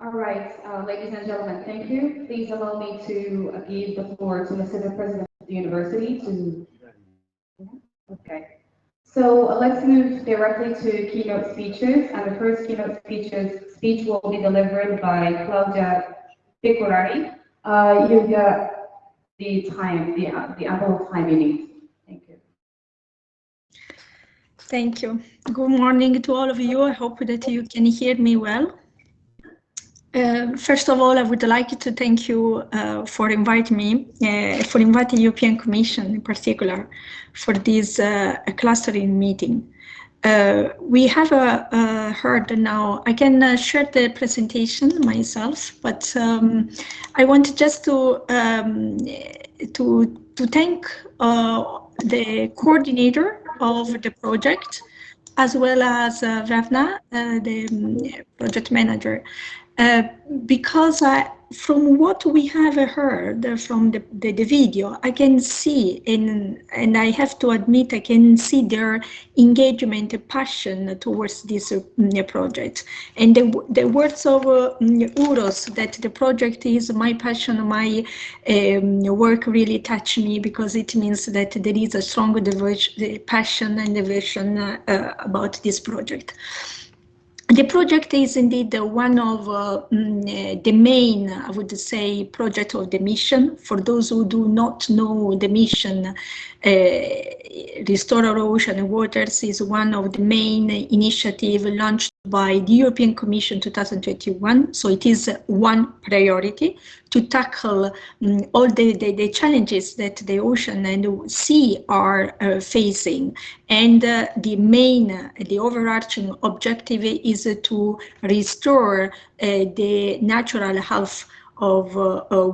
All right, ladies and gentlemen, thank you. Please allow me to give the floor to Mr. President of the university to... Okay. So let's move directly to keynote speeches, and the first keynote speech will be delivered by Claudia Pecorari. You got the time, the ample time you need. Thank you. Thank you. Good morning to all of you. I hope that you can hear me well. First of all, I would like to thank you for inviting me, for inviting the European Commission in particular for this clustering meeting. We have heard now, I can share the presentation myself, but I want just to thank the coordinator of the project, as well as Ravna, the project manager. Because from what we have heard from the video, I can see, and I have to admit, I can see their engagement, passion towards this project. And the words of Uros, that the project is my passion, my work really touch me, because it means that there is a strong passion and devotion about this project. The project is indeed one of the main, I would say, project of the mission. For those who do not know the mission, Restore Our Ocean and Waters is one of the main initiatives launched by the European Commission 2021. So it is one priority to tackle all the challenges that the ocean and the sea are facing. And the overarching objective is to restore the natural health of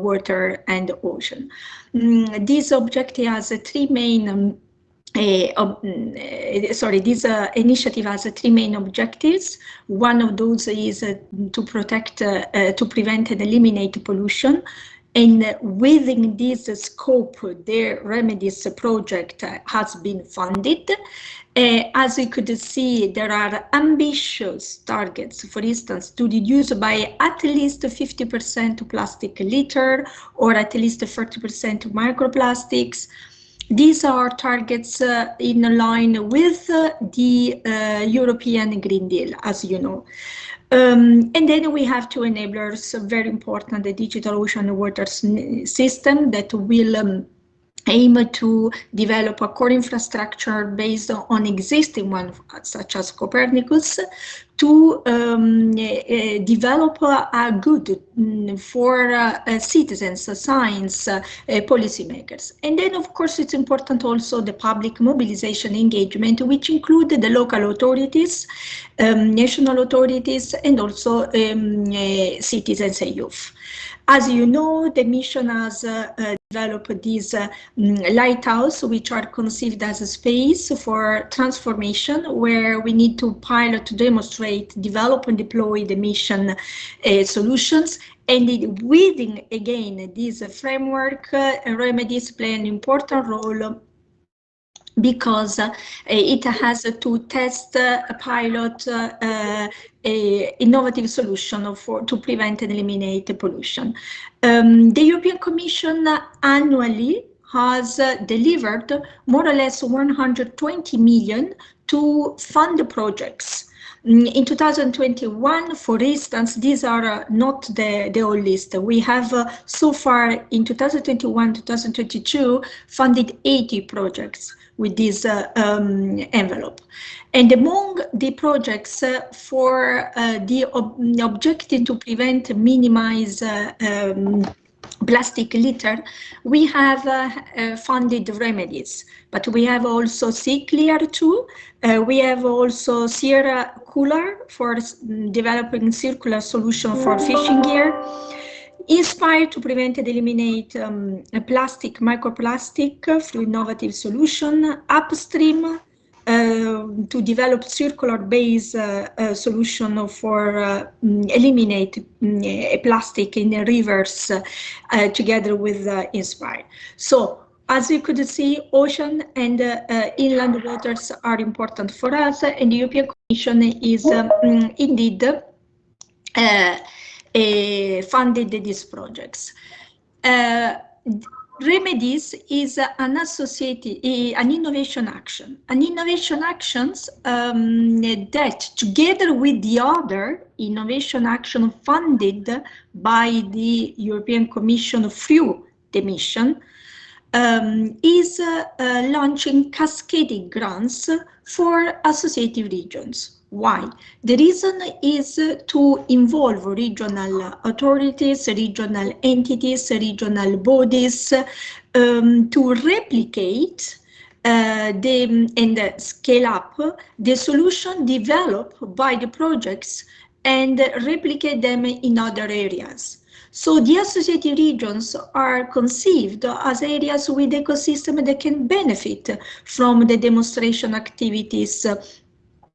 water and ocean. This objective has three main this initiative has three main objectives. One of those is to protect, to prevent and eliminate pollution. And within this scope, the Remedies project has been funded. As you could see, there are ambitious targets, for instance, to reduce by at least 50% plastic litter, or at least 30% microplastics. These are targets in line with the European Green Deal, as you know. And then we have two enablers, very important, the digital ocean and water system that will aim to develop a core infrastructure based on existing ones, such as Copernicus, to develop a good for citizens, science, policymakers. And then, of course, it's important also the public mobilization engagement, which include the local authorities, national authorities, and also citizens and youth. As you know, the mission has developed these lighthouses, which are conceived as a space for transformation, where we need to pilot, to demonstrate, develop and deploy the mission solutions. And within, again, this framework, Remedies play an important role, because it has to test, pilot innovative solution to prevent and eliminate pollution. The European Commission annually has delivered more or less 120 million to fund the projects. In 2021, for instance, these are not the whole list. We have so far in 2021-2022 funded 80 projects with this envelope. And among the projects for the objective to prevent and minimize plastic litter, we have funded Remedies, but we have also Sea Clear too. We have also Sierra Cooler for developing circular solution for fishing gear. Inspire to prevent and eliminate plastic, microplastic through innovative solution. Upstream to develop circular-based solution for eliminate plastic in the rivers together with Inspire. So As you could see, ocean and inland waters are important for us, and the European Commission is indeed funded these projects. Remedies is an innovation action. An innovation actions that, together with the other innovation action funded by the European Commission through the mission, is launching cascading grants for associative regions. Why? The reason is to involve regional authorities, regional entities, regional bodies to replicate and scale up the solution developed by the projects and replicate them in other areas. So the associated regions are conceived as areas with ecosystem that can benefit from the demonstration activities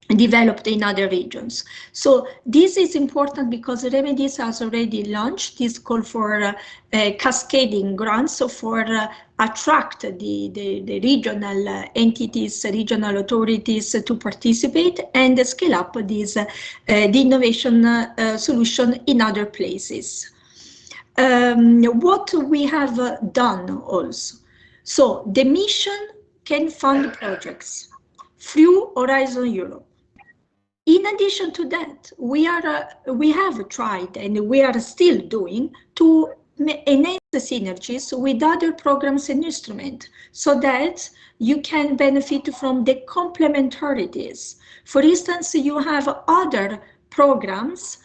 developed in other regions. So this is important because Remedies has already launched this call for cascading grants for attract the regional entities, regional authorities to participate and scale up this the innovation solution in other places. What we have done also. So the mission can fund projects through Horizon Europe. In addition to that, we have tried and we are still doing to enhance the synergies with other programs and instruments so that you can benefit from the complementarities. For instance, you have other programs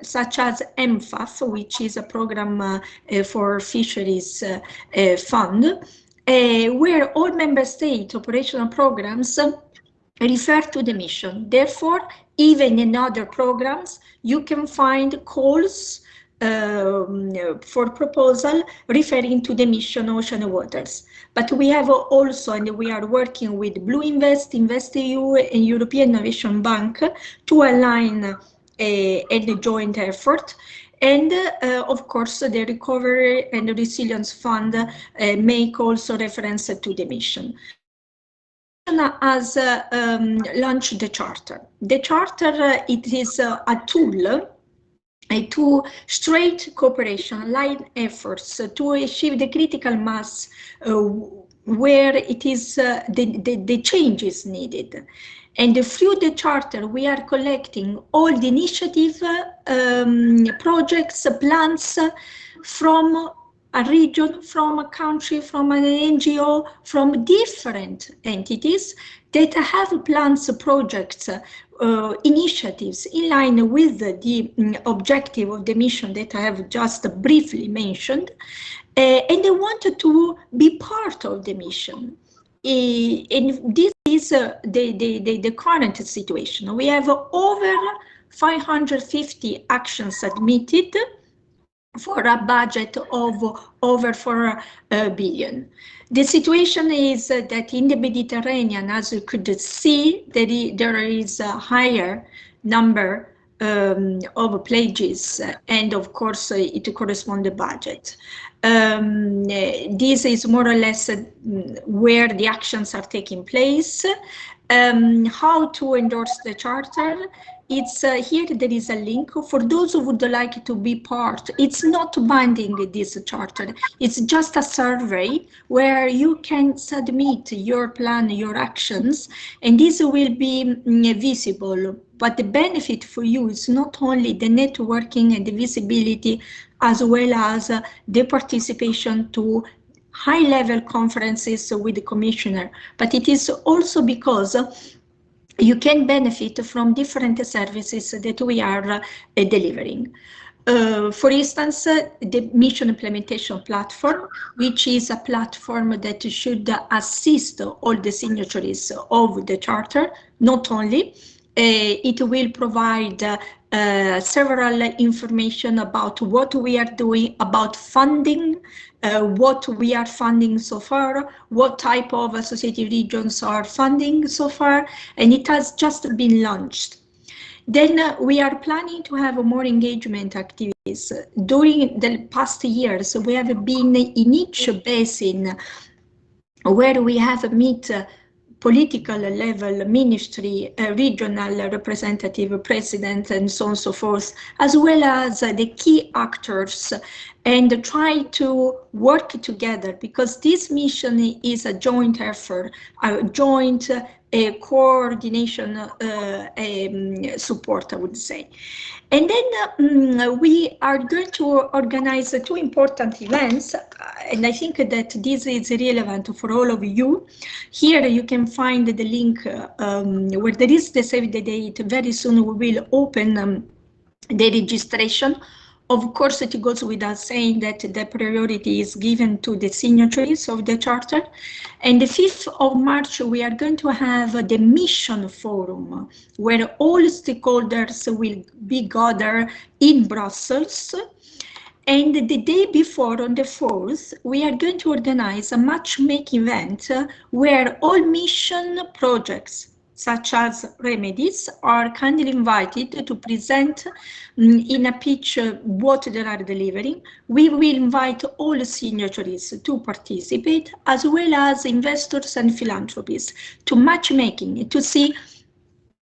such as MFAF, which is a program for fisheries fund, where all member state operational programs refer to the mission. Therefore, even in other programs, you can find calls for proposal referring to the mission Ocean and Waters. But we have also, and we are working with Blue Invest, InvestEU, and European Innovation Bank to align a joint effort. And of course, the Recovery and Resilience Fund make also reference to the mission. Has launched the charter. The charter it is a tool to straight cooperation, line efforts to achieve the critical mass where it is the change is needed. And through the charter, we are collecting all the initiative, projects, plans from a region, from a country, from an NGO, from different entities that have plans, projects, initiatives in line with the objective of the mission that I have just briefly mentioned, and they wanted to be part of the mission. And this is the current situation. We have over 550 actions submitted for a budget of over 4 billion. The situation is that in the Mediterranean, as you could see, there is a higher number of pledges, and of course it corresponds to the budget. This is more or less where the actions are taking place. How to endorse the charter? It's here there is a link for those who would like to be part. It's not binding this charter. It's just a survey where you can submit your plan, your actions, and this will be visible. But the benefit for you is not only the networking and the visibility, as well as the participation to high-level conferences with the commissioner, but it is also because you can benefit from different services that we are delivering. For instance, the mission implementation platform, which is a platform that should assist all the signatories of the charter, not only. It will provide several information about what we are doing, about funding, what we are funding so far, what type of associated regions are funding so far, and it has just been launched. Then we are planning to have more engagement activities. During the past years, we have been in each basin where we have met political level, ministry, regional representative, president, and so on and so forth, as well as the key actors, and try to work together, because this mission is a joint effort, a joint coordination support, I would say. And then we are going to organize two important events, and I think that this is relevant for all of you. Here you can find the link where there is the save the date. Very soon we will open the registration. Of course, it goes without saying that the priority is given to the signatories of the Charter. And the 5th of March, we are going to have the Mission Forum, where all stakeholders will be gathered in Brussels. And the day before, on the 4th, we are going to organize a matchmaking event where all mission projects, such as Remedies, are kindly invited to present in a pitch what they are delivering. We will invite all signatories to participate, as well as investors and philanthropists, to matchmaking, to see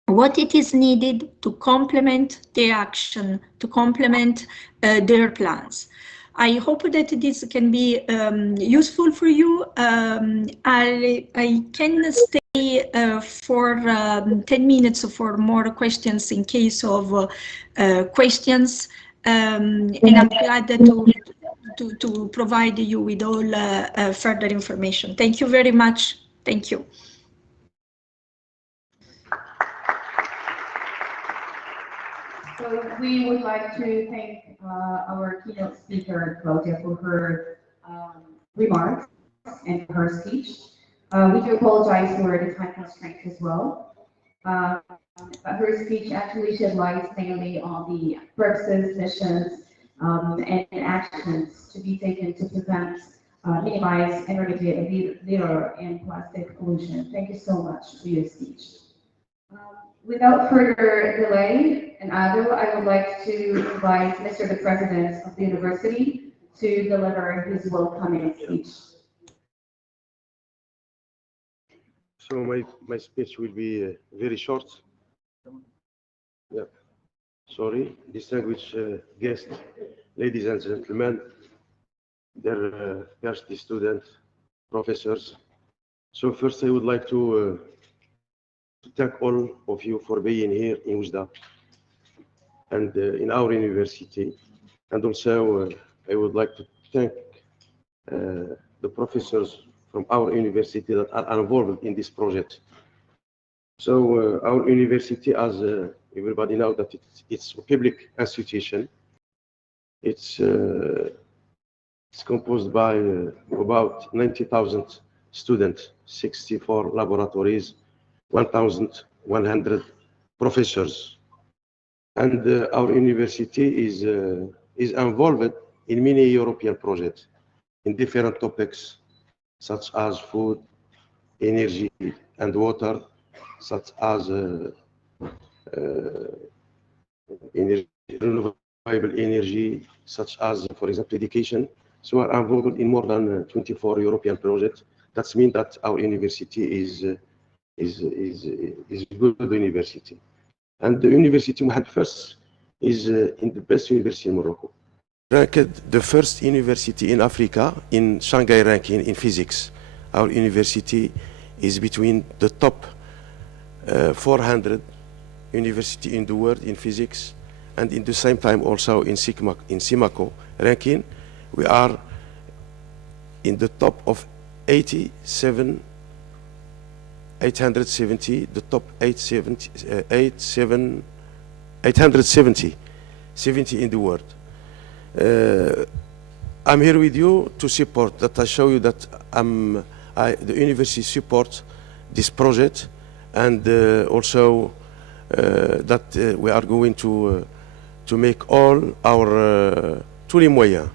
what it is needed to complement their action, to complement their plans. I hope that this can be useful for you. I can stay for 10 minutes for more questions in case of questions, and I'm glad to provide you with all further information. Thank you very much. Thank you. So we would like to thank our keynote speaker, Claudia, for her remarks and her speech. We do apologize for the time constraints as well. But her speech actually shed light mainly on the purposes, missions, and actions to be taken to prevent, minimize, and remediate litter and plastic pollution. Thank you so much for your speech. Without further delay and ado, I would like to invite Mr. the President of the University to deliver his welcoming speech. So my speech will be very short. Yeah. Sorry, distinguished guests, ladies and gentlemen, dear university students, professors. So first I would like to thank all of you for being here in Oujda and in our university. And also I would like to thank the professors from our university that are involved in this project. So our university, as everybody knows, that it's a public institution. It's composed by about 90,000 students, 64 laboratories, 1,100 professors, and our university is involved in many European projects in different topics such as food, energy, and water, such as renewable energy, such as, for example, education. So we are involved in more than 24 European projects. That means that our university is a good university. And the University Mohammed first is in the best university in Morocco. Ranked the first university in Africa in Shanghai ranking in physics. Our university is between the top 400 university in the world in physics, and in the same time also in SIMACO ranking, we are in the top of 870, the top 870 in the world. I'm here with you to support that. I show you that the university supports this project, and also that we are going to make all our tous les moyens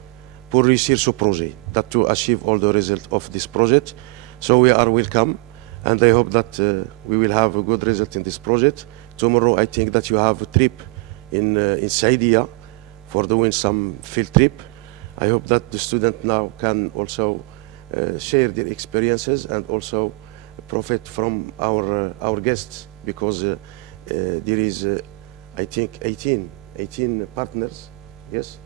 pour réussir ce projet, that to achieve all the results of this project. So we are welcome and I hope that we will have a good result in this project. Tomorrow, I think that you have a trip in Saidia for doing some field trip. I hope that the student now can also share their experiences and also profit from our guests, because there is, I think, 18 partners, yes?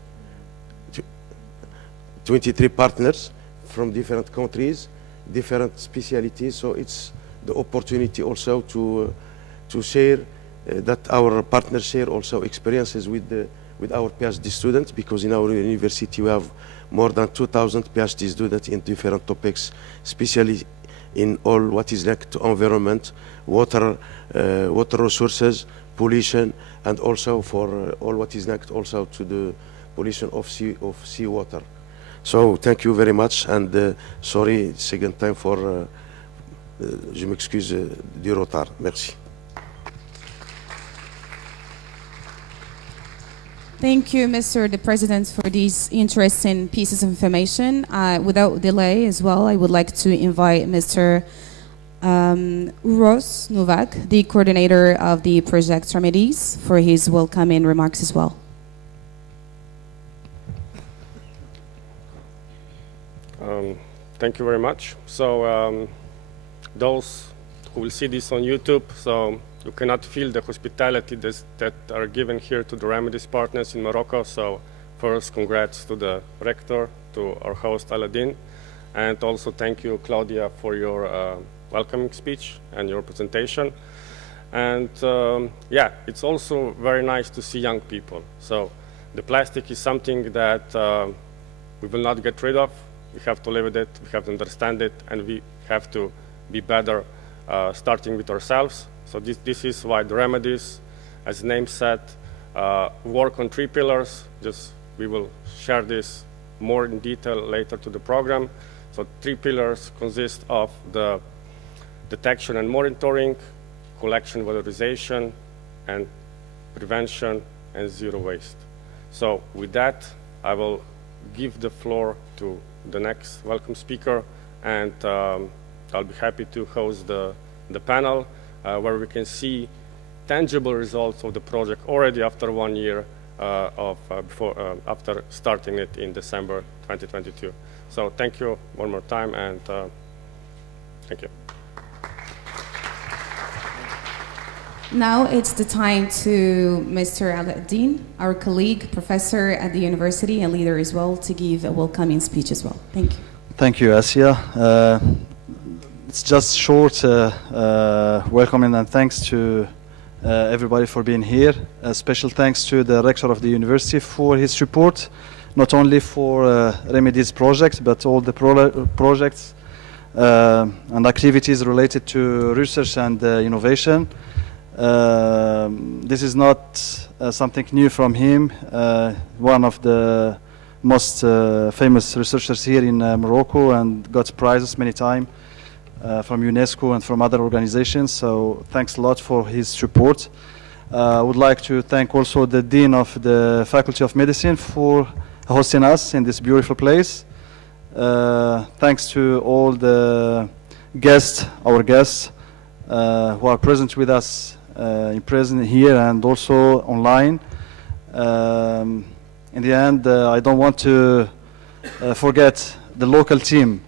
23 partners from different countries, different specialities, so it's the opportunity also to share that our partners share also experiences with our PhD students, because in our university we have more than 2,000 PhD students in different topics, especially in all what is linked to environment, water resources, pollution, and also for all what is linked also to the pollution of seawater. So thank you very much, and sorry, second time for, je m'excuse du retard. Merci. Thank you, Mr. the President, for these interesting pieces of information. Without delay as well, I would like to invite Mr. Uros Novak, the coordinator of the project Remedies, for his welcoming remarks as well. Thank you very much. So those who will see this on YouTube, so you cannot feel the hospitality that are given here to the Remedies partners in Morocco. So first, congrats to the rector, to our host Aladdin, and also thank you, Claudia, for your welcoming speech and your presentation. And yeah, it's also very nice to see young people. So the plastic is something that we will not get rid of. We have to live with it, we have to understand it, and we have to be better, starting with ourselves. So this is why the Remedies, as the name said, work on 3 pillars. We will share this more in detail later to the program. So 3 pillars consist of the detection and monitoring, collection, valorization, and prevention and zero waste. So with that, I will give the floor to the next welcome speaker, and I'll be happy to host the panel where we can see tangible results of the project already after 1 year after starting it in December 2022. So thank you one more time, and thank you. Now it's the time to Mr. Aladdin, our colleague, professor at the university and leader as well, to give a welcoming speech as well. Thank you. Thank you, Asia. It's just short welcoming and thanks to everybody for being here. A special thanks to the rector of the university for his support, not only for Remedies project, but all the projects and activities related to research and innovation. This is not something new from him. One of the most famous researchers here in Morocco, and got prizes many times from UNESCO and from other organizations. So thanks a lot for his support. I would like to thank also the Dean of the Faculty of Medicine for hosting us in this beautiful place. Thanks to all the guests, our guests, who are present with us in present here and also online. In the end, I don't want to forget the local team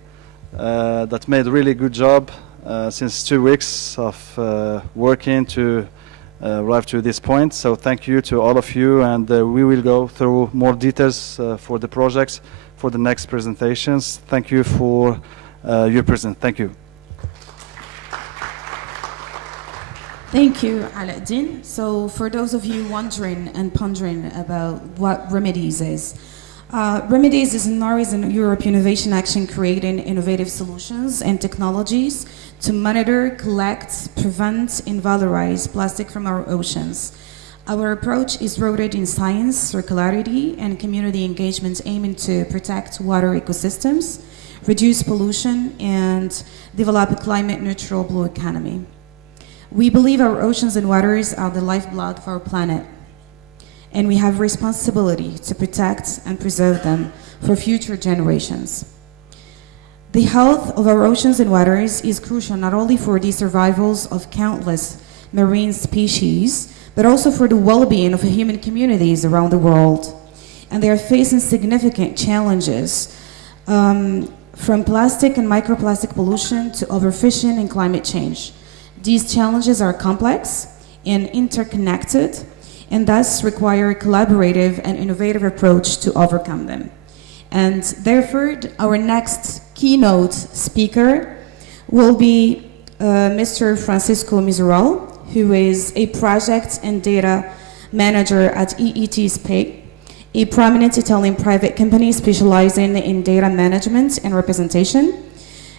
that made a really good job since 2 weeks of working to arrive to this point. So thank you to all of you, and we will go through more details for the projects for the next presentations. Thank you for your presence. Thank you. Thank you, Aladdin. So for those of you wondering and pondering about what Remedies is, Remedies is a Northern Europe innovation action creating innovative solutions and technologies to monitor, collect, prevent, and valorize plastic from our oceans. Our approach is rooted in science, circularity, and community engagement aiming to protect water ecosystems, reduce pollution, and develop a climate-neutral blue economy. We believe our oceans and waters are the lifeblood of our planet, and we have responsibility to protect and preserve them for future generations. The health of our oceans and waters is crucial not only for the survivals of countless marine species, but also for the well-being of human communities around the world. And they are facing significant challenges, from plastic and microplastic pollution to overfishing and climate change. These challenges are complex and interconnected, and thus require a collaborative and innovative approach to overcome them. And therefore, our next keynote speaker will be Mr. Francisco Miseral, who is a project and data manager at EET SPE, a prominent Italian private company specializing in data management and representation.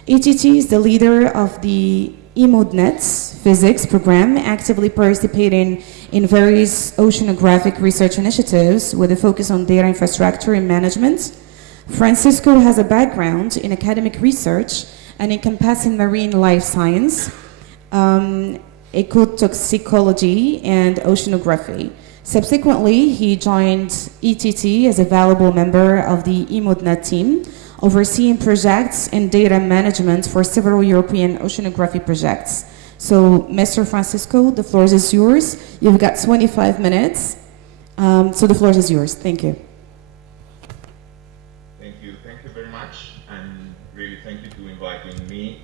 EET is the leader of the EMODNET's physics program, actively participating in various oceanographic research initiatives with a focus on data infrastructure and management. Francisco has a background in academic research and encompassing marine life science, ecotoxicology, and oceanography. Subsequently, he joined ETT as a valuable member of the EMODNET team, overseeing projects and data management for several European oceanography projects. So, Mr. Francisco, the floor is yours. You've got 25 minutes. So the floor is yours. Thank you. Thank you very much, and really thank you to inviting me.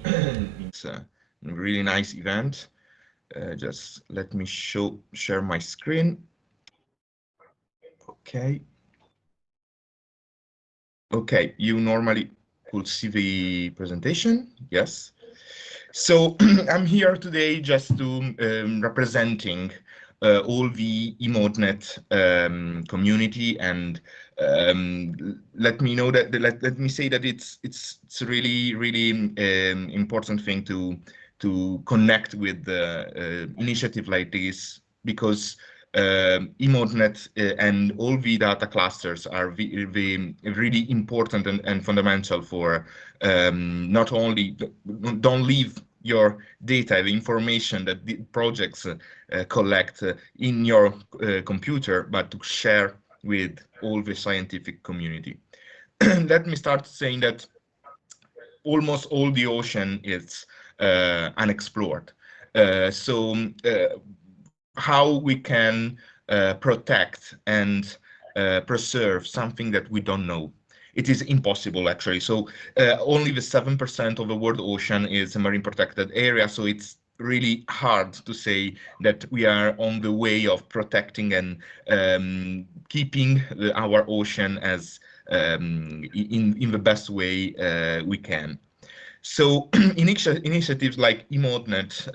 It's a really nice event. Just let me share my screen. Okay, you normally could see the presentation, yes. So I'm here today just to representing all the EMODNET community, and let me say that it's really important thing to connect with the initiative like this, because EMODNET and all the data clusters are really important and fundamental for not only don't leave your data, the information that the projects collect in your computer, but to share with all the scientific community. Let me start saying that almost all the ocean is unexplored. How we can protect and preserve something that we don't know? It is impossible, actually. So only the 7% of the world ocean is a marine protected area. So it's really hard to say that we are on the way of protecting and keeping our ocean as in the best way we can. So initiatives like EMODNET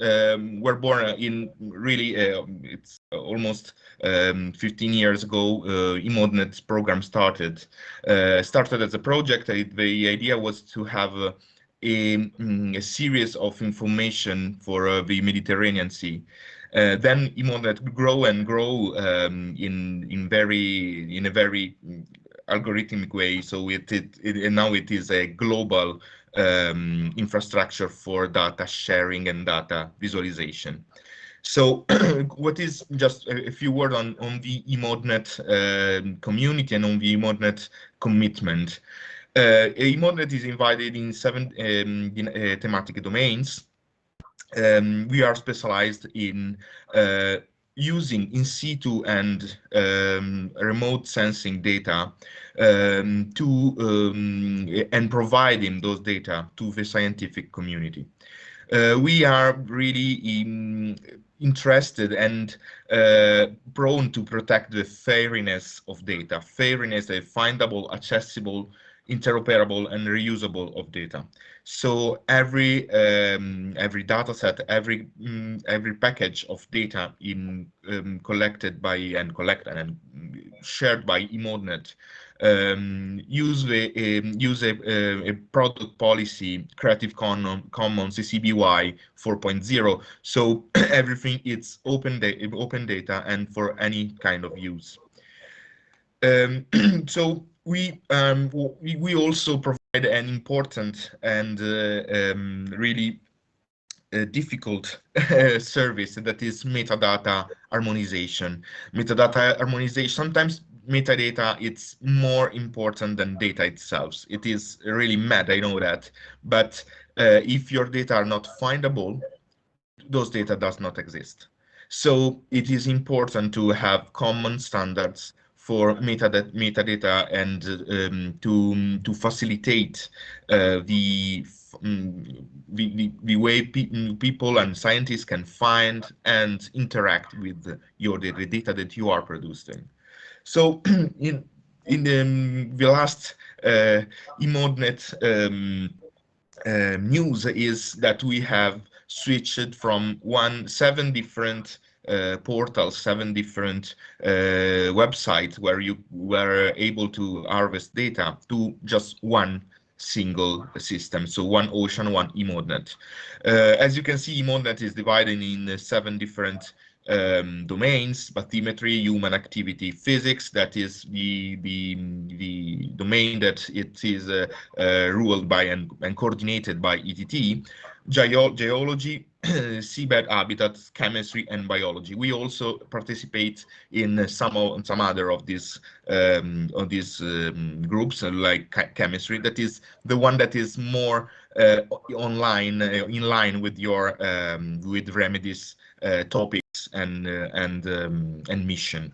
were born in really, it's almost 15 years ago. EMODNET's program started as a project. The idea was to have a series of information for the Mediterranean Sea. Then EMODNET grow and grow in a very algorithmic way. So now it is a global infrastructure for data sharing and data visualization. So what is just a few words on the EMODNET community and on the EMODNET commitment. EMODNET is divided in 7 thematic domains. We are specialized in using in situ and remote sensing data and providing those data to the scientific community. We are really interested and prone to protect the fairness of data, fairness, a findable, accessible, interoperable, and reusable of data. So every data set, every package of data collected by and shared by EMODNET use a product policy, Creative Commons CC BY 4.0. So everything is open data and for any kind of use. So we also provide an important and really difficult service that is metadata harmonization. Metadata harmonization, sometimes metadata, it's more important than data itself. It is really mad, I know that, but if your data are not findable, those data does not exist. So it is important to have common standards for metadata and to facilitate the way people and scientists can find and interact with the data that you are producing. So in the last eMOHAMMED news is that we have switched from 7 different portals, 7 different websites where you were able to harvest data to just one single system. So one ocean, one eMOHAMMED. As you can see, eMOHAMMED is divided in 7 different domains: bathymetry, human activity, physics, that is the domain that it is ruled by and coordinated by ETT, geology, seabed habitats, chemistry, and biology. We also participate in some other of these groups, like chemistry. That is the one that is more online, in line with your with Remedies topics and mission.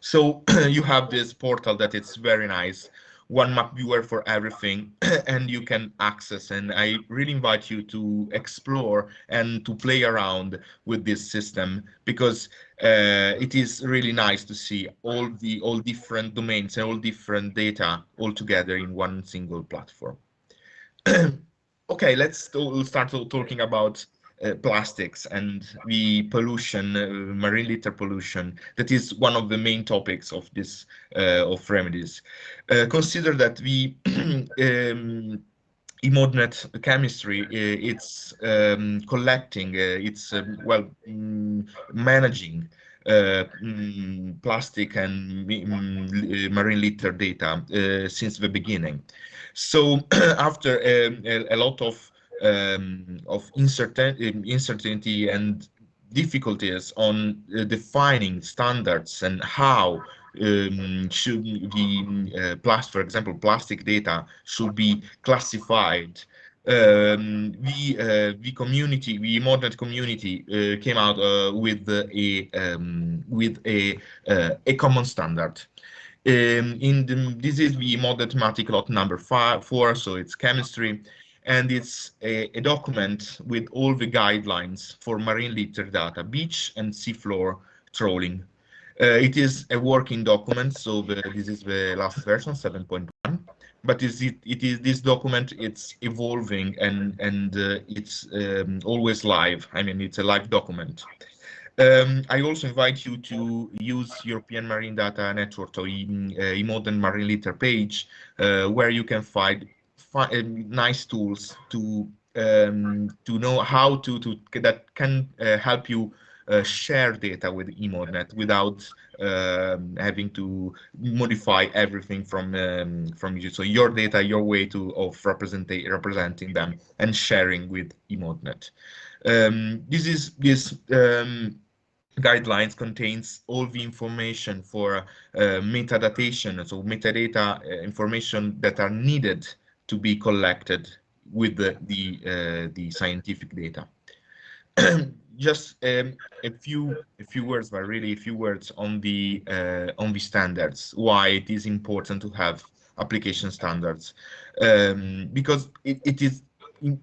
So you have this portal that it's very nice, one map viewer for everything, and you can access, and I really invite you to explore and to play around with this system, because it is really nice to see all different domains and all different data all together in one single platform. Okay, let's start talking about plastics and the pollution, marine litter pollution. That is one of the main topics of this of Remedies. Consider that the eMOHAMMED chemistry, it's collecting, it's managing plastic and marine litter data since the beginning. So after a lot of uncertainty and difficulties on defining standards and how should the for example, plastic data should be classified. The community, the eMOHAMMED community, came out with a common standard. This is the eMOHAMMED mathematic lot number 4, so it's chemistry, and it's a document with all the guidelines for marine litter data, beach and seafloor trawling. It is a working document, so this is the last version, 7.1. But this document, it's evolving and it's always live. I mean, it's a live document. I also invite you to use European Marine Data Network, or eMOHAMMED Marine Litter page, where you can find nice tools to know how that can help you share data with eMOHAMMED without having to modify everything from you. So your data, your way of representing them and sharing with eMOHAMMED. This guidelines contains all the information for metadatation, so metadata information that are needed to be collected with the scientific data. Just a few words, but really a few words on the standards. Why it is important to have application standards, because it is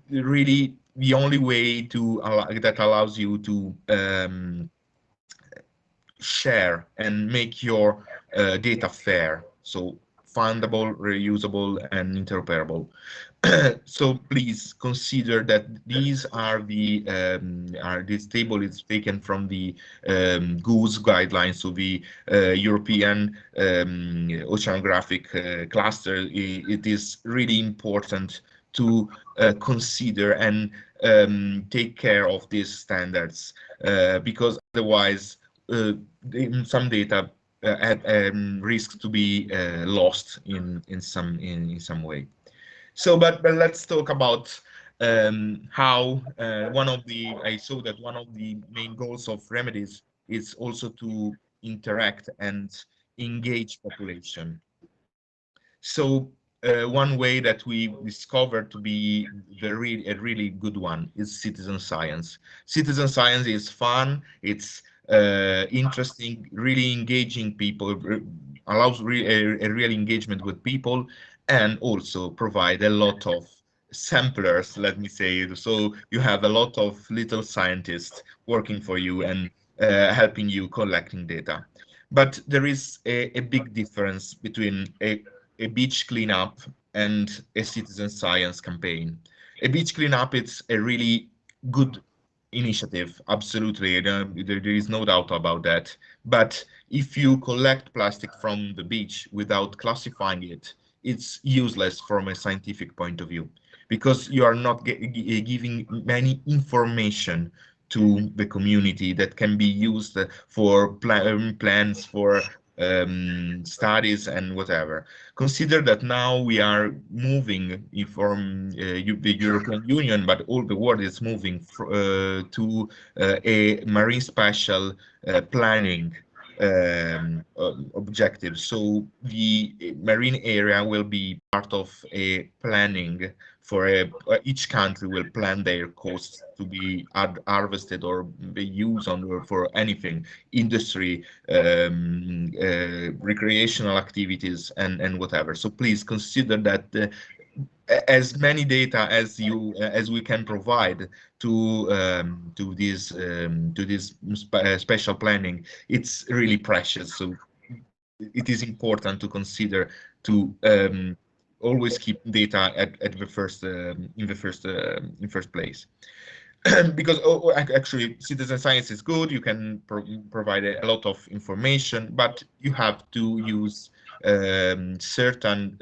really the only way that allows you to share and make your data fair, so findable, reusable, and interoperable. So please consider that these are this table is taken from the GOOS guidelines, so the European Oceanographic Cluster. It is really important to consider and take care of these standards, because otherwise some data risks to be lost in some way. So, but let's talk about how I saw that one of the main goals of Remedies is also to interact and engage population. So one way that we discovered to be a really good one is citizen science. Citizen science is fun, it's interesting, really engaging people, allows a real engagement with people, and also provide a lot of samplers, let me say. So you have a lot of little scientists working for you and helping you collecting data. But there is a big difference between a beach cleanup and a citizen science campaign. A beach cleanup, it's a really good initiative, absolutely. There is no doubt about that. But if you collect plastic from the beach without classifying it, it's useless from a scientific point of view, because you are not giving many information to the community that can be used for plans, for studies and whatever. Consider that now we are moving from the European Union, but all the world is moving to a marine spatial planning objective. So the marine area will be part of a planning for each country will plan their coasts to be harvested or be used on for anything, industry, recreational activities, and whatever. So please consider that as many data as we can provide to this special planning, it's really precious. So it is important to consider to always keep data at the first in first place. Because actually citizen science is good, you can provide a lot of information, but you have to use certain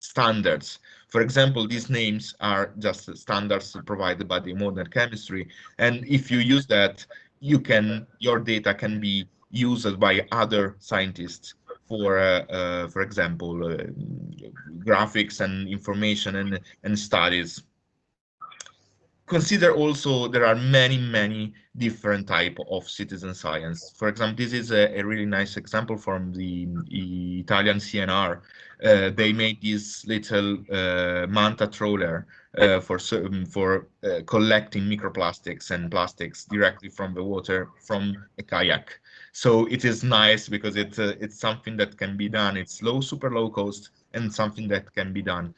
standards. For example, these names are just standards provided by the modern chemistry, and if you use that, your data can be used by other scientists for example, graphics and information and studies. Consider also there are many different type of citizen science. For example, this is a really nice example from the Italian CNR. They made this little manta trawler for collecting microplastics and plastics directly from the water from a kayak. So it is nice because it's something that can be done. It's super low cost, and something that can be done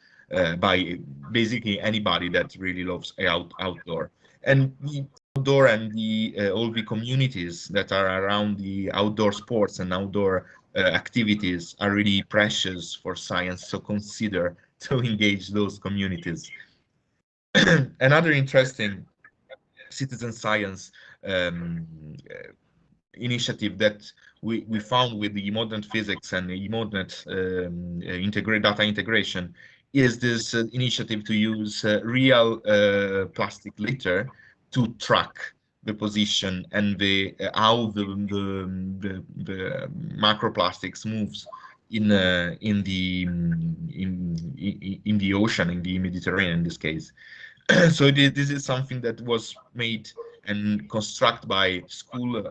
by basically anybody that really loves outdoor. And the outdoor and all the communities that are around the outdoor sports and outdoor activities are really precious for science. So consider to engage those communities. Another interesting citizen science initiative that we found with the modern physics and the modern data integration is this initiative to use real plastic litter to track the position and how the macroplastics moves in the ocean, in the Mediterranean in this case. So this is something that was made and constructed by school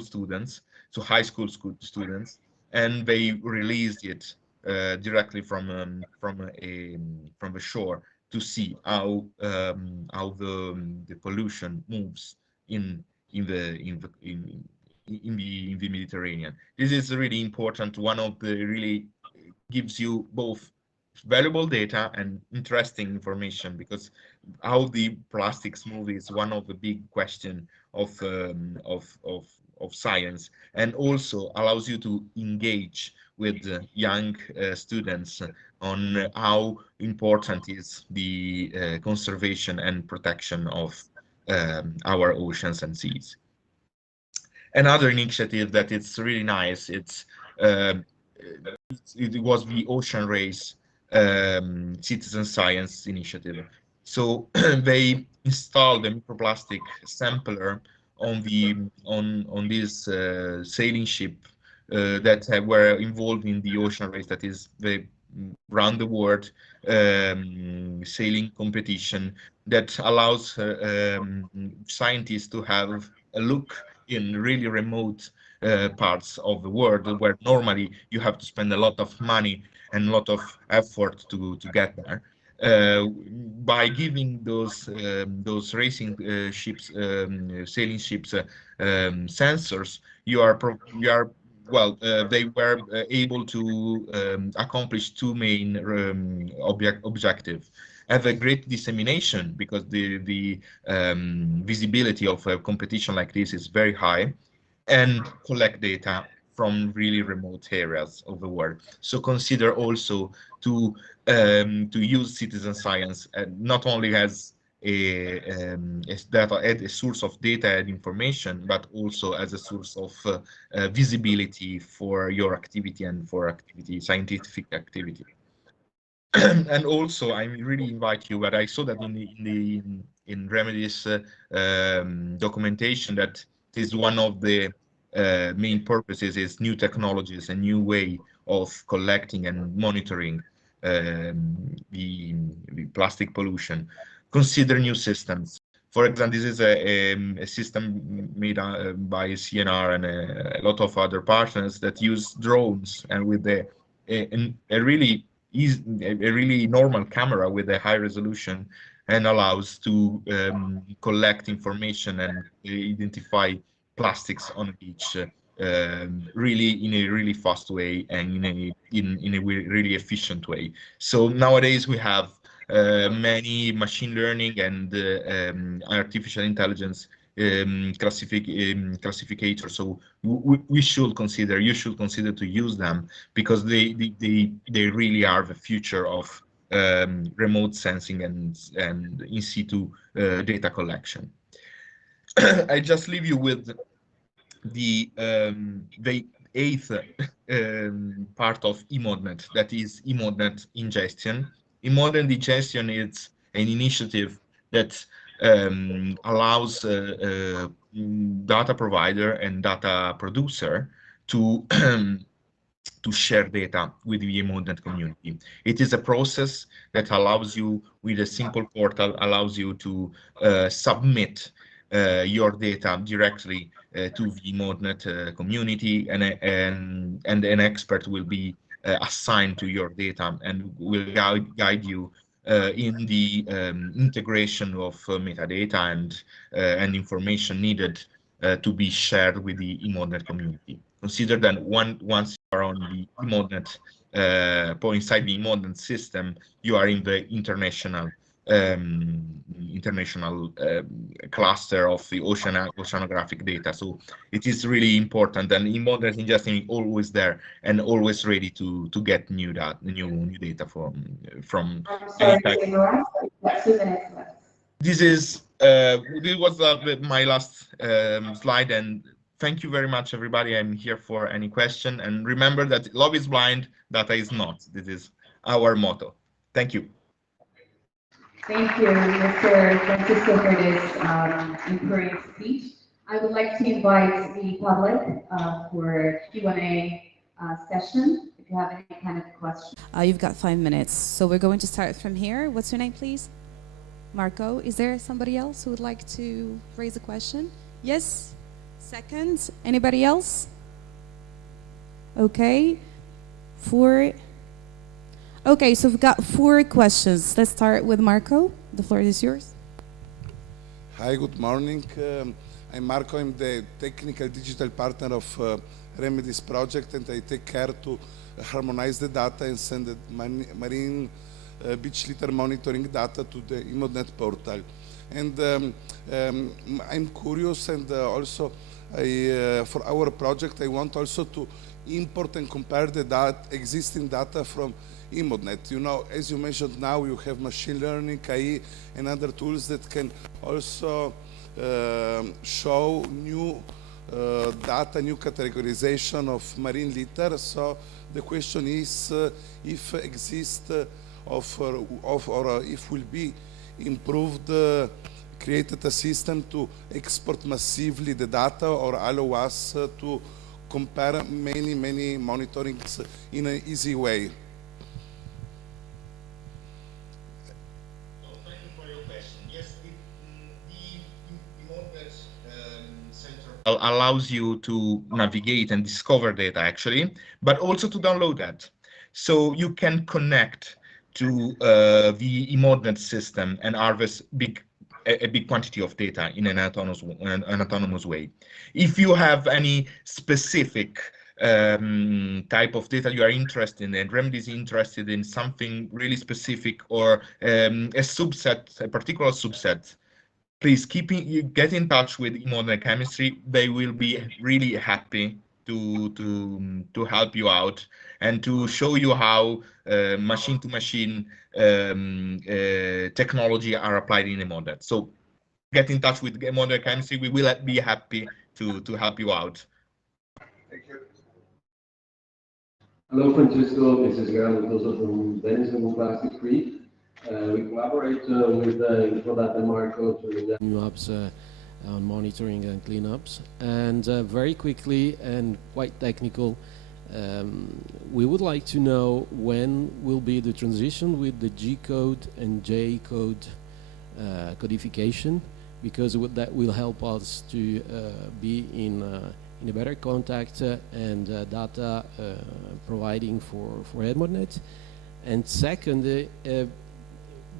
students, so high school students, and they released it directly from the shore to see how the pollution moves in the Mediterranean. This is really important. One of the really gives you both valuable data and interesting information, because how the plastics move is one of the big question of science, and also allows you to engage with young students on how important is the conservation and protection of our oceans and seas. Another initiative that it's really nice, it was the Ocean Race citizen science initiative. So they installed a microplastic sampler on this sailing ship that were involved in the Ocean Race, that is the round the world sailing competition that allows scientists to have a look in really remote parts of the world where normally you have to spend a lot of money and a lot of effort to get there. By giving those racing ships, sailing ships, sensors, they were able to accomplish two main objectives. Have a great dissemination because the visibility of a competition like this is very high, and collect data from really remote areas of the world. So consider also to use citizen science not only as a source of data and information, but also as a source of visibility for your activity and for scientific activity. And also, I really invite you, but I saw that in Remedies documentation that is one of the main purposes is new technologies, a new way of collecting and monitoring the plastic pollution. Consider new systems. For example, this is a system made by CNR and a lot of other partners that use drones and with a really normal camera with a high resolution, and allows to collect information and identify plastics on a beach really in a really fast way and in a really efficient way. So nowadays we have many machine learning and artificial intelligence classificator. So you should consider to use them because they really are the future of remote sensing and in situ data collection. I just leave you with the eighth part of eModnet, that is eModnet ingestion. eModnet ingestion is an initiative that allows data provider and data producer to to share data with the eModnet community. It is a process that allows you, with a simple portal, allows you to submit your data directly to the eModnet community, and an expert will be assigned to your data and will guide you in the integration of metadata and information needed to be shared with the eModnet community. Consider that once you are on the eModnet, inside the eModnet system, you are in the international cluster of the oceanographic data. So it is really important, and eModnet ingestion is always there and always ready to get new data from I'm sorry to interrupt, but 2 minutes left. this was my last slide, and thank you very much, everybody. I'm here for any question, and remember that love is blind, data is not. This is our motto. Thank you. Thank you, Mr. Francisco, for this encouraging speech. I would like to invite the public for Q&A session. If you have any kind of question. You've got 5 minutes, so we're going to start from here. What's your name, please? Marco. Is there somebody else who would like to raise a question? Yes? Second? Anybody else? Okay. 4. Okay, so we've got 4 questions. Let's start with Marco. The floor is yours. Hi, good morning. I'm Marco. I'm the technical digital partner of Remedies project, and I take care to harmonize the data and send the marine beach litter monitoring data to the eModnet portal. And I'm curious, and also for our project, I want also to import and compare the existing data from eModnet. You know, as you mentioned now, you have machine learning, AI, and other tools that can also show new data, new categorization of marine litter. So the question is if exist or if will be improved, created a system to export massively the data or allow us to compare many monitorings in an easy way. Thank you for your question. Yes, the eModnet Center allows you to navigate and discover data actually, but also to download that. So you can connect to the eModnet system and harvest a big quantity of data in an autonomous way. If you have any specific type of data you are interested in, and Remedies interested in something really specific or a subset, a particular subset, please get in touch with eModnet Chemistry. They will be really happy to help you out and to show you how machine-to-machine technology are applied in eModnet. So get in touch with eModnet Chemistry. We will be happy to help you out. Thank you. Hello, Francesco. This is Gerardo from Venice and Plastic Free. We collaborate with Infodata and Marco to new apps on monitoring and cleanups. And very quickly and quite technical, we would like to know when will be the transition with the G code and J code codification, because that will help us to be in a better contact and data providing for EMODNet. And second,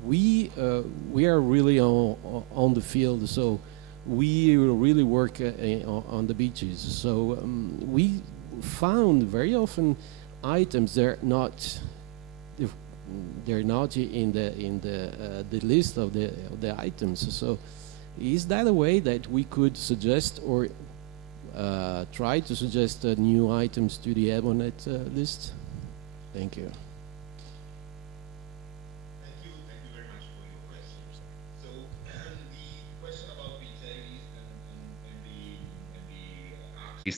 we are really on the field, so we really work on the beaches. So we found very often items they're not in the list of the items. So is that a way that we could suggest or try to suggest new items to the EMODNet list? Thank you.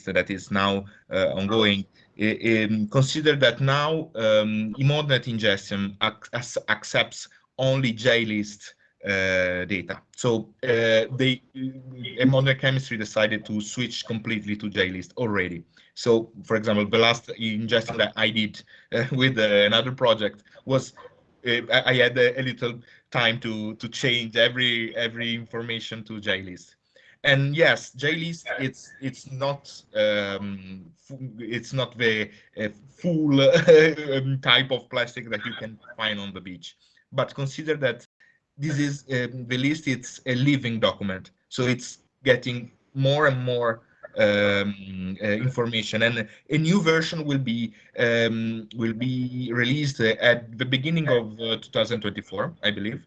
That is now ongoing. Consider that now eModnet ingestion accepts only JList data. So eModnet Chemistry decided to switch completely to JList already. So, for example, the last ingestion that I did with another project was I had a little time to change every information to JList. And yes, JList it's not the full type of plastic that you can find on the beach, but consider that this is the list. It's a living document, so it's getting more and more information, and a new version will be released at the beginning of 2024, I believe.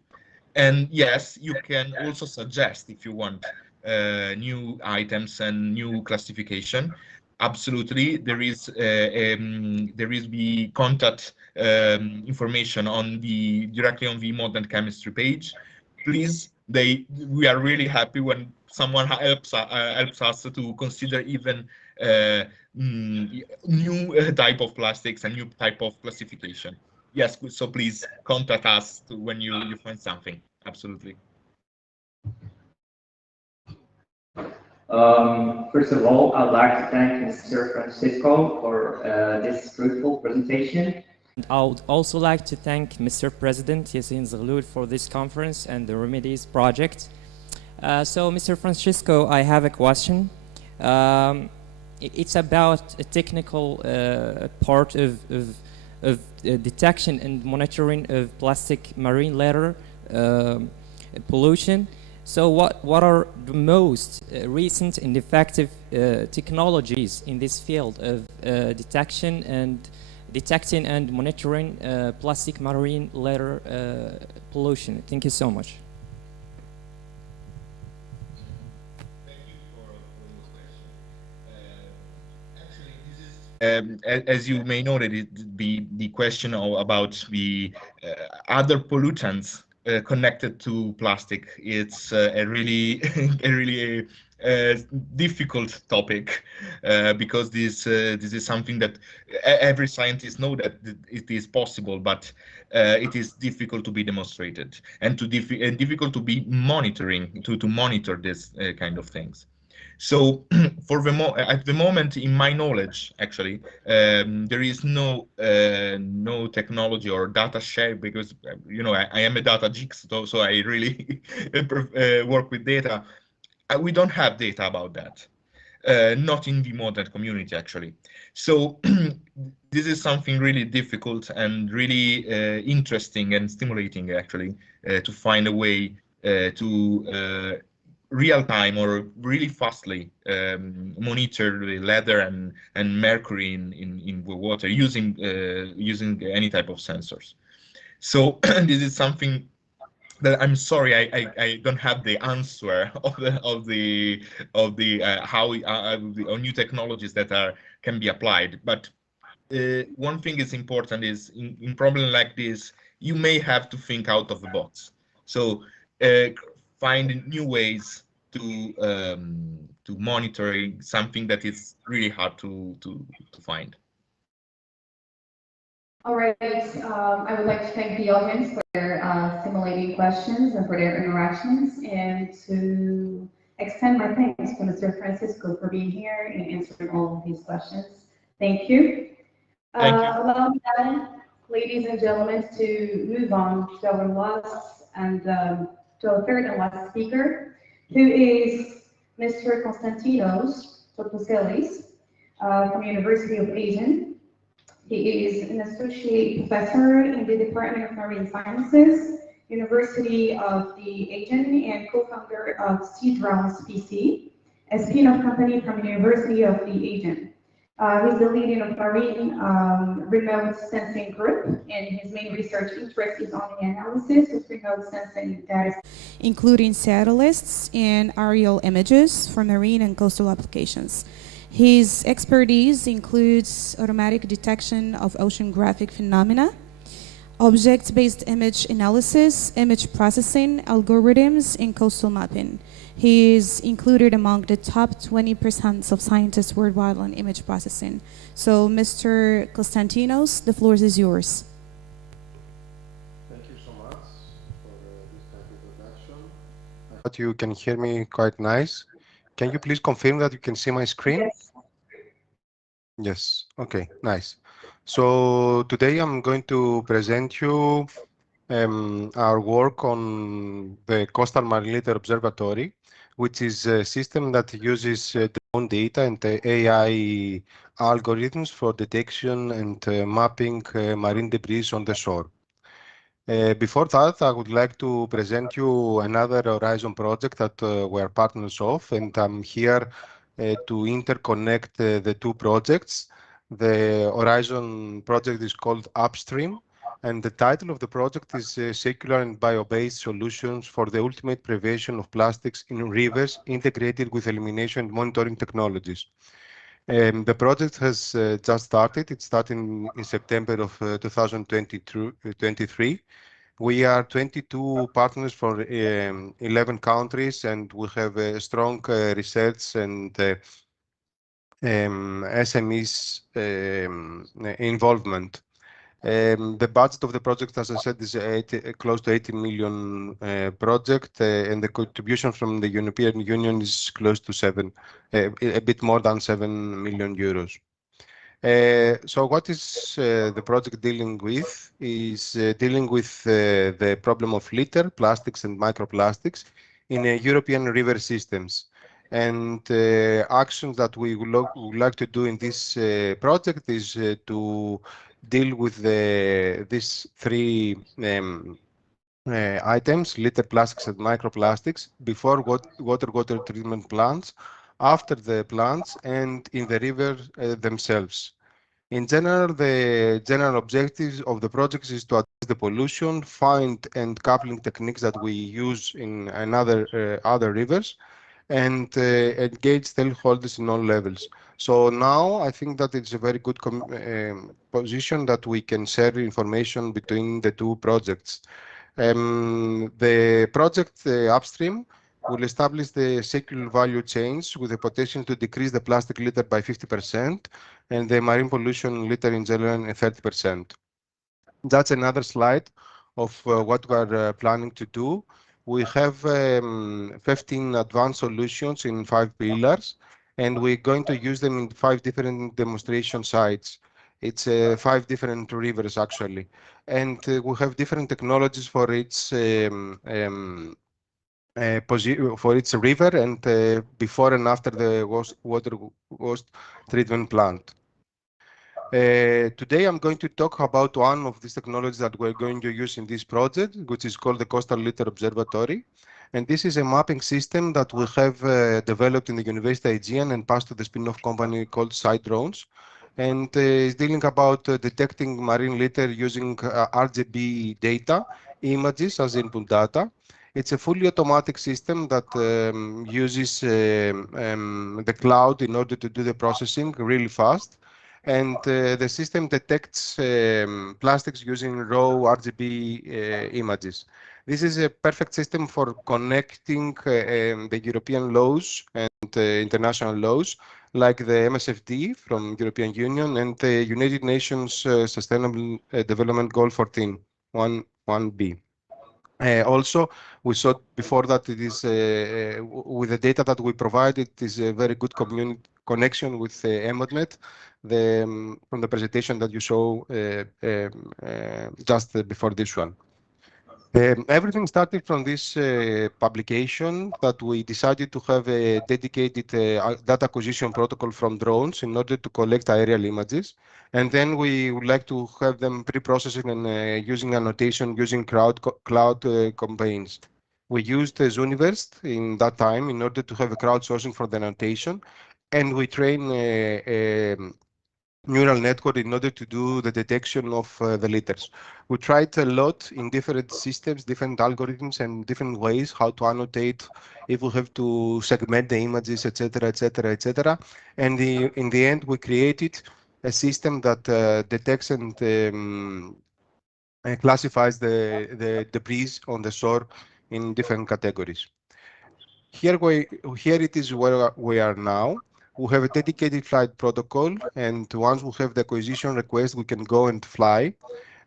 And yes, you can also suggest if you want new items and new classification. Absolutely, there is the contact information directly on the eModnet Chemistry page. Please, we are really happy when someone helps us to consider even new type of plastics and new type of classification. Yes, so please contact us when you find something. Absolutely. First of all, I'd like to thank Mr. Francisco for this fruitful presentation. I would also like to thank Mr. President Yassin Zaghloul for this conference and the Remedies project. So, Mr. Francisco, I have a question. It's about a technical part of detection and monitoring of plastic marine litter pollution. So what are the most recent and effective technologies in this field of detecting and monitoring plastic marine litter pollution? Thank you so much. Thank you for your question. Actually, this is, as you may know, that the question about the other pollutants connected to plastic. It's a really difficult topic because this is something that every scientist knows that it is possible, but it is difficult to be demonstrated and difficult to be monitoring to monitor this kind of things. So at the moment, in my knowledge, actually, there is no technology or data share, because I am a data geek, so I really work with data. We don't have data about that. not in the modern community, actually. So this is something really difficult and really interesting and stimulating, actually, to find a way to real time or really fastly monitor the leather and mercury in the water using using any type of sensors. So this is something that I'm sorry I don't have the answer of the how the new technologies that are can be applied. But one thing is important is in problem like this you may have to think out of the box. So find new ways to monitoring something that is really hard to find. All right, I would like to thank the audience for their stimulating questions and for their interactions, and to extend my thanks to Mr. Francisco for being here and answering all of these questions. Thank you. Thank you. Allow me now, ladies and gentlemen, to move on to our last and to our third and last speaker, who is Mr. Konstantinos Topouzelis from University of Aden. He is an associate professor in the Department of Marine Sciences, University of the Aden, and co-founder of Sea Drones PC, a spin-off company from the University of the Aden. He's the leading of marine remote sensing group, and his main research interest is on the analysis of remote sensing data, including satellites and aerial images for marine and coastal applications. His expertise includes automatic detection of oceanographic phenomena, object-based image analysis, image processing, algorithms, and coastal mapping. He is included among the top 20% of scientists worldwide on image processing. So, Mr. Konstantinos, the floor is yours. Thank you so much for this kind of introduction. I thought you can hear me quite nice. Can you please confirm that you can see my screen? Yes. Yes. Okay, nice. So today I'm going to present you our work on the Coastal Marine Litter Observatory, which is a system that uses drone data and AI algorithms for detection and mapping marine debris on the shore. Before that, I would like to present you another Horizon project that we're partners of, and I'm here to interconnect the two projects. The Horizon project is called Upstream, and the title of the project is Circular and Bio-Based Solutions for the Ultimate Prevention of Plastics in Rivers Integrated with Elimination and Monitoring Technologies. The project has just started. It started in September of 2023. We are 22 partners from 11 countries, and we have a strong research and SMEs involvement. The budget of the project, as I said, is close to 80 million project, and the contribution from the European Union is close to a bit more than 7 million euros. So what is the project dealing with? Is dealing with the problem of litter, plastics and microplastics in European river systems. And actions that we would like to do in this project is to deal with these three items: litter, plastics, and microplastics before water treatment plants, after the plants, and in the river themselves. In general, the general objectives of the project is to address the pollution, find and coupling techniques that we use in other rivers, and engage stakeholders in all levels. So now I think that it's a very good position that we can share information between the two projects. The project Upstream will establish the circular value chains with the potential to decrease the plastic litter by 50% and the marine pollution litter in general 30%. That's another slide of what we're planning to do. We have 15 advanced solutions in 5 pillars, and we're going to use them in 5 different demonstration sites. It's 5 different rivers, actually. And we have different technologies for each for its river and before and after the waste treatment plant. Today I'm going to talk about one of these technologies that we're going to use in this project, which is called the Coastal Litter Observatory. And this is a mapping system that we have developed in the University Aegean and passed to the spin-off company called Side Drones. And is dealing about detecting marine litter using RGB data, images as input data. It's a fully automatic system that uses the cloud in order to do the processing really fast. And the system detects plastics using raw RGB images. This is a perfect system for connecting the European laws and international laws, like the MSFD from European Union and the United Nations Sustainable Development Goal 14, 1B. Also, we saw before that it is with the data that we provide, it is a very good connection with MOHAMMED, from the presentation that you saw just before this one. Everything started from this publication that we decided to have a dedicated data acquisition protocol from drones in order to collect aerial images. And then we would like to have them pre-processing and using annotation using cloud campaigns. We used Zooniverse in that time in order to have a crowdsourcing for the annotation. And we train neural network in order to do the detection of the litters. We tried a lot in different systems, different algorithms, and different ways how to annotate, if we have to segment the images, etc., etc., etc. And in the end, we created a system that detects and classifies the debris on the shore in different categories. Here it is where we are now. We have a dedicated flight protocol, and once we have the acquisition request, we can go and fly.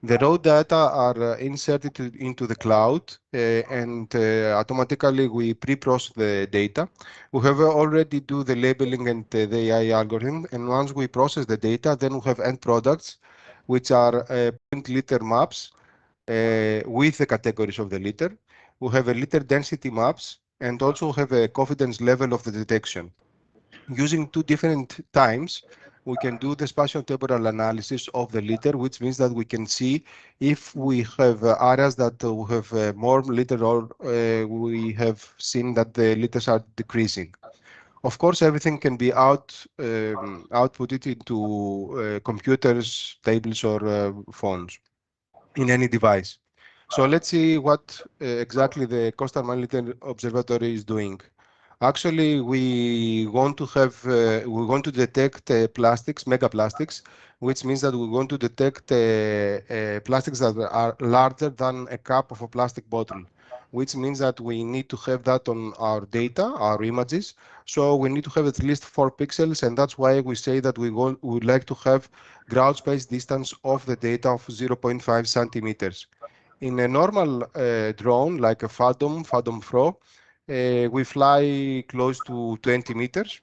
The raw data are inserted into the cloud, and automatically we pre-process the data. We have already do the labeling and the AI algorithm, and once we process the data, then we have end products, which are point litter maps with the categories of the litter. We have a litter density maps, and also have a confidence level of the detection. Using two different times, we can do the spatial temporal analysis of the litter, which means that we can see if we have areas that we have more litter or we have seen that the litters are decreasing. Of course, everything can be outputted into computers, tables, or phones in any device. So let's see what exactly the Coastal Marine Litter Observatory is doing. Actually, we want to detect plastics, megaplastics, which means that we want to detect plastics that are larger than a cup of a plastic bottle, which means that we need to have that on our data, our images. So we need to have at least 4 pixels, and that's why we say that we would like to have ground space distance of the data of 0.5 centimeters. In a normal drone, like a Fathom Pro, we fly close to 20 meters,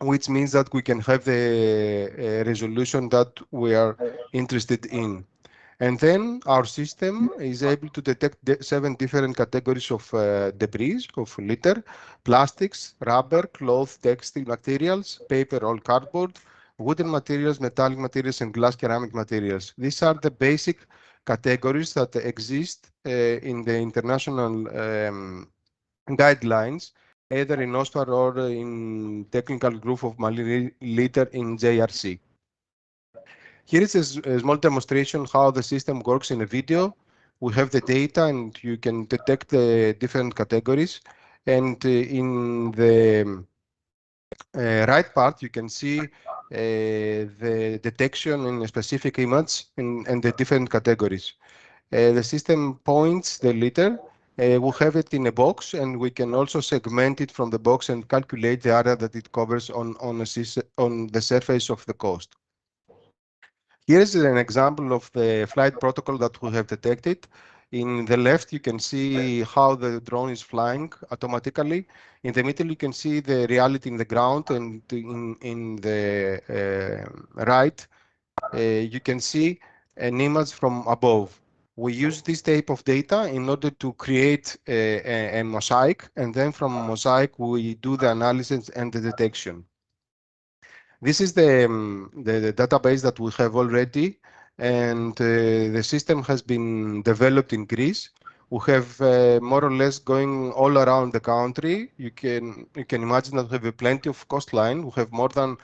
which means that we can have the resolution that we are interested in. And then our system is able to detect 7 different categories of debris, of litter: plastics, rubber, cloth, textile materials, paper or cardboard, wooden materials, metallic materials, and glass ceramic materials. These are the basic categories that exist in the international guidelines, either in OSPAR or in technical group of marine litter in JRC. Here is a small demonstration how the system works in a video. We have the data and you can detect the different categories. And in the right part, you can see the detection in a specific image and the different categories. The system points the litter. We'll have it in a box, and we can also segment it from the box and calculate the area that it covers on the surface of the coast. Here's an example of the flight protocol that we have detected. In the left, you can see how the drone is flying automatically. In the middle, you can see the reality in the ground, and in the right, you can see an image from above. We use this type of data in order to create a mosaic, and then from mosaic we do the analysis and the detection. This is the database that we have already, and the system has been developed in Greece. We have more or less going all around the country. You can imagine that we have plenty of coastline. We have more than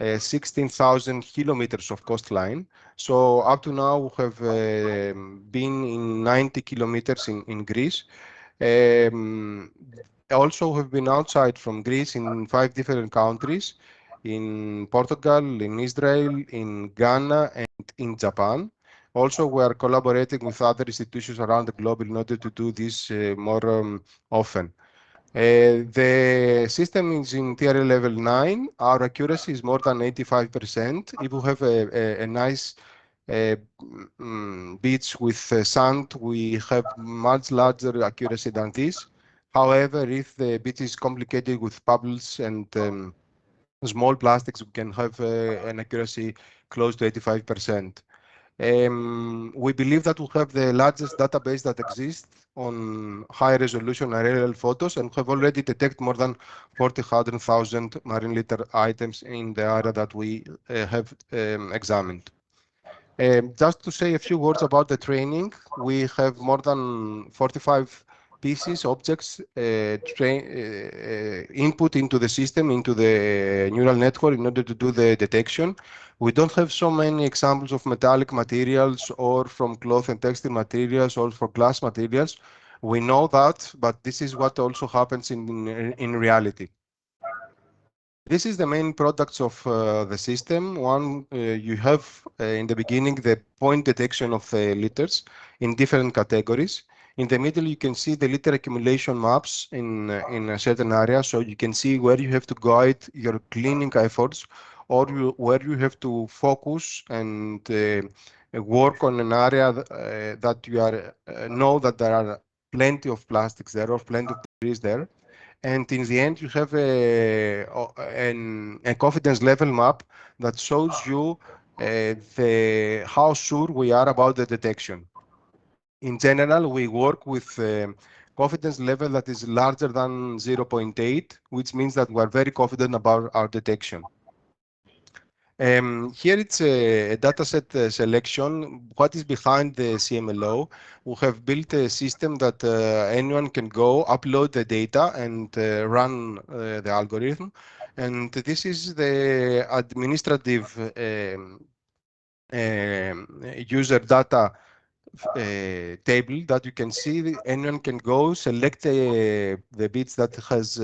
16,000 kilometers of coastline. So up to now, we have been in 90 kilometers in Greece. Also, have been outside from Greece in 5 different countries, in Portugal, in Israel, in Ghana, and in Japan. Also, we are collaborating with other institutions around the globe in order to do this more often. The system is in tier level 9. Our accuracy is more than 85%. If we have a nice beach with sand, we have much larger accuracy than this. However, if the beach is complicated with pebbles and small plastics, we can have an accuracy close to 85%. We believe that we have the largest database that exists on high resolution aerial photos and have already detected more than 40,000 marine litter items in the area that we have examined. Just to say a few words about the training, we have more than 45 pieces, objects, input into the system, into the neural network in order to do the detection. We don't have so many examples of metallic materials or from cloth and textile materials or for glass materials. We know that, but this is what also happens in reality. This is the main products of the system. One, you have in the beginning the point detection of the litters in different categories. In the middle, you can see the litter accumulation maps in a certain area, so you can see where you have to guide your cleaning efforts or where you have to focus and work on an area that you are know that there are plenty of plastics there or plenty of debris there. And in the end, you have a confidence level map that shows you how sure we are about the detection. In general, we work with confidence level that is larger than 0.8, which means that we are very confident about our detection. Here it's a dataset selection. What is behind the CMLO? We have built a system that anyone can go upload the data and run the algorithm. And this is the administrative user data table that you can see. Anyone can go select the bits that has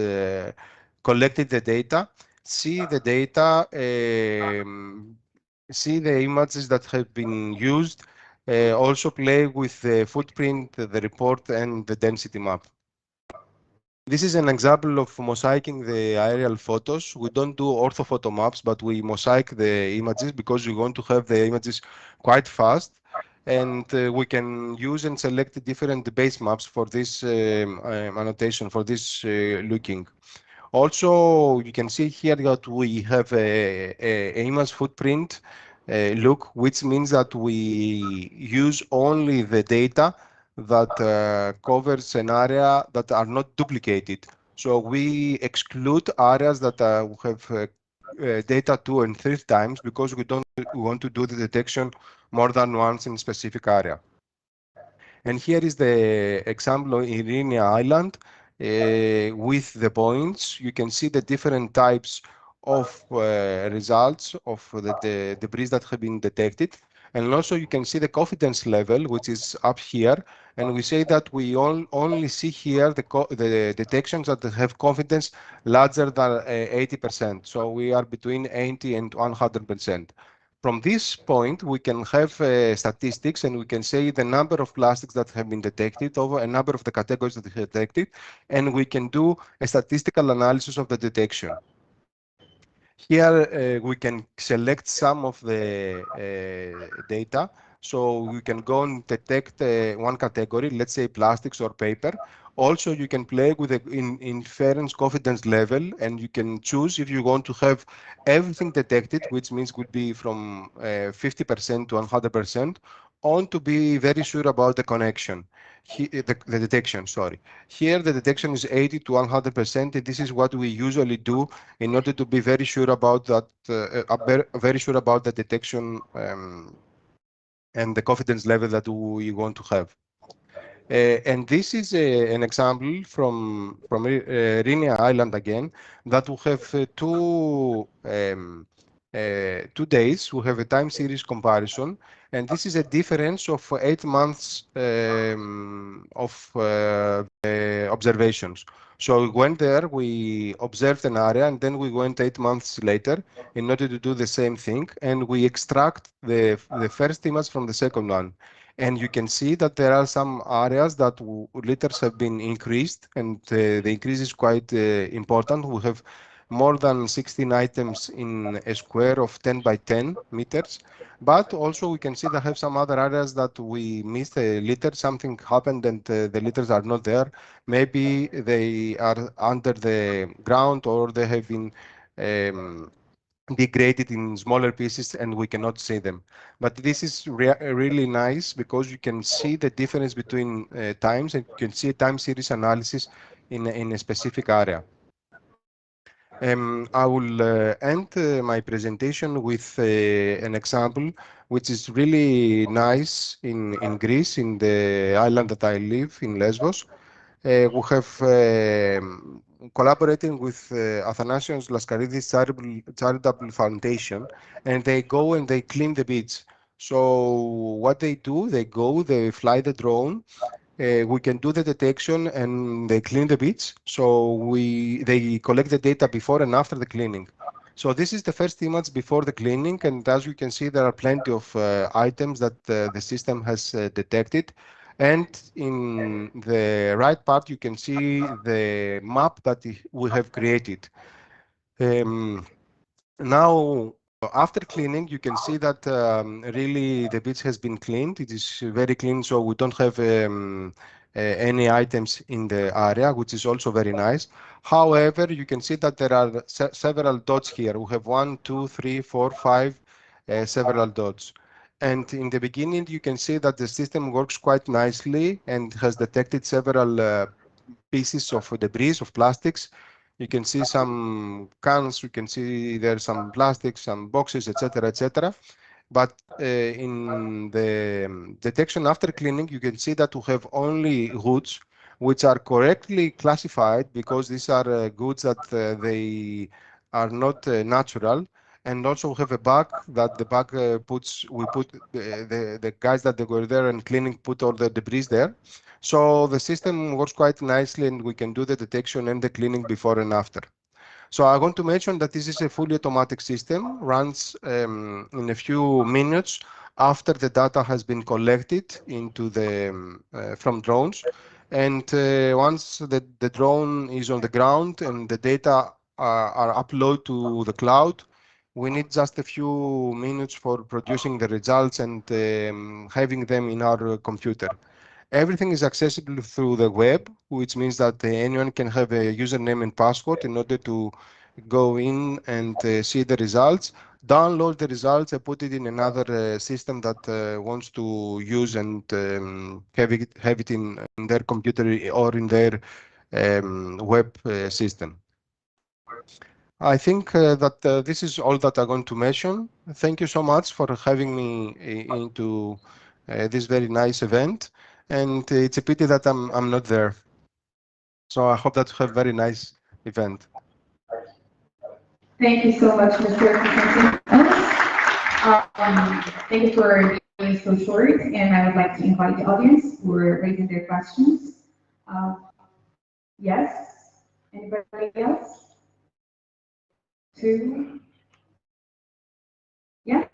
collected the data, see the data, see the images that have been used, also play with the footprint, the report, and the density map. This is an example of mosaicing the aerial photos. We don't do orthophoto maps, but we mosaic the images because we want to have the images quite fast. And we can use and select different base maps for this annotation, for this looking. Also, you can see here that we have a image footprint look, which means that we use only the data that covers an area that are not duplicated. So we exclude areas that have data 2 and 3 times because we want to do the detection more than once in a specific area. And here is the example of Irina Island with the points. You can see the different types of results of the debris that have been detected. And also you can see the confidence level, which is up here. And we say that we only see here the detections that have confidence larger than 80%. So we are between 80 and 100%. From this point, we can have statistics and we can say the number of plastics that have been detected over a number of the categories that are detected, and we can do a statistical analysis of the detection. Here, we can select some of the data. So we can go and detect one category, let's say plastics or paper. Also, you can play with the inference confidence level, and you can choose if you want to have everything detected, which means would be from 50% to 100%, on to be very sure about the connection, the detection, sorry. Here, the detection is 80 to 100%. This is what we usually do in order to be very sure about that, very sure about the detection and the confidence level that we want to have. And this is an example from Rinia Island again, that we have two days. We have a time series comparison, and this is a difference of 8 months of observations. So we went there, we observed an area, and then we went 8 months later in order to do the same thing, and we extract the first image from the second one. And you can see that there are some areas that litters have been increased, and the increase is quite important. We have more than 16 items in a square of 10 by 10 meters. But also we can see that have some other areas that we missed a litter, something happened and the litters are not there. Maybe they are under the ground or they have been degraded in smaller pieces and we cannot see them. But this is really nice because you can see the difference between times, and you can see a time series analysis in a specific area. I will end my presentation with an example which is really nice in Greece, in the island that I live, in Lesbos. We have collaborating with Athanasios Laskaridis Charitable Foundation, and they go and they clean the beach. So what they do, they fly the drone. We can do the detection and they clean the beach. So they collect the data before and after the cleaning. So this is the first image before the cleaning, and as you can see, there are plenty of items that the system has detected. And in the right part, you can see the map that we have created. Now, after cleaning, you can see that really the beach has been cleaned. It is very clean, so we don't have any items in the area, which is also very nice. However, you can see that there are several dots here. We have 1, 2, 3, 4, 5, several dots. And in the beginning, you can see that the system works quite nicely and has detected several pieces of debris, of plastics. You can see some cans, you can see there's some plastics, some boxes, etc., etc. But in the detection after cleaning, you can see that we have only goods which are correctly classified because these are goods that they are not natural. And also we have a bag that the bag we put the guys that they were there and cleaning put all the debris there. So the system works quite nicely and we can do the detection and the cleaning before and after. So I want to mention that this is a fully automatic system, runs in a few minutes after the data has been collected into the from drones. And once the drone is on the ground and the data are uploaded to the cloud, we need just a few minutes for producing the results and having them in our computer. Everything is accessible through the web, which means that anyone can have a username and password in order to go in and see the results, download the results and put it in another system that wants to use and have it in their computer or in their web system. I think that this is all that I'm going to mention. Thank you so much for having me into this very nice event. And it's a pity that I'm not there. So I hope that you have a very nice event. Thank you so much, Mr. Constantine. Thank you for being so short, and I would like to invite the audience who are raising their questions. Yes? Anybody else? 2? Yeah?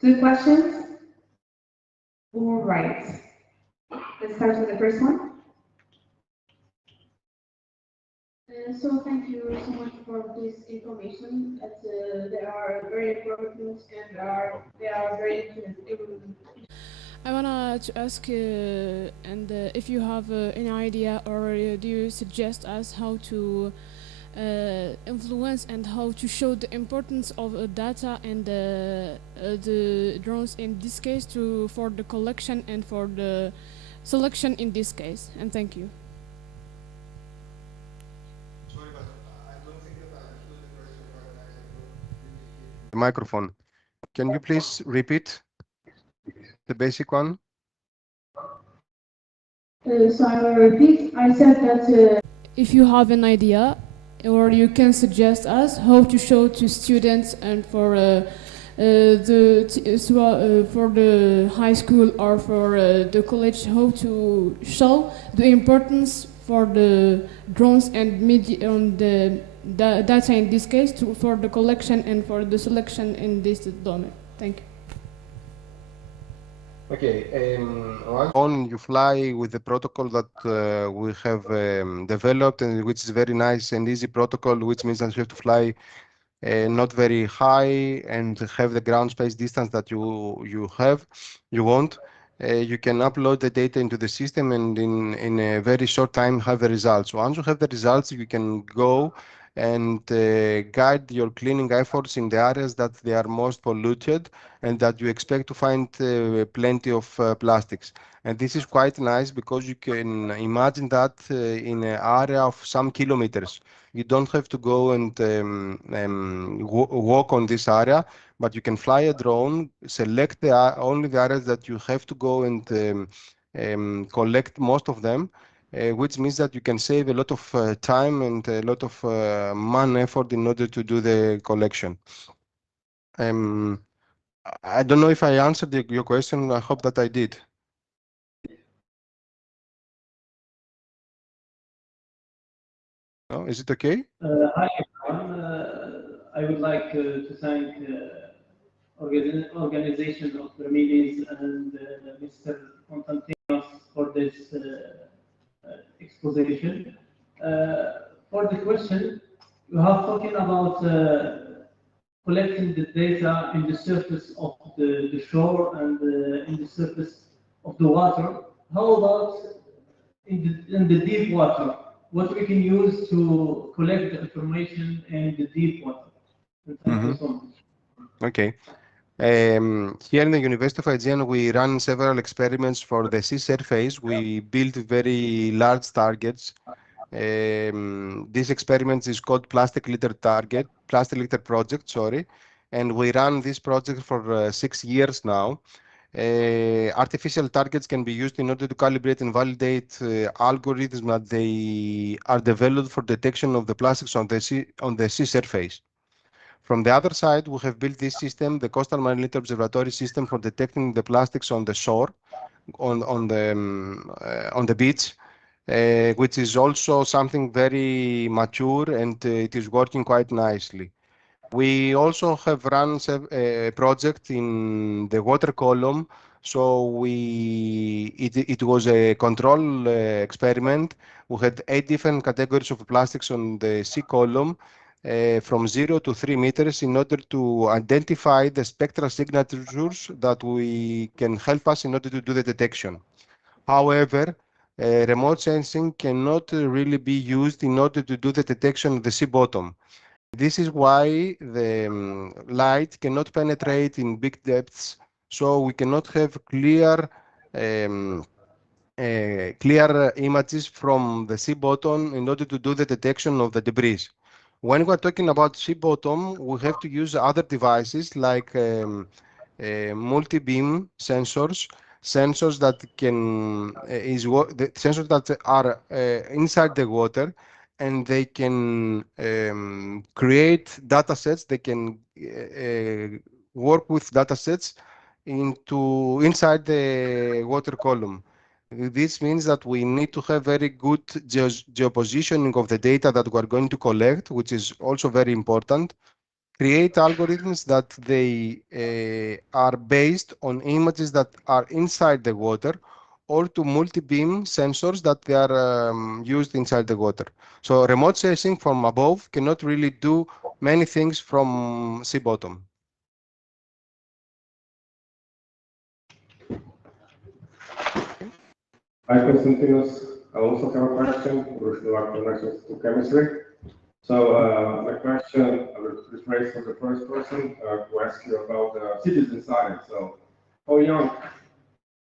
2 questions? All right. Let's start with the first one. So thank you so much for this information. They are very important and they are very important. I wanna to ask if you have any idea or do you suggest us how to influence and how to show the importance of data and the drones in this case for the collection and for the selection in this case. And thank you. Sorry, but I don't think that I understood the question quite nicely. The microphone. Can you please repeat the basic one? So I will repeat. I said that if you have an idea, or you can suggest us how to show to students and for for the high school or for the college, how to show the importance for the drones and media on the data in this case for the collection and for the selection in this domain. Thank you. Okay, on you fly with the protocol that we have developed, and which is very nice and easy protocol, which means that you have to fly not very high and have the ground space distance that you want. You can upload the data into the system, and in a very short time have the results. Once you have the results, you can go and guide your cleaning efforts in the areas that they are most polluted and that you expect to find plenty of plastics. And this is quite nice because you can imagine that in an area of some kilometers. You don't have to go and walk on this area, but you can fly a drone, select only the areas that you have to go and collect most of them, which means that you can save a lot of time and a lot of man effort in order to do the collection. I don't know if I answered your question. I hope that I did. No, is it okay? Hi, everyone. I would like to thank organization of Remedies and Mr. Constantinos for this exposition. For the question, you have talking about collecting the data in the surface of the shore and in the surface of the water. How about in the deep water? What we can use to collect the information in the deep water? Thank you so much. Okay. Here in the University of Aegean, we run several experiments for the sea surface. We built very large targets. This experiment is called plastic litter project, sorry. And we run this project for 6 years now. Artificial targets can be used in order to calibrate and validate algorithms that they are developed for detection of the plastics on the sea surface. From the other side, we have built this system, the Coastal Marine Litter Observatory system, for detecting the plastics on the shore, on the beach, which is also something very mature, and it is working quite nicely. We also have run a project in the water column. So it was a control experiment. We had 8 different categories of plastics on the sea column from 0 to 3 meters in order to identify the spectral signatures that we can help us in order to do the detection. However, remote sensing cannot really be used in order to do the detection of the sea bottom. This is why the light cannot penetrate in big depths, so we cannot have clear images from the sea bottom in order to do the detection of the debris. When we're talking about sea bottom, we have to use other devices like multi-beam sensors that can the sensors that are inside the water, and they can create data sets. They can work with data sets inside the water column. This means that we need to have very good geopositioning of the data that we're going to collect, which is also very important. Create algorithms that they are based on images that are inside the water, or to multi-beam sensors that they are used inside the water. So remote sensing from above cannot really do many things from sea bottom. Hi, Konstantinos. I also have a question with regard to chemistry. So my question, I will rephrase for the first person to ask you about citizen science. So how young,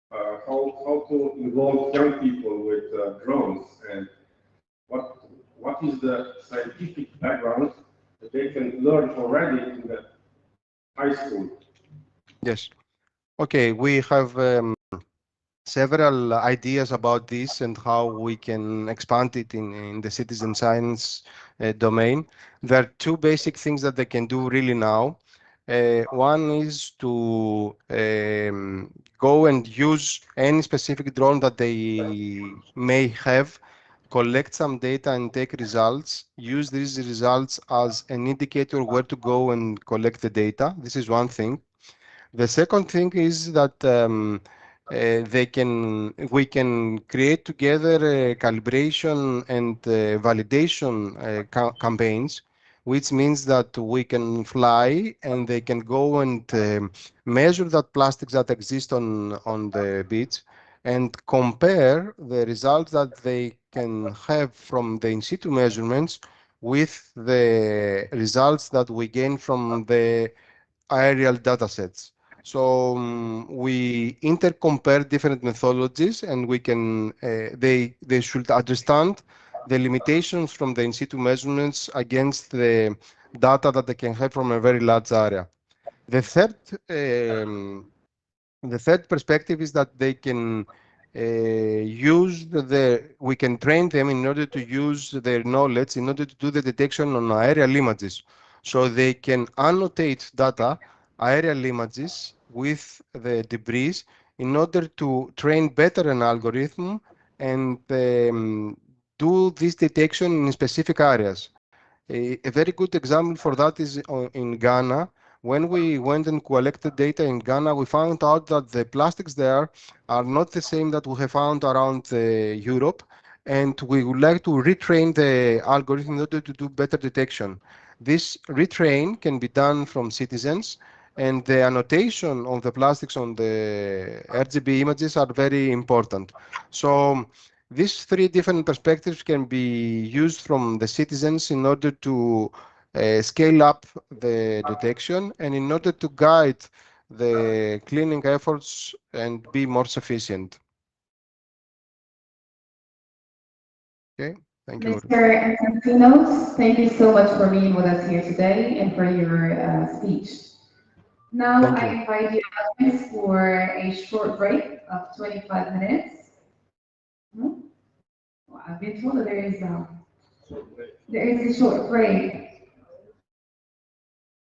how to involve young people with drones, and what is the scientific background that they can learn already in the high school? Yes. Okay, we have several ideas about this and how we can expand it in the citizen science domain. There are two basic things that they can do really now. One is to go and use any specific drone that they may have, collect some data and take results, use these results as an indicator where to go and collect the data. This is one thing. The second thing is that we can create together calibration and validation campaigns, which means that we can fly and they can go and measure that plastics that exist on the beach and compare the results that they can have from the in situ measurements with the results that we gain from the aerial data sets. So we intercompare different methodologies, and we can they should understand the limitations from the in situ measurements against the data that they can have from a very large area. The third perspective is that they can we can train them in order to use their knowledge in order to do the detection on aerial images. So they can annotate data, aerial images with the debris in order to train better an algorithm and do this detection in specific areas. A very good example for that is in Ghana. When we went and collected data in Ghana, we found out that the plastics there are not the same that we have found around Europe, and we would like to retrain the algorithm in order to do better detection. This retrain can be done from citizens, and the annotation of the plastics on the RGB images are very important. So these three different perspectives can be used from the citizens in order to scale up the detection and in order to guide the cleaning efforts and be more sufficient. Okay, thank you. Mr. Antantinos, thank you so much for being with us here today and for your speech. Now I invite you audience for a short break of 25 minutes. Well, I've been told that there is a short break.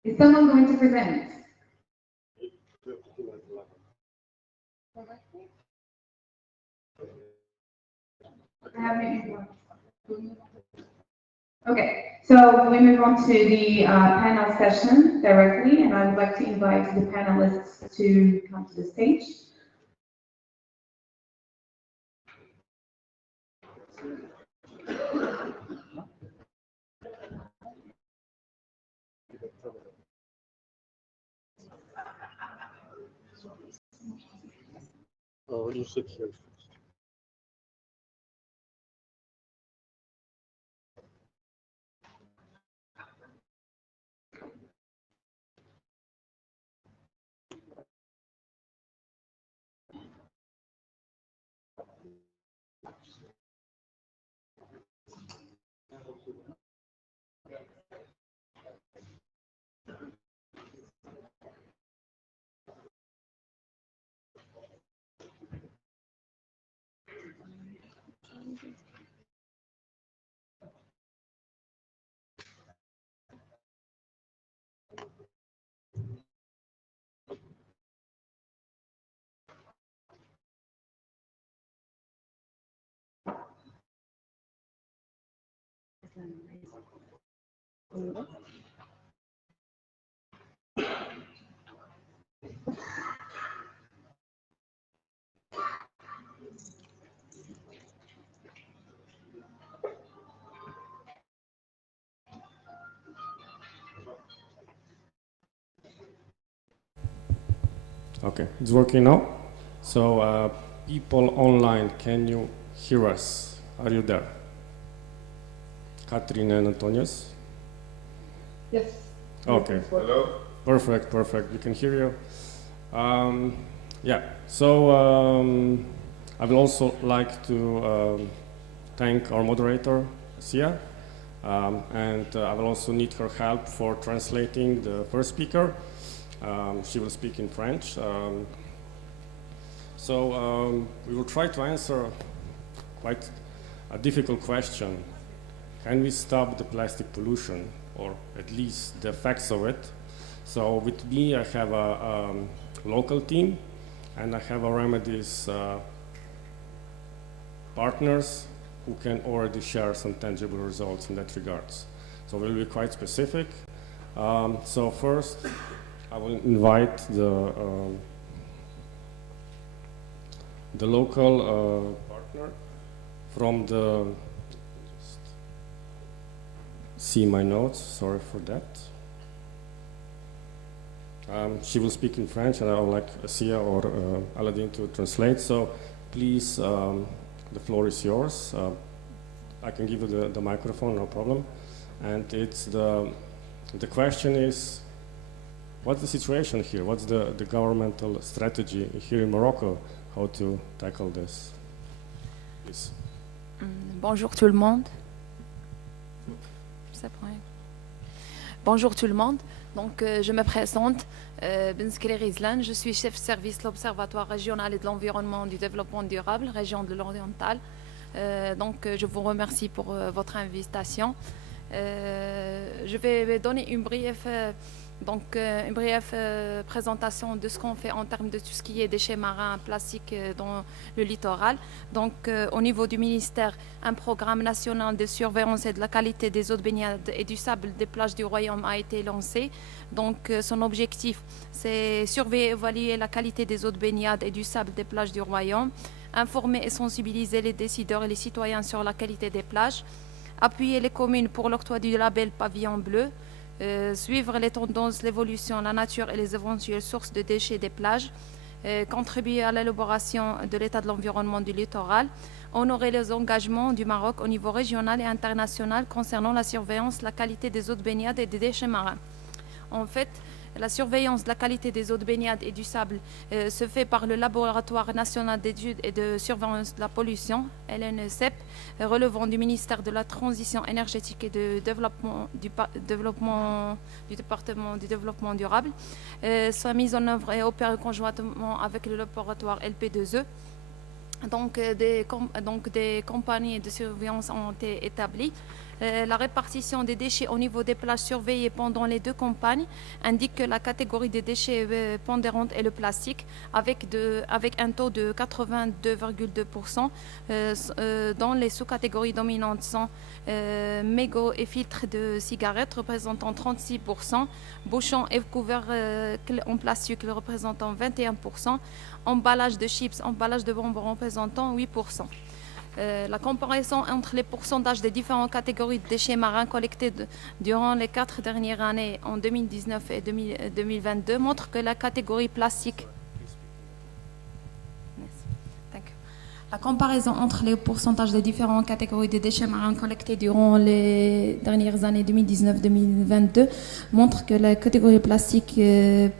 Is someone going to present? Okay, so we move on to the panel session directly, and I would like to invite the panelists to come to the stage. Oh, you sit here. Okay, it's working now. So people online, can you hear us? Are you there? Catherine and Antonius? Yes. Okay. Hello? Perfect, perfect. We can hear you. Yeah, so I would also like to thank our moderator, Sia, and I will also need her help for translating the first speaker. She will speak in French. We will try to answer quite a difficult question. Can we stop the plastic pollution, or at least the effects of it? So with me, I have a local team, and I have a Remedies partners who can already share some tangible results in that regards. So we'll be quite specific. So first, I will invite the local partner from the, just see my notes, sorry for that. She will speak in French, and I would like Sia or Aladdin to translate. So please, the floor is yours. I can give you the microphone, no problem. And it's the question is, what's the situation here? What's the governmental strategy here in Morocco? How to tackle this? Please. Bonjour tout le monde. Bonjour tout le monde. Donc, je me présente, Benskri Rizlan, je suis chef de service de l'Observatoire régional et de l'environnement du développement durable, région de l'Oriental. Donc, je vous remercie pour votre invitation. Je vais donner une brève présentation de ce qu'on fait en termes de tout ce qui est déchets marins, plastiques dans le littoral. Donc, au niveau du ministère, un programme national de surveillance et de la qualité des eaux de baignade et du sable des plages du Royaume a été lancé. Donc, son objectif, c'est surveiller et évaluer la qualité des eaux de baignade et du sable des plages du Royaume, informer et sensibiliser les décideurs et les citoyens sur la qualité des plages, appuyer les communes pour l'octroi du label pavillon bleu, suivre les tendances, l'évolution, la nature et les éventuelles sources de déchets des plages, contribuer à l'élaboration de l'état de l'environnement du littoral, honorer les engagements du Maroc au niveau régional et international concernant la surveillance, la qualité des eaux de baignade et des déchets marins. En fait, la surveillance de la qualité des eaux de baignade et du sable se fait par le Laboratoire national d'études et de surveillance de la pollution, LNECEP, relevant du ministère de la Transition énergétique et du département du développement durable. Sa mise en œuvre est opérée conjointement avec le laboratoire LP2E. Donc, des compagnies de surveillance ont été établies. La répartition des déchets au niveau des plages surveillées pendant les deux campagnes indique que la catégorie des déchets pondérantes est le plastique, avec un taux de 82,2%, dont les sous-catégories dominantes sont mégots et filtres de cigarettes représentant 36%, bouchons et couverts en plastique représentant 21%, emballage de chips, emballage de bonbons représentant 8%. La comparaison entre les pourcentages des différentes catégories de déchets marins collectés durant les 4 dernières années, en 2019 et 2022, montre que la catégorie plastique... La comparaison entre les pourcentages des différentes catégories de déchets marins collectés durant les dernières années 2019-2022 montre que la catégorie plastique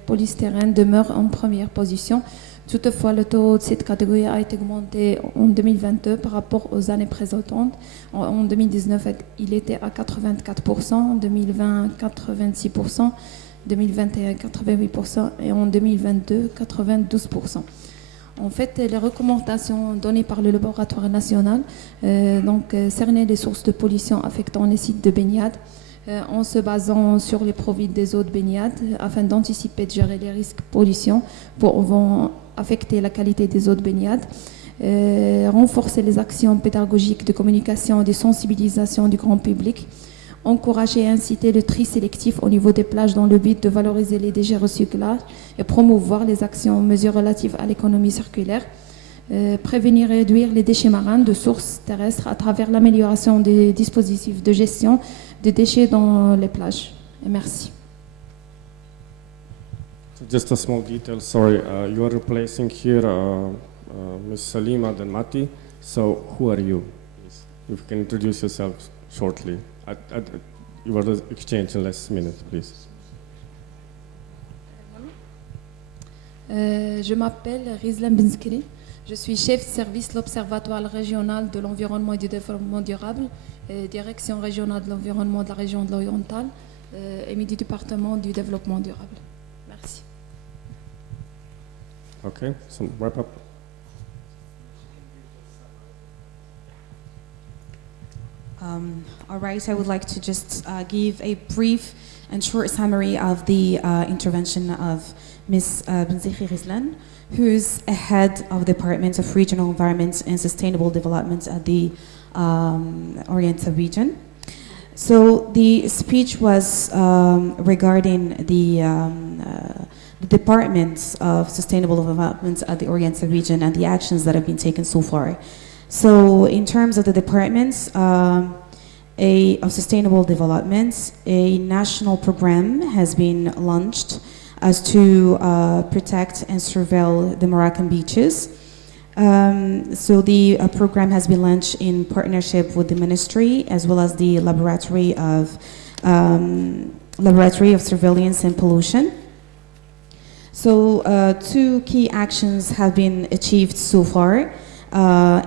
polystyrène demeure en première position. Toutefois, le taux de cette catégorie a été augmenté en 2022 par rapport aux années précédentes. En 2019, il était à 84%, en 2020, 86%, 2021, 88% et en 2022, 92%. En fait, les recommandations données par le laboratoire national cernaient les sources de pollution affectant les sites de baignade en se basant sur les profils des eaux de baignade afin d'anticiper et de gérer les risques de pollution pouvant affecter la qualité des eaux de baignade, renforcer les actions pédagogiques de communication et de sensibilisation du grand public, encourager et inciter le tri sélectif au niveau des plages dans le but de valoriser les déchets recyclables et promouvoir les actions mesures relatives à l'économie circulaire, prévenir et réduire les déchets marins de sources terrestres à travers l'amélioration des dispositifs de gestion des déchets dans les plages. Et merci. Just a small detail, sorry, you are replacing here Ms. Salima Denmati, so who are you? If you can introduce yourself shortly. your exchange in last minute, please. Je m'appelle Rizlan Benzkiri. Je suis chef de service l'Observatoire régional de l'environnement et du développement durable, direction régionale de l'environnement de la région de l'Oriental et du département du développement durable. Merci. Okay, some wrap up. All right, I would like to just give a brief and short summary of the intervention of Ms. Benzkiri Rizlan, who's head of the Department of Regional Environment and Sustainable Development at the Oriental region. So the speech was regarding the Department of Sustainable Development at the Oriental region and the actions that have been taken so far. So in terms of the departments of sustainable development, a national program has been launched as to protect and surveil the Moroccan beaches. So the program has been launched in partnership with the ministry as well as the Laboratory of Surveillance and Pollution. So two key actions have been achieved so far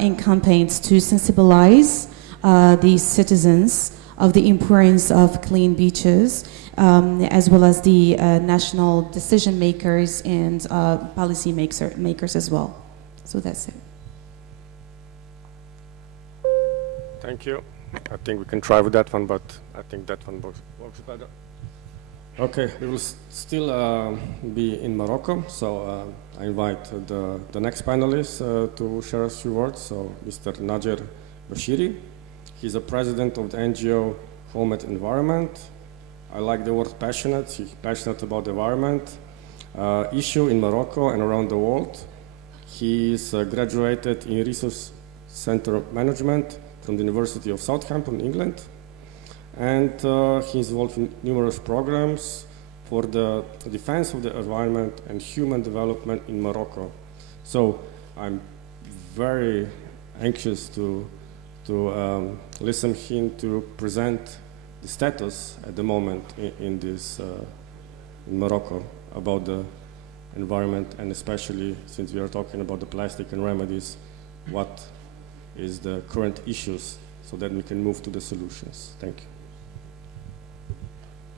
in campaigns to sensibilize the citizens of the importance of clean beaches, as well as the national decision makers and policy makers as well. So that's it. Thank you. I think we can try with that one, but I think that one works better. Okay, we will still be in Morocco, so I invite the next panelist to share a few words. So Mr. Najer Bashiri, he's a president of the NGO MOHAMMED Environment. I like the word passionate. He's passionate about the environment issue in Morocco and around the world. He is graduated in Resource Center Management from the University of Southampton, England. And he's involved in numerous programs for the defense of the environment and human development in Morocco. So I'm very anxious to listen to him to present the status at the moment in Morocco about the environment, and especially since we are talking about the plastic and remedies, what is the current issues so that we can move to the solutions. Thank you.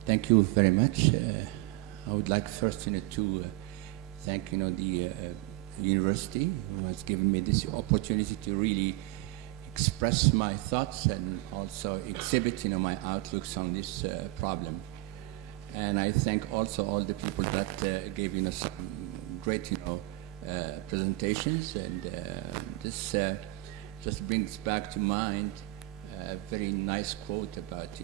Thank you very much. I would like first to thank the university who has given me this opportunity to really express my thoughts and also exhibit my outlooks on this problem. And I thank also all the people that gave some great presentations, and this just brings back to mind a very nice quote about,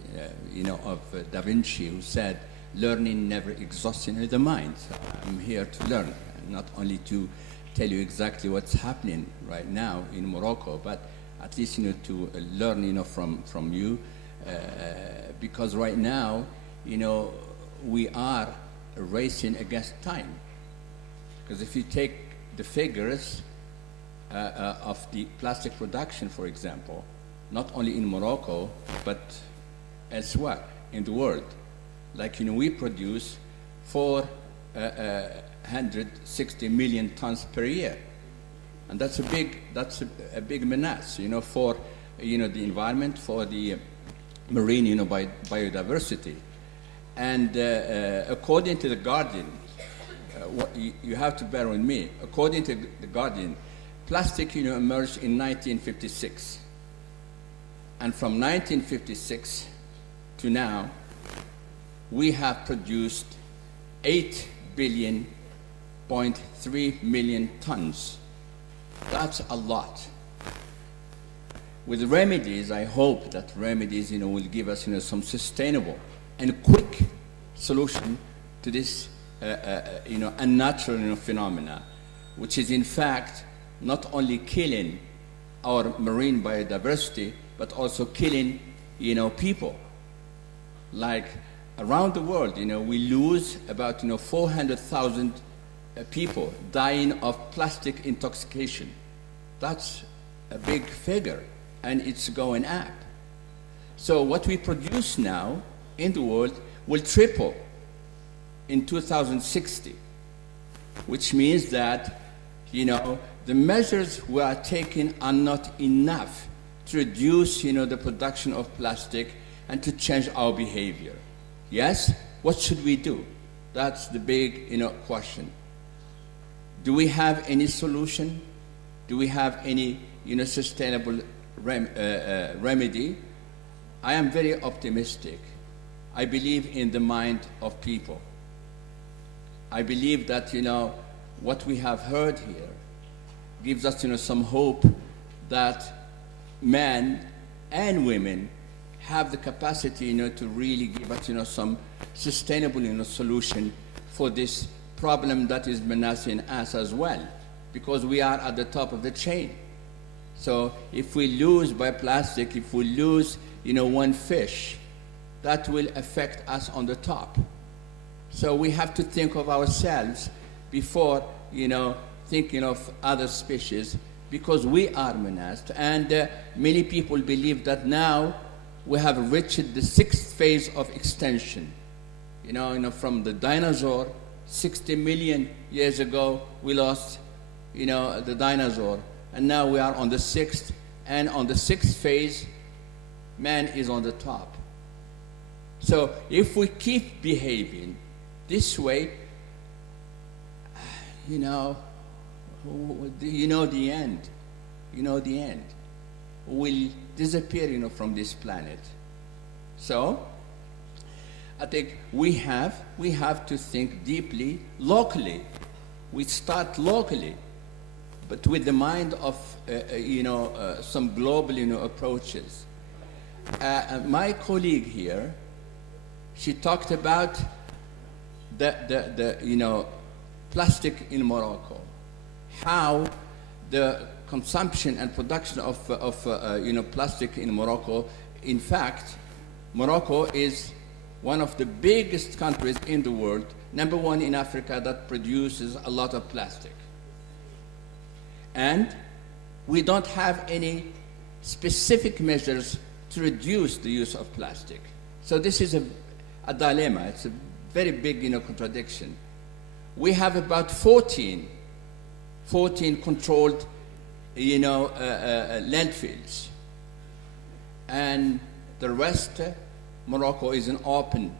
of Da Vinci, who said, "Learning never exhausts the mind." So I'm here to learn, not only to tell you exactly what's happening right now in Morocco, but at least to learn from you, because right now we are racing against time. Because if you take the figures of the plastic production, for example, not only in Morocco, but elsewhere in the world. Like, we produce 460 million tons per year. And that's a big menace, for, the environment, for the marine, biodiversity. And according to The Guardian, you have to bear with me, according to The Guardian, plastic, emerged in 1956. And from 1956 to now, we have produced 8.3 billion tons. That's a lot. With Remedies, I hope that Remedies, will give us, some sustainable and quick solution to this, unnatural, phenomena, which is in fact not only killing our marine biodiversity, but also killing, people. Like around the world, we lose about, 400,000 people dying of plastic intoxication. That's a big figure, and it's going up. So what we produce now in the world will triple in 2060, which means that, the measures we are taking are not enough to reduce, the production of plastic and to change our behavior. Yes, what should we do? That's the big, question. Do we have any solution? Do we have any, sustainable remedy? I am very optimistic. I believe in the mind of people. I believe that, what we have heard here gives us, some hope that men and women have the capacity, to really give us, some sustainable, solution for this problem that is menacing us as well, because we are at the top of the chain. So if we lose by plastic, if we lose, one fish, that will affect us on the top. So we have to think of ourselves before, thinking of other species, because we are menaced. And many people believe that now we have reached the 6th phase of extinction. From the dinosaur, 60 million years ago, we lost, the dinosaur. And now we are on the 6th, and on the 6th phase, man is on the top. So if we keep behaving this way, the end. The end. Will disappear, from this planet. So I think we have to think deeply, locally. We start locally, but with the mind of some global approaches. My colleague here, she talked about the plastic in Morocco, how the consumption and production of plastic in Morocco. In fact, Morocco is one of the biggest countries in the world, #1 in Africa, that produces a lot of plastic. And we don't have any specific measures to reduce the use of plastic. So this is a dilemma. It's a very big, contradiction. We have about 14 controlled, landfills. And the rest, Morocco is an open,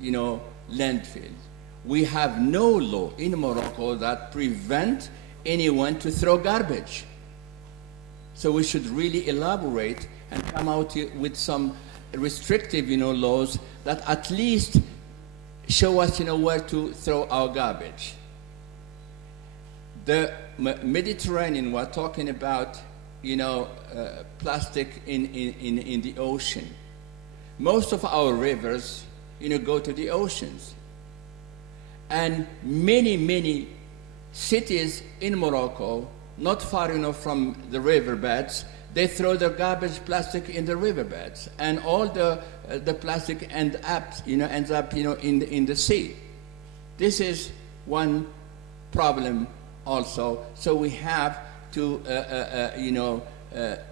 landfill. We have no law in Morocco that prevent anyone to throw garbage. So we should really elaborate and come out with some restrictive, laws that at least show us, where to throw our garbage. The Mediterranean, we're talking about, plastic in the ocean. Most of our rivers, go to the oceans. And many cities in Morocco, not far, from the riverbeds, they throw their garbage plastic in the riverbeds, and all the plastic ends up, in the sea. This is one problem also. So we have to,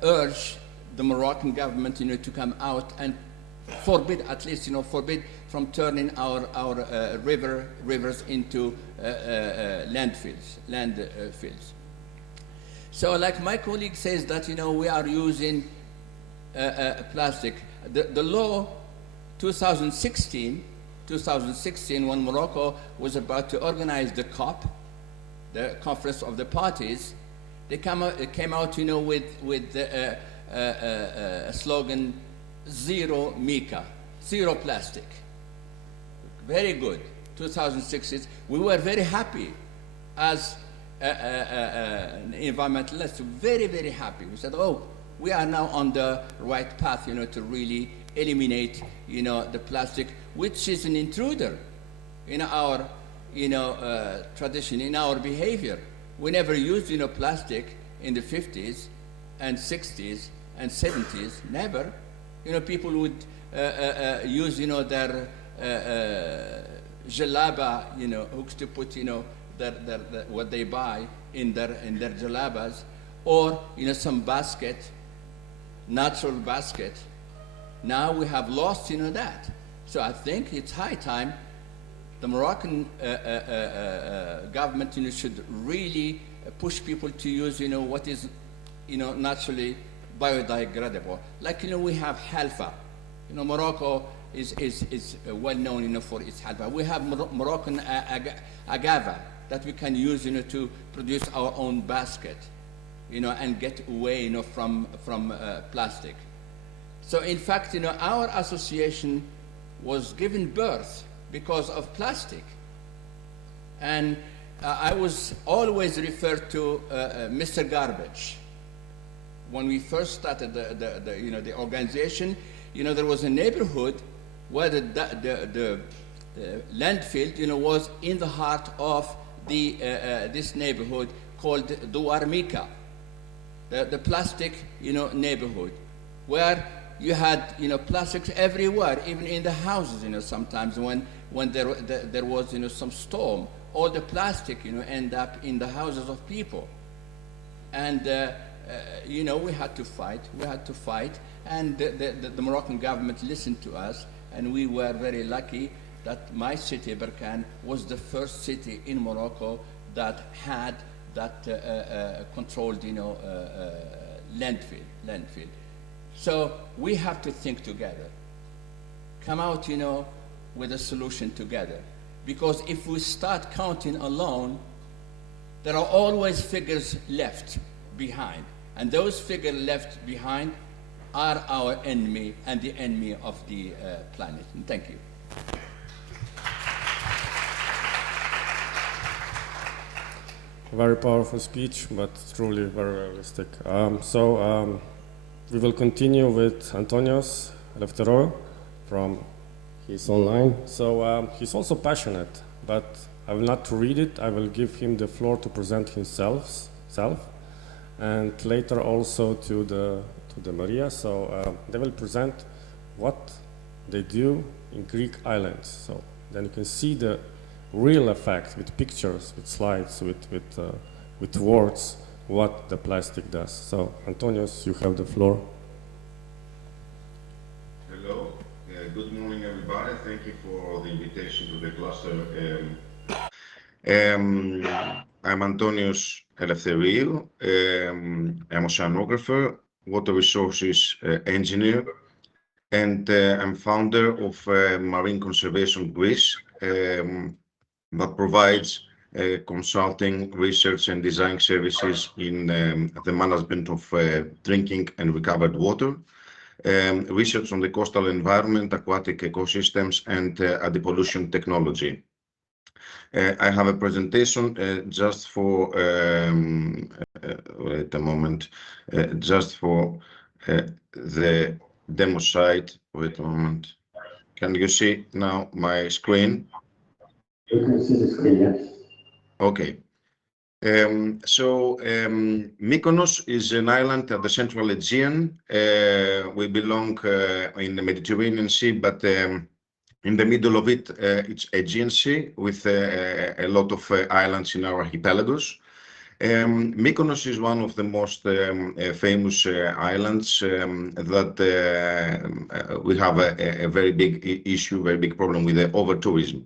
urge the Moroccan government, to come out and forbid, at least, forbid from turning our rivers into landfills. So like my colleague says that, we are using plastic. The law 2016, when Morocco was about to organize the COP, the Conference of the Parties, they came out, with a slogan, zero mica, zero plastic. Very good. 2016, we were very happy as environmentalists, very happy. We said, oh, we are now on the right path, to really eliminate, the plastic, which is an intruder in our, tradition, in our behavior. We never used, plastic in the 50s and 60s and 70s, never. People would use, their jalaba, hooks to put, what they buy in their jalabas, or some basket, natural basket. Now we have lost that. So I think it's high time the Moroccan government should really push people to use what is naturally biodegradable. Like we have halfa. Morocco is well known for its halfa. We have Moroccan agave that we can use to produce our own basket, and get away from plastic. So in fact our association was given birth because of plastic. And I was always referred to Mr. Garbage. When we first started the organization, there was a neighborhood where the landfill was in the heart of this neighborhood called Douar Mika, the plastic neighborhood, where you had plastics everywhere, even in the houses. Sometimes when there was some storm, all the plastic end up in the houses of people. And we had to fight, and the Moroccan government listened to us, and we were very lucky that my city, Berkane, was the first city in Morocco that had that controlled landfill. So we have to think together, come out with a solution together, because if we start counting alone, there are always figures left behind, and those figures left behind are our enemy and the enemy of the planet. And thank you. Very powerful speech, but truly very realistic. We will continue with Antonios Eleftheroiou from his online. So he's also passionate, but I will not read it. I will give him the floor to present himself, and later also to the Maria. So they will present what they do in Greek islands. So then you can see the real effect with pictures, with slides, with words, what the plastic does. So Antonios, you have the floor. Hello, good morning everybody. Thank you for the invitation to the cluster. I'm Antonios Eleftheroiou. I'm an oceanographer, water resources engineer, and I'm founder of Marine Conservation Greece, that provides consulting, research and design services in the management of drinking and recovered water, research on the coastal environment, aquatic ecosystems, and anti-pollution technology. I have a presentation just for, wait a moment, just for the demo site. Wait a moment. Can you see now my screen? You can see the screen, yes. Okay. Mykonos is an island at the central Aegean. We belong in the Mediterranean Sea, but in the middle of it, it's Aegean Sea with a lot of islands in our archipelagos. Mykonos is one of the most famous islands that we have a very big issue, very big problem with the over-tourism.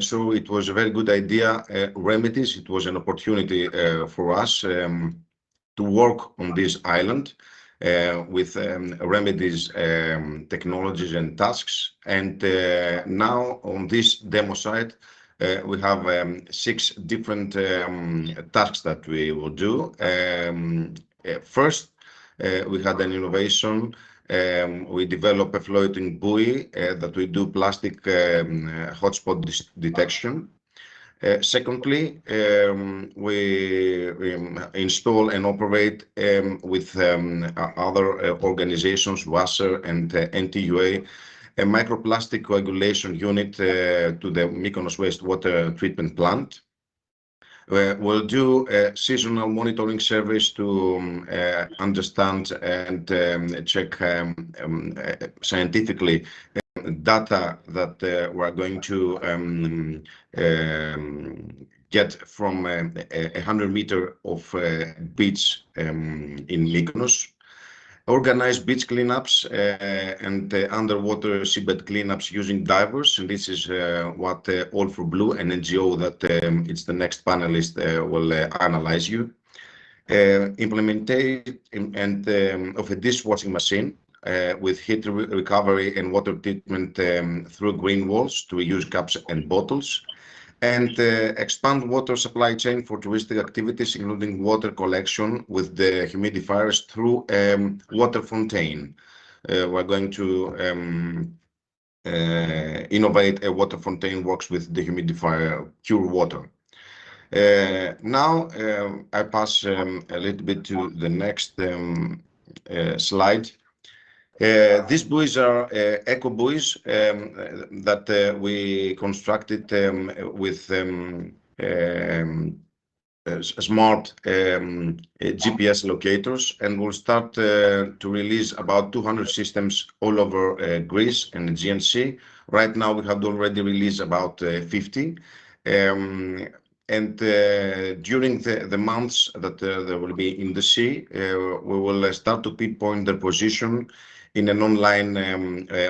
So it was a very good idea, Remedies. It was an opportunity for us to work on this island with Remedies technologies and tasks. And now on this demo site, we have 6 different tasks that we will do. First, we had an innovation. We develop a floating buoy that we do plastic hotspot detection. Secondly, we install and operate with other organizations, WASER and NTUA, a microplastic coagulation unit to the Mykonos wastewater treatment plant. We'll do a seasonal monitoring service to understand and check scientifically data that we're going to get from 100 meters of beach in Mykonos. organize beach cleanups and underwater seabed cleanups using divers. And this is what All for Blue, an NGO that it's the next panelist will analyze you. Implementation of a dishwashing machine with heat recovery and water treatment through green walls to reuse cups and bottles, and expand water supply chain for touristic activities, including water collection with the humidifiers through water fountain. We're going to innovate a water fountain works with the humidifier, pure water. Now I pass a little bit to the next slide. These buoys are eco buoys that we constructed with smart GPS locators, and we'll start to release about 200 systems all over Greece and the Aegean Sea. Right now we have already released about 50. And during the months that they will be in the sea, we will start to pinpoint their position in an online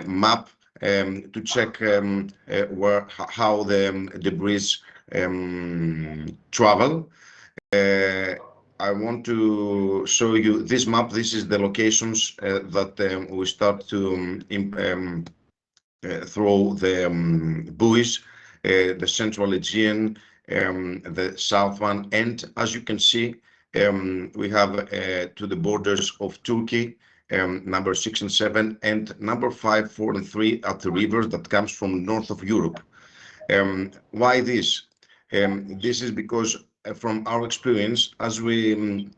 map to check how the debris travel. I want to show you this map. This is the locations that we start to throw the buoys, the Central Aegean, the south one, and as you can see, we have to the borders of Turkey, number 6 and 7, and number 5, 4, and 3 at the rivers that comes from north of Europe. Why this? This is because from our experience, as we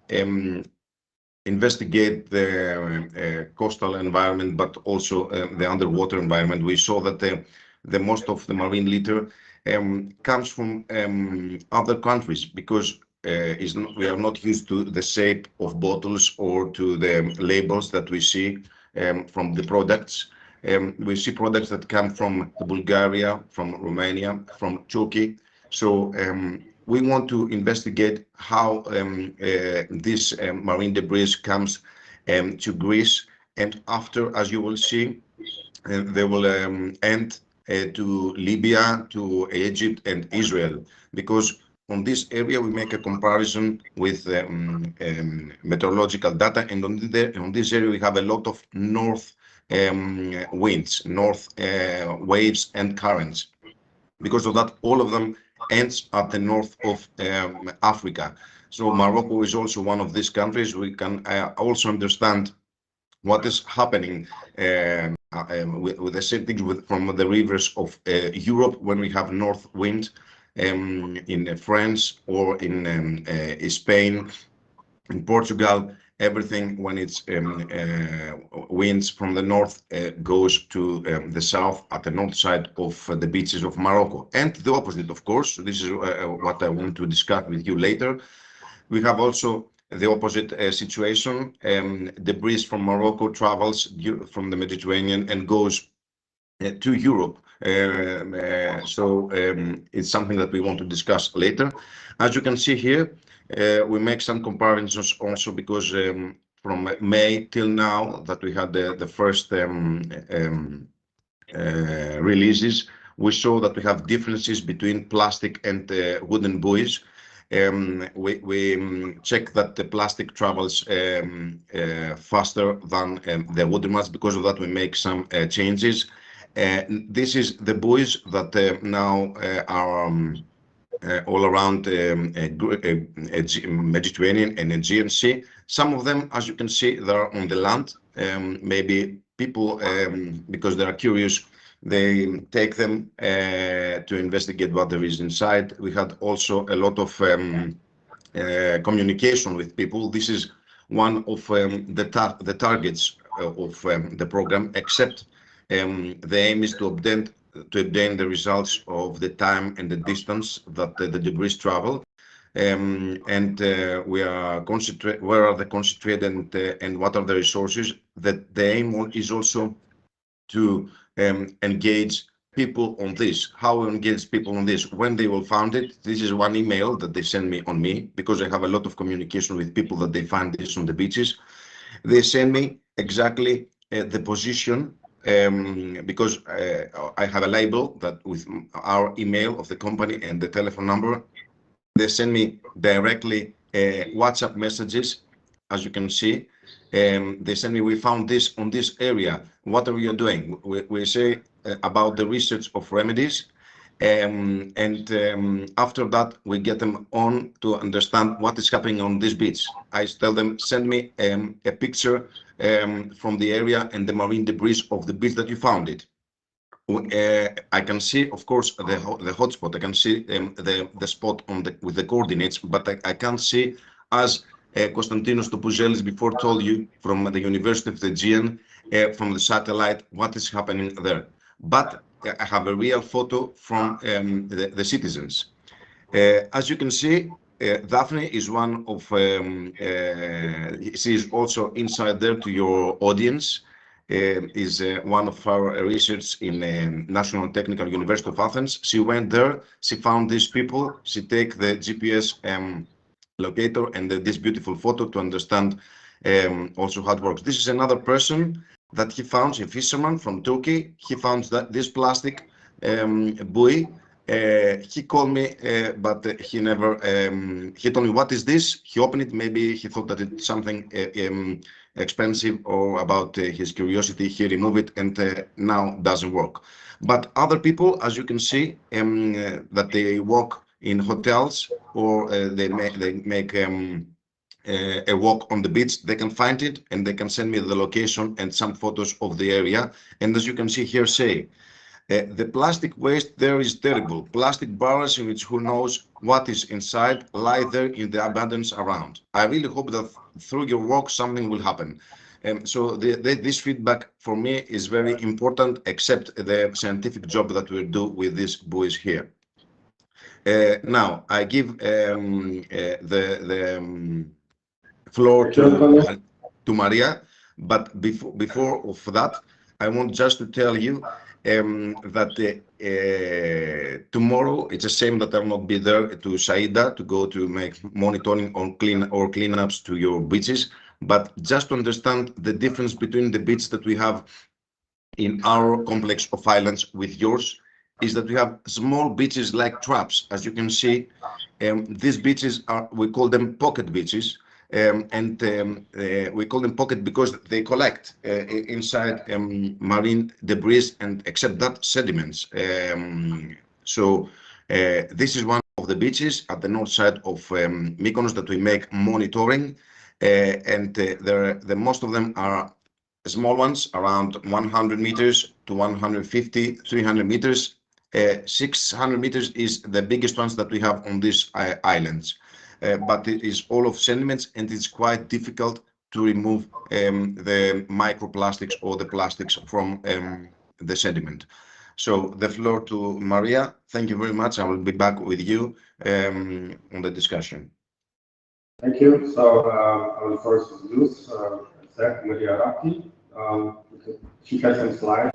investigate the coastal environment, but also the underwater environment, we saw that the most of the marine litter comes from other countries, because we are not used to the shape of bottles or to the labels that we see from the products. We see products that come from Bulgaria, from Romania, from Turkey. So we want to investigate how this marine debris comes to Greece, and after, as you will see, they will end to Libya, to Egypt and Israel, because on this area we make a comparison with meteorological data, and on this area we have a lot of north winds, north waves and currents. Because of that, all of them ends at the north of Africa. So Morocco is also one of these countries. We can also understand what is happening with the same things from the rivers of Europe when we have north wind in France or in Spain, in Portugal. Everything when it's winds from the north goes to the south at the north side of the beaches of Morocco, and the opposite, of course. This is what I want to discuss with you later. We have also the opposite situation. Debris from Morocco travels from the Mediterranean and goes to Europe. So it's something that we want to discuss later. As you can see here, we make some comparisons also, because from May till now that we had the first releases, we saw that we have differences between plastic and wooden buoys. We check that the plastic travels faster than the wooden ones. Because of that, we make some changes. This is the buoys that now are all around Mediterranean and Aegean Sea. Some of them, as you can see, they're on the land. Maybe people, because they are curious, they take them to investigate what there is inside. We had also a lot of communication with people. This is one of the targets of the program, except the aim is to obtain the results of the time and the distance that the debris travel, and we are concentrate where are the concentrated and what are the resources. That the aim is also to engage people on this. How we engage people on this? When they will find it, this is one email that they send me on me, because I have a lot of communication with people that they find this on the beaches. They send me exactly the position because I have a label that with our email of the company and the telephone number. They send me directly WhatsApp messages, as you can see. They send me, we found this on this area. What are you doing? We say about the research of remedies. After that, we get them on to understand what is happening on this beach. I tell them, send me a picture from the area and the marine debris of the beach that you found it. I can see, of course, the hotspot. I can see the spot on with the coordinates, but I can't see, as Konstantinos Topouzelis before told you, from the University of the Aegean, from the satellite, what is happening there. But I have a real photo from the citizens. As you can see, Daphne is one of, she is also inside there to your audience. Is one of our researchers in National Technical University of Athens. She went there, she found these people, she take the GPS locator and this beautiful photo to understand also how it works. This is another person that he found, a fisherman from Turkey. He found that this plastic buoy. He called me, but he never, he told me, what is this? He opened it, maybe he thought that it's something expensive, or about his curiosity, he removed it, and now doesn't work. But other people, as you can see, that they work in hotels, or they make a walk on the beach, they can find it and they can send me the location and some photos of the area. And as you can see here, say, the plastic waste there is terrible. Plastic barrels in which who knows what is inside lie there in the abundance around. I really hope that through your work something will happen. So this feedback for me is very important, except the scientific job that we do with these buoys here. Now I give the floor to Maria, but before of that, I want just to tell you that tomorrow it's a shame that I will not be there to Saida to go to make monitoring on cleanups to your beaches, but just to understand the difference between the beach that we have in our complex of islands with yours, is that we have small beaches like traps. As you can see, these beaches are, we call them pocket beaches. We call them pocket because they collect inside marine debris and except that sediments. This is one of the beaches at the north side of Mykonos that we make monitoring, the most of them are small ones, around 100 meters to 150, 300 meters. 600 meters is the biggest ones that we have on these islands. But it is all of sediments, and it's quite difficult to remove the microplastics or the plastics from the sediment. So the floor to Maria. Thank you very much. I will be back with you on the discussion. Thank you. So I will first introduce Maria Rapti. She has some slides.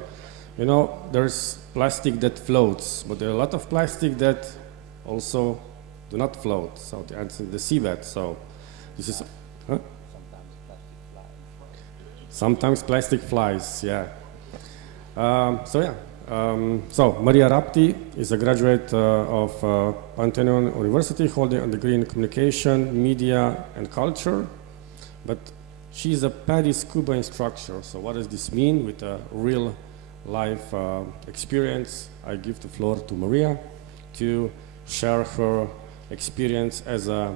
You know, there's plastic that floats, but there are a lot of plastic that also do not float, so the answer is the seabed. So this is sometimes plastic flies, yeah. So Maria Rapti is a graduate of Pantheon University, holding a degree in communication, media, and culture. But she's a PADI scuba instructor. So what does this mean? With a real life experience, I give the floor to Maria to share her experience as a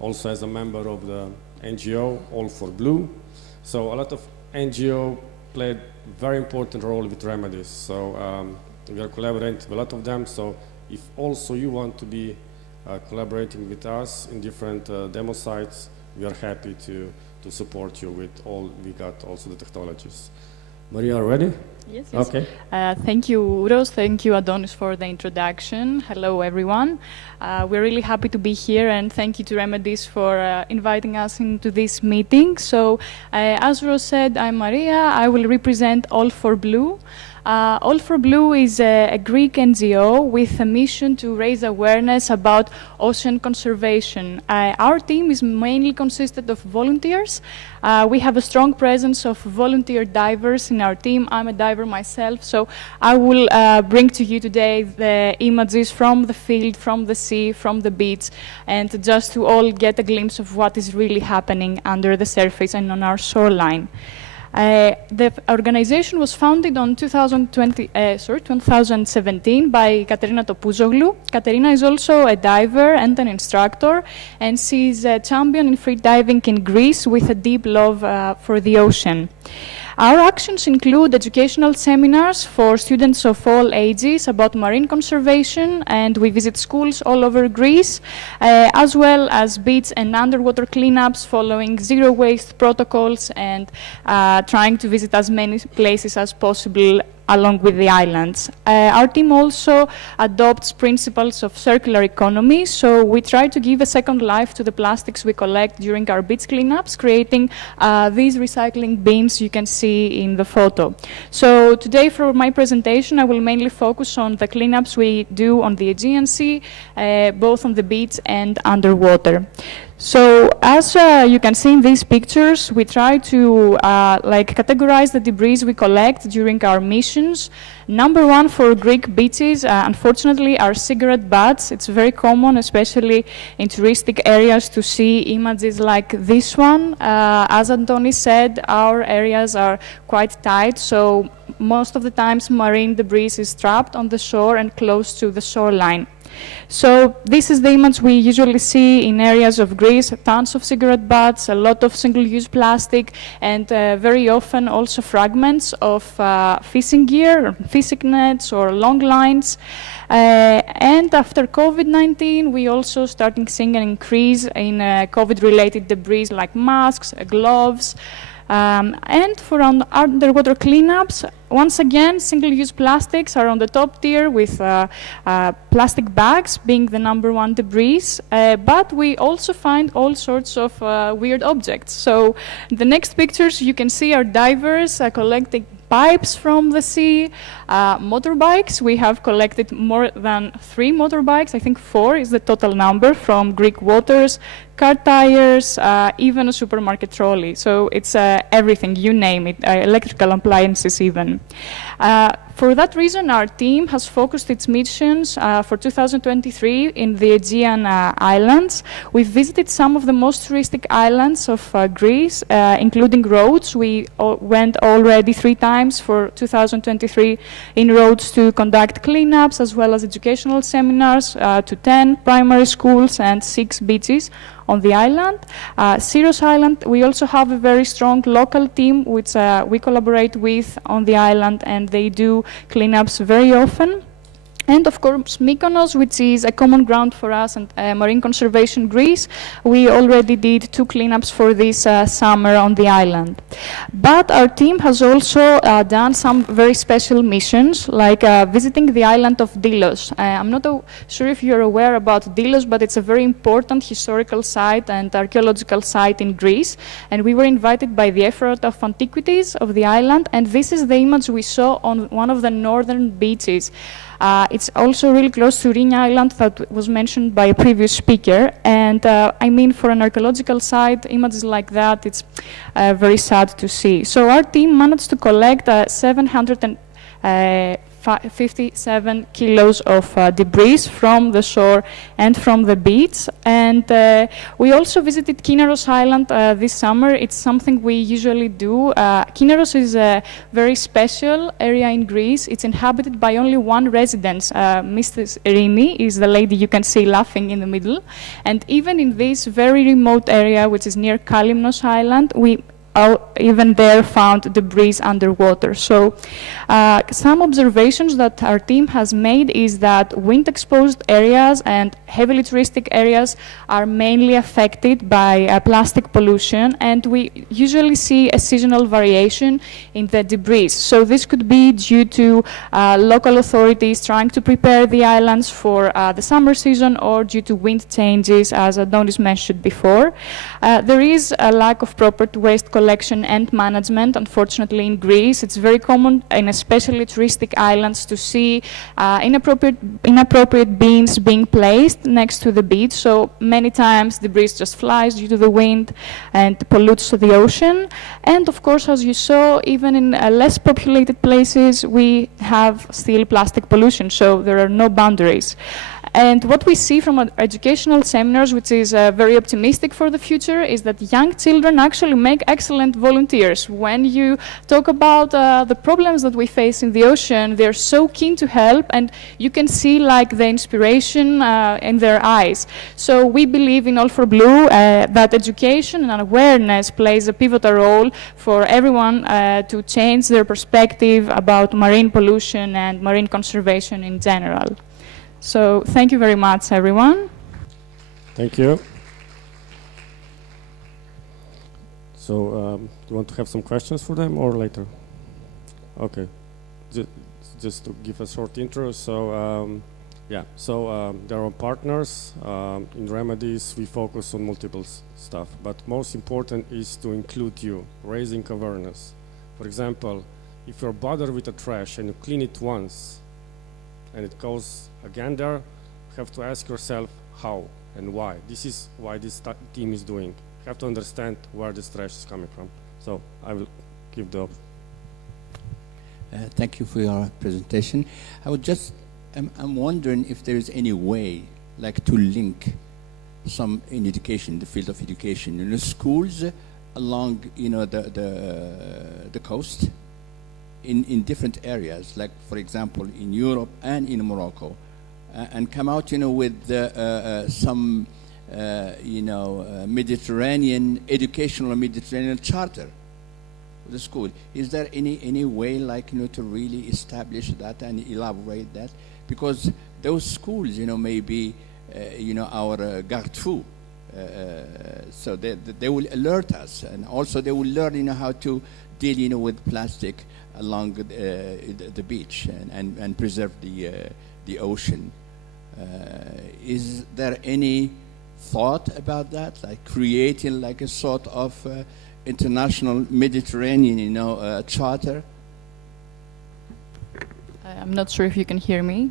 also as a member of the NGO All for Blue. So a lot of NGO played very important role with Remedies. So we are collaborating with a lot of them. So if also you want to be collaborating with us in different demo sites, we are happy to support you with all we got, also the technologies. Maria, ready? Yes, yes. Okay. Thank you, Uros. Thank you, Adonis, for the introduction. Hello, everyone. We're really happy to be here, and thank you to Remedies for inviting us into this meeting. So, as Uros said, I'm Maria. I will represent All for Blue. All for Blue is a Greek NGO with a mission to raise awareness about ocean conservation. Our team is mainly consisted of volunteers. We have a strong presence of volunteer divers in our team. I'm a diver myself, so I will bring to you today the images from the field, from the sea, from the beach, and just to all get a glimpse of what is really happening under the surface and on our shoreline. The organization was founded on 2017 by Katerina Topouzoglou. Katerina is also a diver and an instructor, and she's a champion in free diving in Greece with a deep love for the ocean. Our actions include educational seminars for students of all ages about marine conservation, and we visit schools all over Greece, as well as beach and underwater cleanups following zero waste protocols and trying to visit as many places as possible along with the islands. Our team also adopts principles of circular economy, so we try to give a second life to the plastics we collect during our beach cleanups, creating these recycling bins you can see in the photo. So today for my presentation, I will mainly focus on the cleanups we do on the Aegean Sea, both on the beach and underwater. So as you can see in these pictures, we try to categorize the debris we collect during our missions. Number one for Greek beaches, unfortunately, are cigarette butts. It's very common, especially in touristic areas, to see images like this one. As Antoni said, our areas are quite tight, so most of the times marine debris is trapped on the shore and close to the shoreline. So this is the image we usually see in areas of Greece, tons of cigarette butts, a lot of single-use plastic, and very often also fragments of fishing gear, fishing nets or long lines. And after COVID-19, we also started seeing an increase in COVID-related debris like masks, gloves. And for underwater cleanups, once again, single-use plastics are on the top tier, with plastic bags being the number one debris. But we also find all sorts of weird objects. So the next pictures you can see are divers collecting pipes from the sea, motorbikes. We have collected more than 3 motorbikes. I think 4 is the total number from Greek waters, car tires, even a supermarket trolley. So it's everything, you name it, electrical appliances even. For that reason, our team has focused its missions for 2023 in the Aegean Islands. We've visited some of the most touristic islands of Greece, including Rhodes. We went already 3 times for 2023 in Rhodes to conduct cleanups, as well as educational seminars to 10 primary schools and 6 beaches on the island. Syros Island, we also have a very strong local team which we collaborate with on the island, and they do cleanups very often. And of course, Mykonos, which is a common ground for us, and Marine Conservation Greece. We already did 2 cleanups for this summer on the island. But our team has also done some very special missions, like visiting the island of Delos. I'm not sure if you're aware about Delos, but it's a very important historical site and archaeological site in Greece. And we were invited by the Effort of Antiquities of the island, and this is the image we saw on one of the northern beaches. It's also really close to Rhine Island that was mentioned by a previous speaker. And I mean, for an archaeological site, images like that, it's very sad to see. So our team managed to collect 757 kilos of debris from the shore and from the beach. And we also visited Kynaros Island this summer. It's something we usually do. Kynaros is a very special area in Greece. It's inhabited by only one resident. Mrs. Rini is the lady you can see laughing in the middle. And even in this very remote area, which is near Kalymnos Island, we even there found debris underwater. So some observations that our team has made is that wind-exposed areas and heavily touristic areas are mainly affected by plastic pollution, and we usually see a seasonal variation in the debris. So this could be due to local authorities trying to prepare the islands for the summer season, or due to wind changes, as Adonis mentioned before. There is a lack of proper waste collection and management, unfortunately, in Greece. It's very common, in especially touristic islands, to see inappropriate bins being placed next to the beach. So many times debris just flies due to the wind and pollutes the ocean. And of course, as you saw, even in less populated places, we have still plastic pollution, so there are no boundaries. And what we see from our educational seminars, which is very optimistic for the future, is that young children actually make excellent volunteers. When you talk about the problems that we face in the ocean, they're so keen to help, and you can see like the inspiration in their eyes. So we believe in All for Blue that education and awareness plays a pivotal role for everyone to change their perspective about marine pollution and marine conservation in general. So thank you very much, everyone. Thank you. So do you want to have some questions for them or later? Okay. Just to give a short intro. So there are partners. In Remedies, we focus on multiple stuff, but most important is to include you, raising awareness. For example, if you're bothered with the trash and you clean it once, and it goes again there, you have to ask yourself how and why. This is why this team is doing. You have to understand where this trash is coming from. So I will give the... Thank you for your presentation. I would just, I'm wondering if there is any way, like, to link some in education, the field of education, in the schools along, the coast, in different areas, like, for example, in Europe and in Morocco, and come out, with some, Mediterranean, educational Mediterranean charter for the school. Is there any way, like, to really establish that and elaborate that? Because those schools, may be, our garde-fou. So they will alert us, and also they will learn, how to deal, with plastic along the beach and preserve the ocean. Is there any thought about that, like creating like a sort of international Mediterranean, charter? I'm not sure if you can hear me.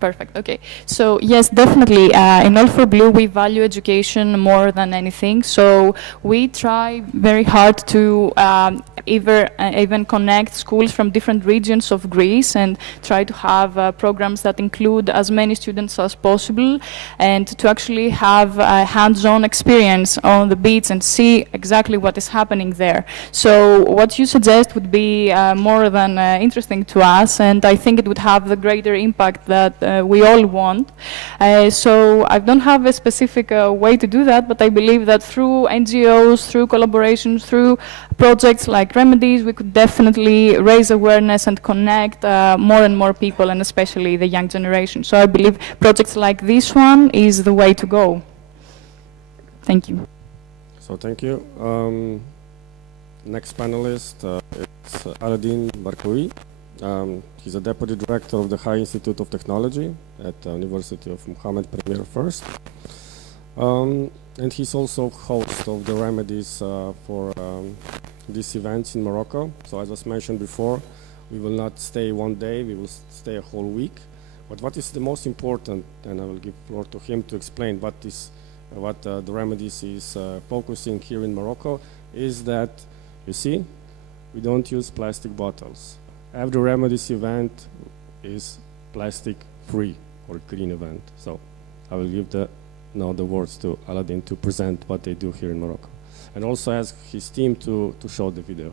Perfect. Okay. So yes, definitely. In All for Blue, we value education more than anything. So we try very hard to even connect schools from different regions of Greece and try to have programs that include as many students as possible, and to actually have a hands-on experience on the beach and see exactly what is happening there. So what you suggest would be more than interesting to us, and I think it would have the greater impact that we all want. So I don't have a specific way to do that, but I believe that through NGOs, through collaborations, through projects like Remedies, we could definitely raise awareness and connect more and more people, and especially the young generation. So I believe projects like this one is the way to go. Thank you. So thank you. Next panelist is Aladdin Barkoui. He's a Deputy Director of the High Institute of Technology at the University of Mohammed Premier First. And he's also host of the Remedies for these events in Morocco. So as was mentioned before, we will not stay one day, we will stay a whole week. But what is the most important, and I will give floor to him to explain what the Remedies is focusing here in Morocco, is that, you see, we don't use plastic bottles. Every Remedies event is plastic-free or green event. So I will give the words to Aladdin to present what they do here in Morocco, and also ask his team to show the video.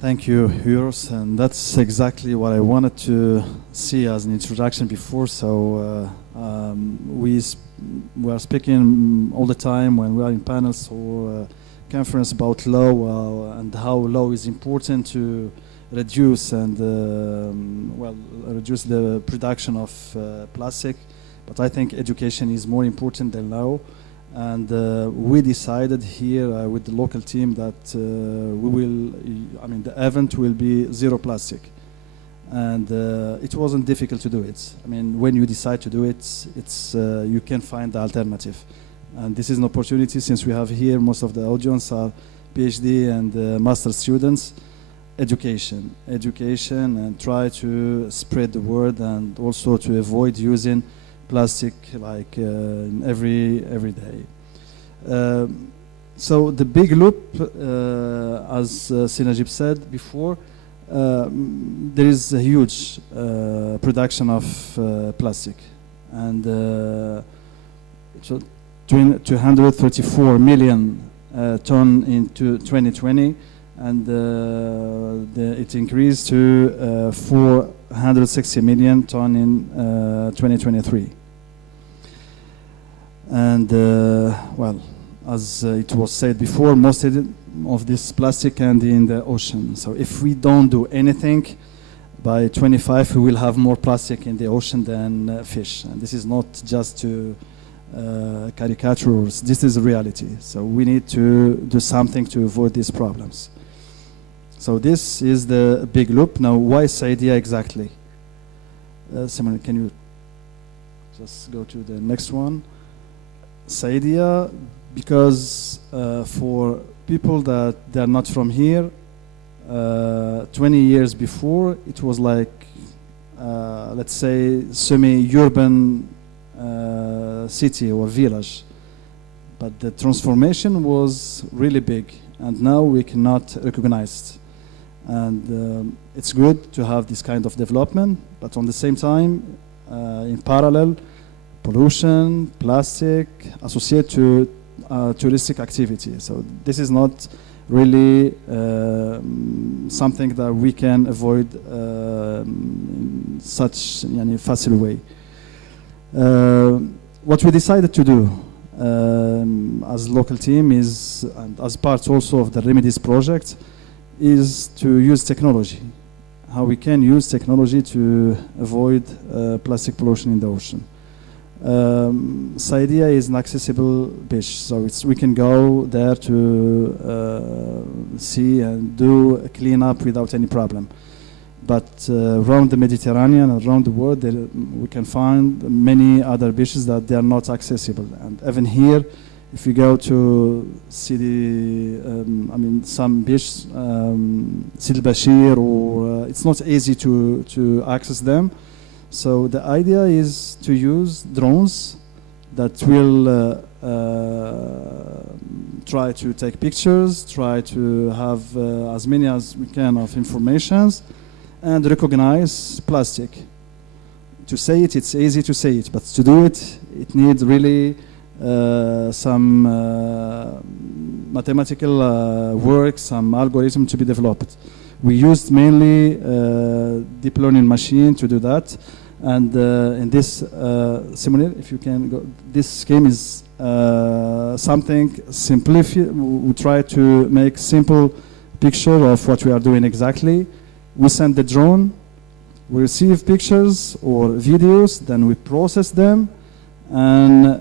Thank you, Euros, and that's exactly what I wanted to see as an introduction before. So we are speaking all the time when we are in panels or conference about law and how law is important to reduce and reduce the production of plastic. But I think education is more important than law. And we decided here with the local team that the event will be zero plastic. And it wasn't difficult to do it. I mean, when you decide to do it, you can find the alternative. And this is an opportunity, since we have here most of the audience are PhD and master students. Education, and try to spread the word, and also to avoid using plastic like every day. So the big loop, as Sinajib said before, there is a huge production of plastic, and 234 million ton into 2020, and it increased to 460 million ton in 2023. And as it was said before, most of this plastic end in the ocean. So if we don't do anything, by 25 we will have more plastic in the ocean than fish. And this is not just to caricatures, this is a reality. So we need to do something to avoid these problems. So this is the big loop. Now, why Saidia exactly? Simon, can you just go to the next one? Saidia, because for people that they are not from here, 20 years before, it was like, let's say, semi-urban city or village. But the transformation was really big, and now we cannot recognize it. And it's good to have this kind of development, but on the same time, in parallel, pollution, plastic, associated to touristic activity. So this is not really something that we can avoid in such a facile way. What we decided to do as local team is, and as part also of the Remedies project, is to use technology. How we can use technology to avoid plastic pollution in the ocean. Saidia is an accessible beach, so we can go there to see and do a cleanup without any problem. But around the Mediterranean, around the world, we can find many other beaches that they are not accessible. And even here, if you go to Sidi, some beaches, Sidi Bashir, or it's not easy to access them. So the idea is to use drones that will try to take pictures, try to have as many as we can of informations, and recognize plastic. To say it, it's easy to say it, but to do it, it needs really some mathematical work, some algorithm to be developed. We used mainly deep learning machine to do that. And in this, Simone, if you can go, this scheme is something simplified. We try to make simple picture of what we are doing exactly. We send the drone, we receive pictures or videos, then we process them, and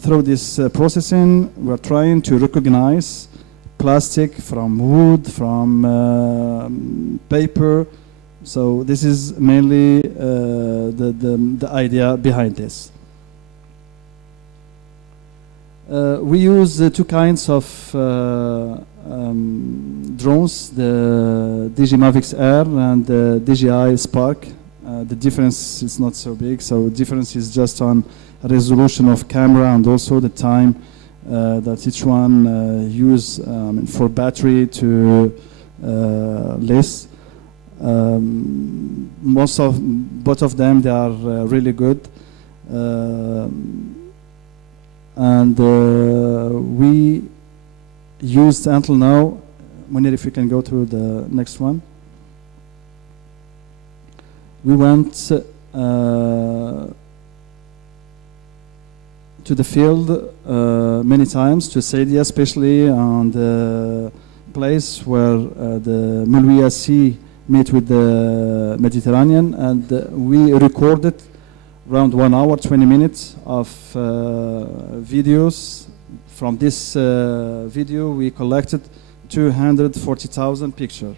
through this processing, we're trying to recognize plastic from wood, from paper. So this is mainly the idea behind this. We use two kinds of drones, the DJI Mavic Air and the DJI Spark. The difference is not so big, so the difference is just on resolution of camera and also the time that each one use for battery to list. Both of them, they are really good, and we used until now. Munir, if you can go to the next one. We went to the field many times, to Saidia, especially on the place where the Mulwiya Sea meet with the Mediterranean, and we recorded around 1 hour, 20 minutes of videos. From this video, we collected 240,000 pictures.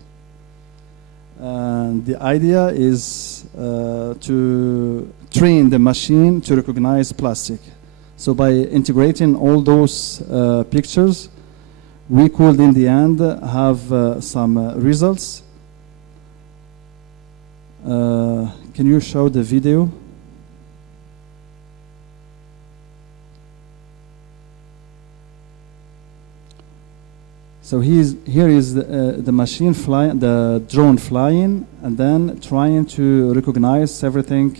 And the idea is to train the machine to recognize plastic. So by integrating all those pictures, we could in the end have some results. Can you show the video? So here is the machine flying, the drone flying, and then trying to recognize everything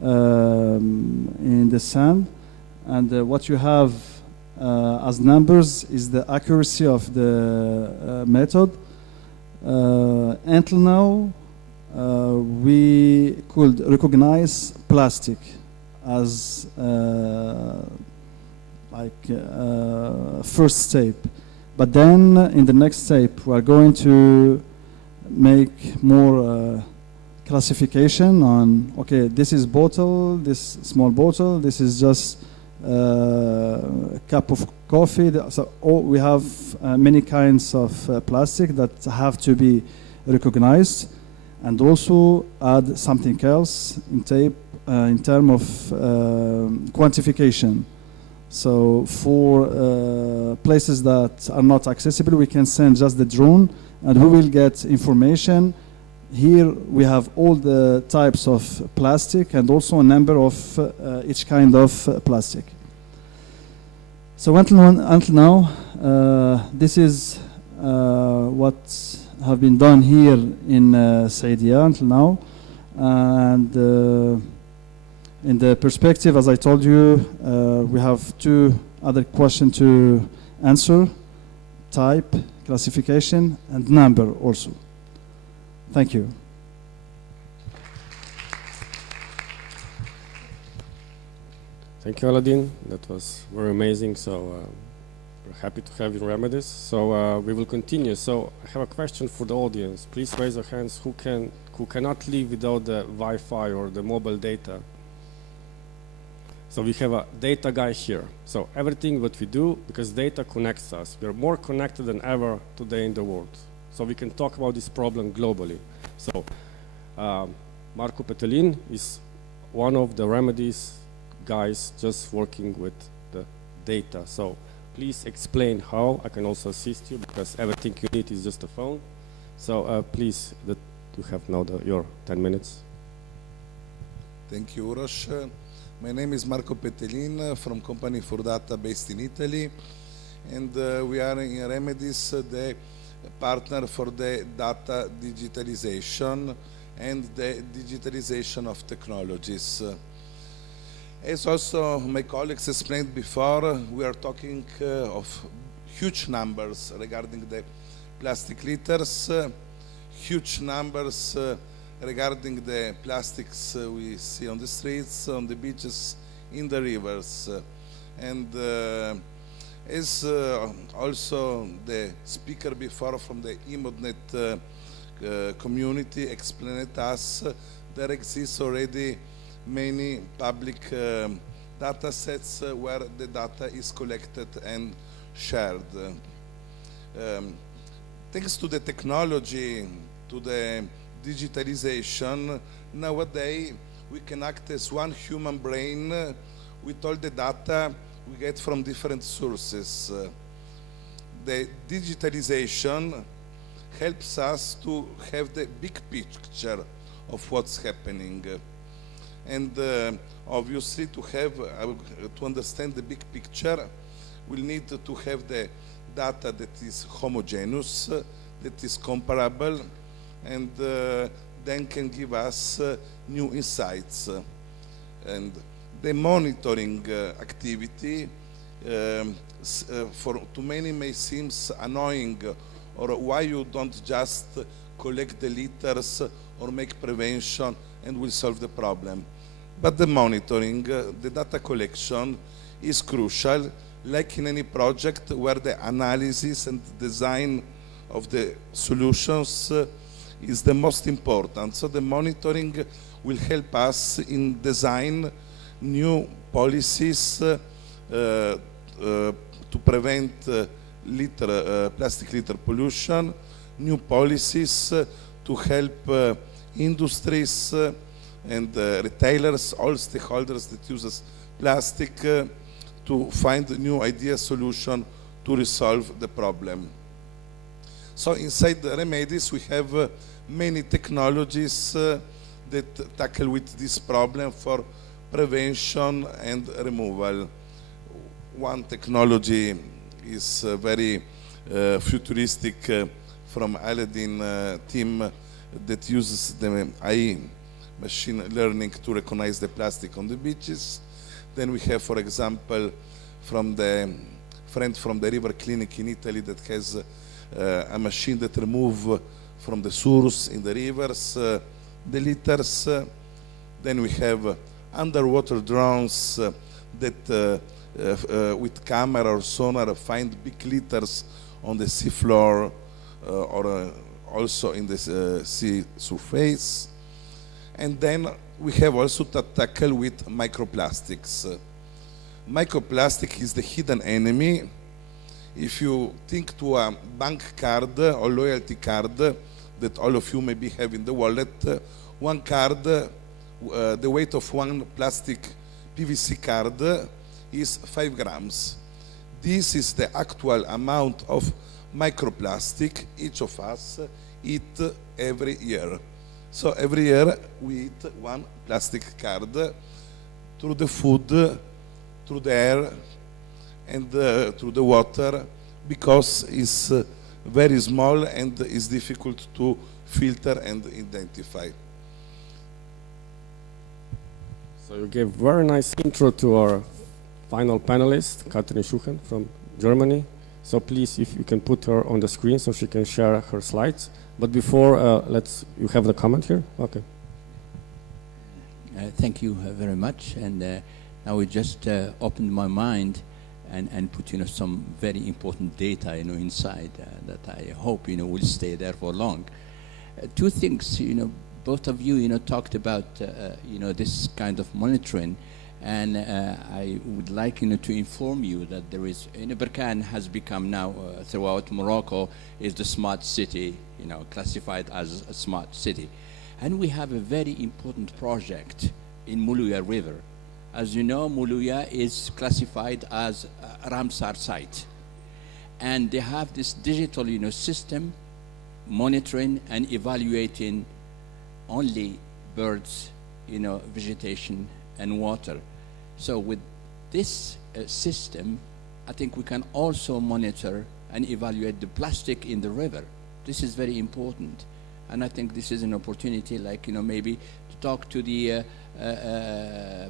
in the sand. And what you have as numbers is the accuracy of the method. Until now, we could recognize plastic as first step. But then in the next step, we are going to make more classification on, okay, this is bottle, this small bottle, this is just a cup of coffee. So we have many kinds of plastic that have to be recognized, and also add something else in terms of quantification. So for places that are not accessible, we can send just the drone and we will get information. Here we have all the types of plastic and also a number of each kind of plastic. So until now, this is what have been done here in Saidia until now. And in the perspective, as I told you, we have two other questions to answer: type, classification, and number also. Thank you. Thank you, Aladdin. That was very amazing. So we're happy to have you in Remedies. So we will continue. So I have a question for the audience. Please raise your hands who cannot live without the Wi-Fi or the mobile data. So we have a data guy here. So everything what we do, because data connects us, we are more connected than ever today in the world. So we can talk about this problem globally. So Marco Petelin is one of the Remedies guys just working with the data. So please explain how I can also assist you, because everything you need is just a phone. So please, you have now your 10 minutes. Thank you, Uroš. My name is Marco Petelin from company For Data based in Italy, and we are in Remedies the partner for the data digitalization and the digitalization of technologies. As also my colleagues explained before, we are talking of huge numbers regarding the plastic litters, huge numbers regarding the plastics we see on the streets, on the beaches, in the rivers. And as also the speaker before from the IMODNET community explained to us, there exists already many public data sets where the data is collected and shared. Thanks to the technology, to the digitalization, nowadays we can act as one human brain with all the data we get from different sources. The digitalization helps us to have the big picture of what's happening. And obviously to understand the big picture, we'll need to have the data that is homogeneous, that is comparable, and then can give us new insights. And the monitoring activity to many may seem annoying, or why you don't just collect the litters or make prevention and we'll solve the problem. But the monitoring, the data collection is crucial, like in any project where the analysis and design of the solutions is the most important. So the monitoring will help us in design new policies to prevent plastic litter pollution, new policies to help industries and retailers, all stakeholders that uses plastic to find a new idea solution to resolve the problem. So inside the Remedies we have many technologies that tackle with this problem for prevention and removal. One technology is very futuristic from Aladdin team that uses the AI machine learning to recognize the plastic on the beaches. Then we have, for example, from the friend from the river clinic in Italy that has a machine that removes from the source in the rivers the litters. Then we have underwater drones that with camera or sonar find big litters on the sea floor or also in the sea surface. And then we have also to tackle with microplastics. Microplastic is the hidden enemy. If you think to a bank card or loyalty card that all of you maybe have in the wallet, one card, the weight of one plastic PVC card is 5 grams. This is the actual amount of microplastic each of us eat every year. So every year we eat one plastic card through the food, through the air, and through the water, because it's very small and is difficult to filter and identify. So you gave very nice intro to our final panelist, Katrin Schuchen from Germany. So please, if you can put her on the screen so she can share her slides. But before, you have the comment here? Okay. Thank you very much. And now we just opened my mind and put, some very important data, inside that I hope, will stay there for long. Two things, both of you, talked about, this kind of monitoring. And I would like, to inform you that there is, Berkane has become now, throughout Morocco, is the smart city, classified as a smart city. And we have a very important project in Moulouya River. As you know, Moulouya is classified as a Ramsar site. And they have this digital, system monitoring and evaluating only birds, vegetation and water. So with this system, I think we can also monitor and evaluate the plastic in the river. This is very important. And I think this is an opportunity, like, maybe to talk to the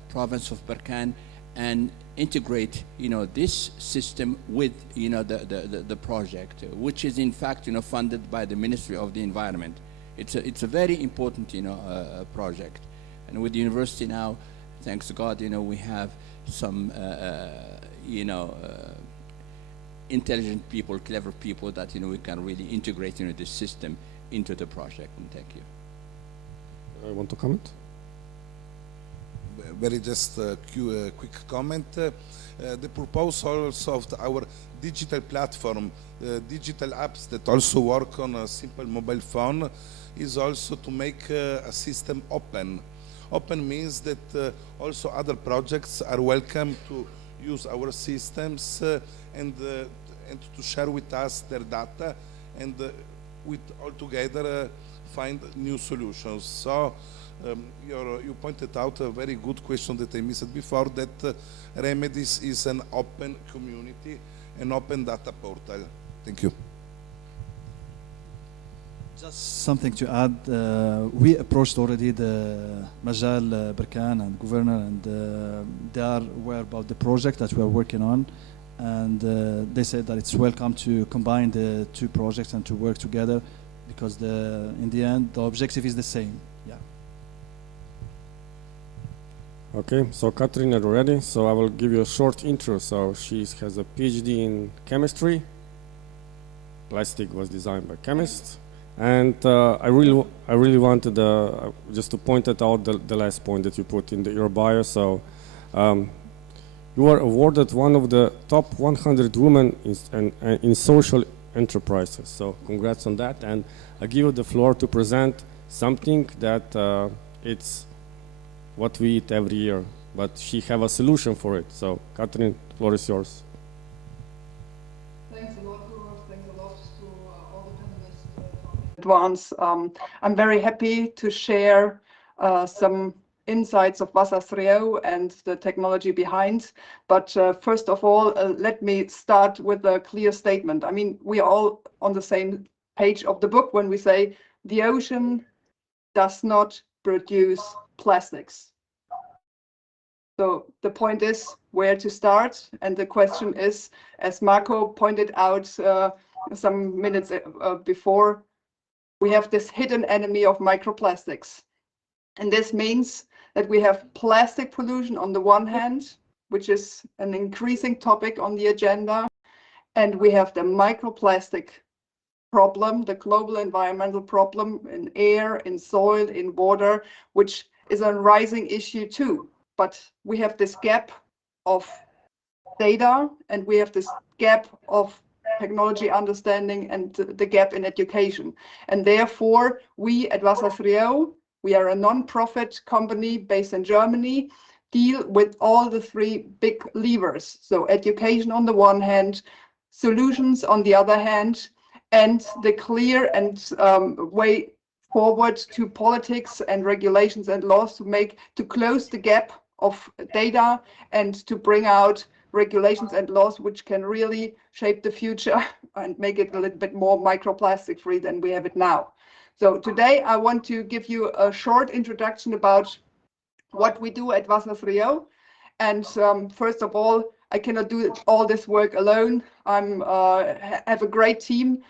province of Berkane and integrate, this system with, the project, which is in fact, funded by the Ministry of the Environment. It's a very important, project. And with the university now, thanks to God, we have some, intelligent people, clever people that, we can really integrate, this system into the project. And thank you. I want to comment? Very just quick comment. The purpose also of our digital platform, digital apps that also work on a simple mobile phone, is also to make a system open. Open means that also other projects are welcome to use our systems and to share with us their data, and with all together find new solutions. So you pointed out a very good question that I missed before, that Remedies is an open community, an open data portal. Thank you. Just something to add. We approached already the Majal Berkane and governor, and they are aware about the project that we are working on, and they said that it's welcome to combine the two projects and to work together, because in the end the objective is the same. Yeah. Okay, so Catherine are ready. So I will give you a short intro. So she has a PhD in chemistry. Plastic was designed by chemists. And I really wanted just to point out the last point that you put in your bio. So you are awarded one of the top 100 women in social enterprises. So congrats on that. And I give you the floor to present something that it's what we eat every year, but she have a solution for it. So Catherine, the floor is yours. Thanks a lot, thanks a lot to all the panelists. Advance. I'm very happy to share some insights of Wassersrio and the technology behind. But first of all, let me start with a clear statement. I mean, we are all on the same page of the book when we say the ocean does not produce plastics. So the point is where to start, and the question is, as Marco pointed out some minutes before, we have this hidden enemy of microplastics. And this means that we have plastic pollution on the one hand, which is an increasing topic on the agenda, and we have the microplastic problem, the global environmental problem in air, in soil, in water, which is a rising issue too. But we have this gap of data, and we have this gap of technology understanding, and the gap in education. And therefore, we at Wassersrio, we are a non-profit company based in Germany, deal with all the three big levers. So education on the one hand, solutions on the other hand, and the clear and way forward to politics and regulations and laws to close the gap of data and to bring out regulations and laws which can really shape the future and make it a little bit more microplastic free than we have it now. So today I want to give you a short introduction about what we do at Wassersrio. And first of all, I cannot do all this work alone. I have a great team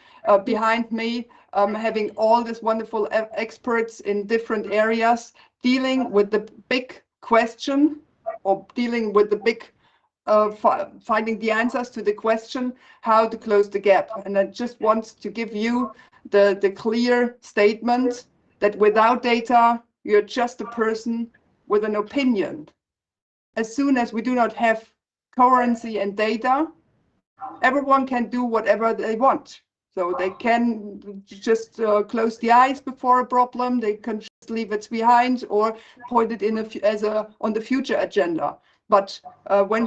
behind me, having all these wonderful experts in different areas, dealing with the big question, or dealing with the big finding the answers to the question how to close the gap. And I just want to give you the clear statement that without data, you're just a person with an opinion. As soon as we do not have currency and data, everyone can do whatever they want. So they can just close the eyes before a problem, they can just leave it behind or point it in on the future agenda. But when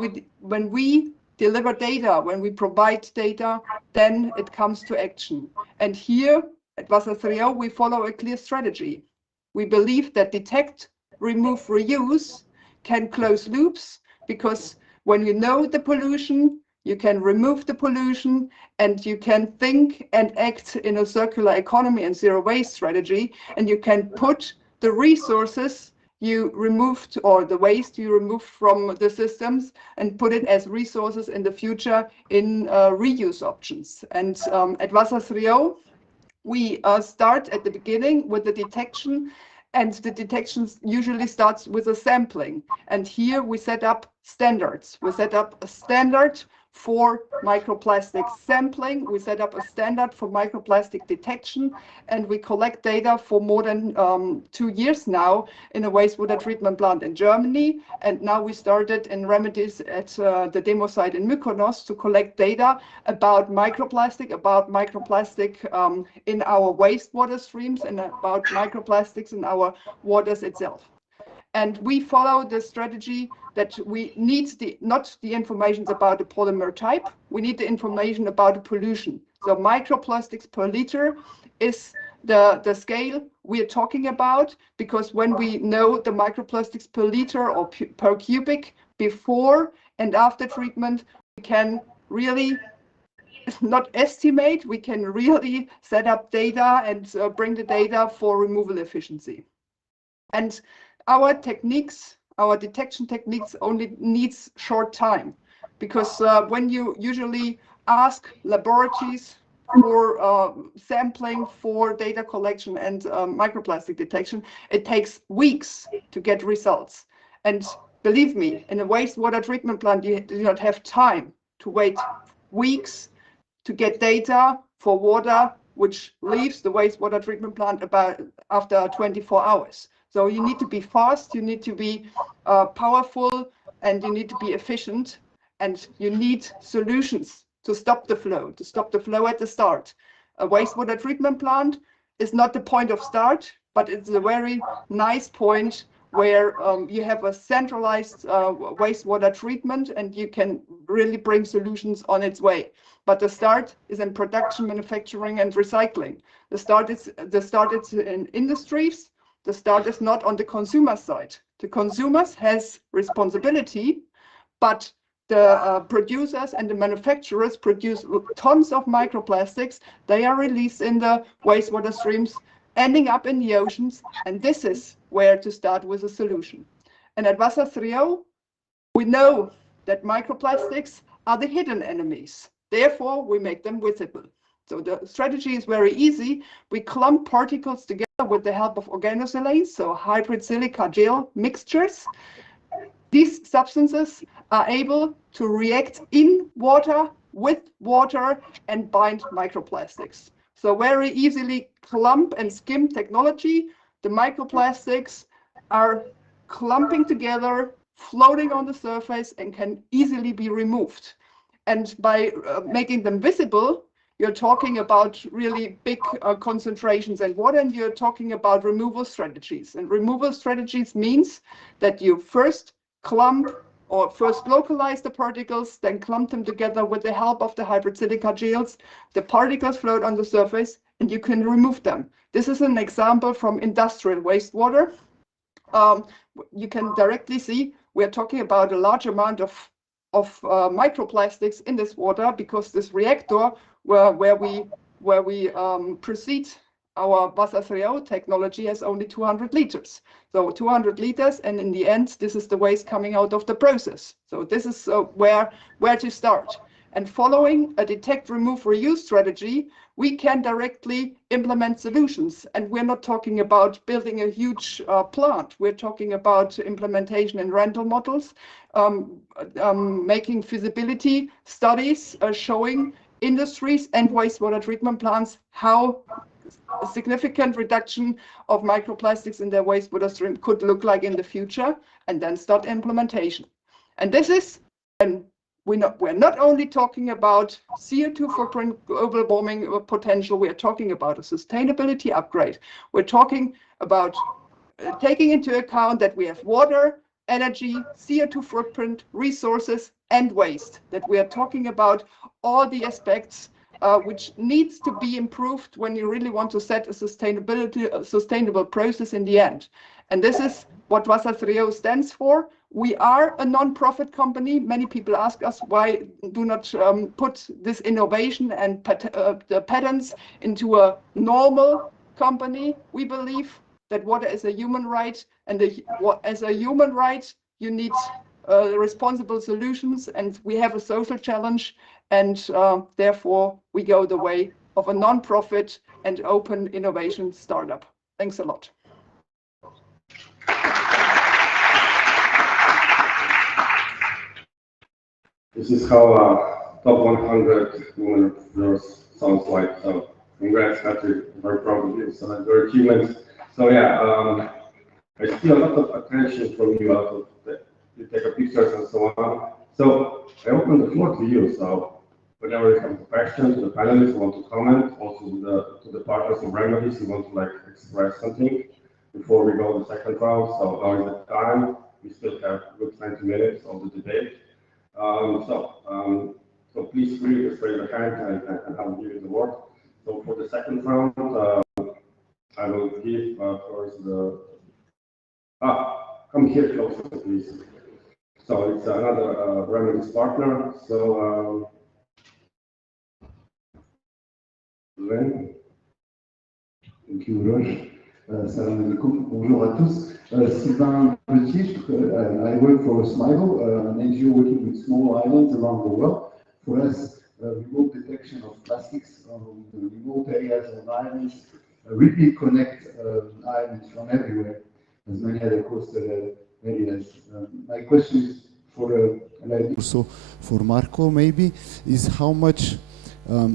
we deliver data, when we provide data, then it comes to action. And here at Wassersrio, we follow a clear strategy. We believe that detect, remove, reuse can close loops, because when you know the pollution, you can remove the pollution, and you can think and act in a circular economy and zero waste strategy, and you can put the resources you removed or the waste you removed from the systems and put it as resources in the future in reuse options. And at Wassersrio, we start at the beginning with the detection, and the detection usually starts with a sampling. And here we set up standards. We set up a standard for microplastic sampling. We set up a standard for microplastic detection, and we collect data for more than 2 years now in a wastewater treatment plant in Germany. And now we started in Remedies at the demo site in Mykonos to collect data about microplastic in our wastewater streams and about microplastics in our waters itself. And we follow the strategy that we need not the information about the polymer type, we need the information about the pollution. So microplastics per liter is the scale we are talking about, because when we know the microplastics per liter or per cubic before and after treatment, we can really not estimate, we can really set up data and bring the data for removal efficiency. And our techniques, our detection techniques only needs short time, because when you usually ask laboratories for sampling, for data collection and microplastic detection, it takes weeks to get results. And believe me, in a wastewater treatment plant, you do not have time to wait weeks to get data for water which leaves the wastewater treatment plant about after 24 hours. So you need to be fast, you need to be powerful, and you need to be efficient, and you need solutions to stop the flow at the start. A wastewater treatment plant is not the point of start, but it's a very nice point where you have a centralized wastewater treatment and you can really bring solutions on its way. But the start is in production, manufacturing, and recycling. The start is in industries. The start is not on the consumer side. The consumers has responsibility, but the producers and the manufacturers produce tons of microplastics. They are released in the wastewater streams, ending up in the oceans, and this is where to start with a solution. And at Wassers Rio, we know that microplastics are the hidden enemies. Therefore, we make them visible. So the strategy is very easy. We clump particles together with the help of organosilanes, so hybrid silica gel mixtures. These substances are able to react in water with water and bind microplastics. So very easily clump and skim technology. The microplastics are clumping together, floating on the surface, and can easily be removed. And by making them visible, you're talking about really big concentrations in water, and you're talking about removal strategies. And removal strategies means that you first clump or first localize the particles, then clump them together with the help of the hybrid silica gels. The particles float on the surface and you can remove them. This is an example from industrial wastewater. You can directly see we're talking about a large amount of microplastics in this water, because this reactor where we proceed our Wassers Rio technology has only 200 liters. So 200 liters, and in the end, this is the waste coming out of the process. So this is where to start. And following a detect, remove, reuse strategy, we can directly implement solutions. And we're not talking about building a huge plant. We're talking about implementation in rental models, making feasibility studies showing industries and wastewater treatment plants how a significant reduction of microplastics in their wastewater stream could look like in the future, and then start implementation. And this is, and we're not only talking about CO2 footprint, global warming potential, we are talking about a sustainability upgrade. We're talking about taking into account that we have water, energy, CO2 footprint, resources, and waste, that we are talking about all the aspects which needs to be improved when you really want to set a sustainable process in the end. And this is what Wassers Rio stands for. We are a non-profit company. Many people ask us why do not put this innovation and the patents into a normal company. We believe that water is a human right, and as a human right, you need responsible solutions, and we have a social challenge, and therefore we go the way of a non-profit and open innovation startup. Thanks a lot. This is how top 100 women entrepreneurs sounds like. So congrats, Patrick. Very proud of you. So that's your achievements. So yeah, I see a lot of attention from you. A lot of you take pictures and so on. So I open the floor to you. So whenever you have a question to the panelists, you want to comment, also to the partners of Remedies, you want to express something before we go to the second round. So now is the time. We still have a good 20 minutes of the debate. So please free to raise your hand and I will give you the word. So for the second round, I will give first come here closer, please. So it's another Remedies partner. So Len. Thank you, Roche. Salam alaikum. Bonjour à tous. Sylvain Petit, I work for Smile, an NGO working with small islands around the world. For us, remote detection of plastics on the remote areas of islands really connect islands from everywhere, as many other coastal Very nice. My question is for also for Marco maybe, is how much,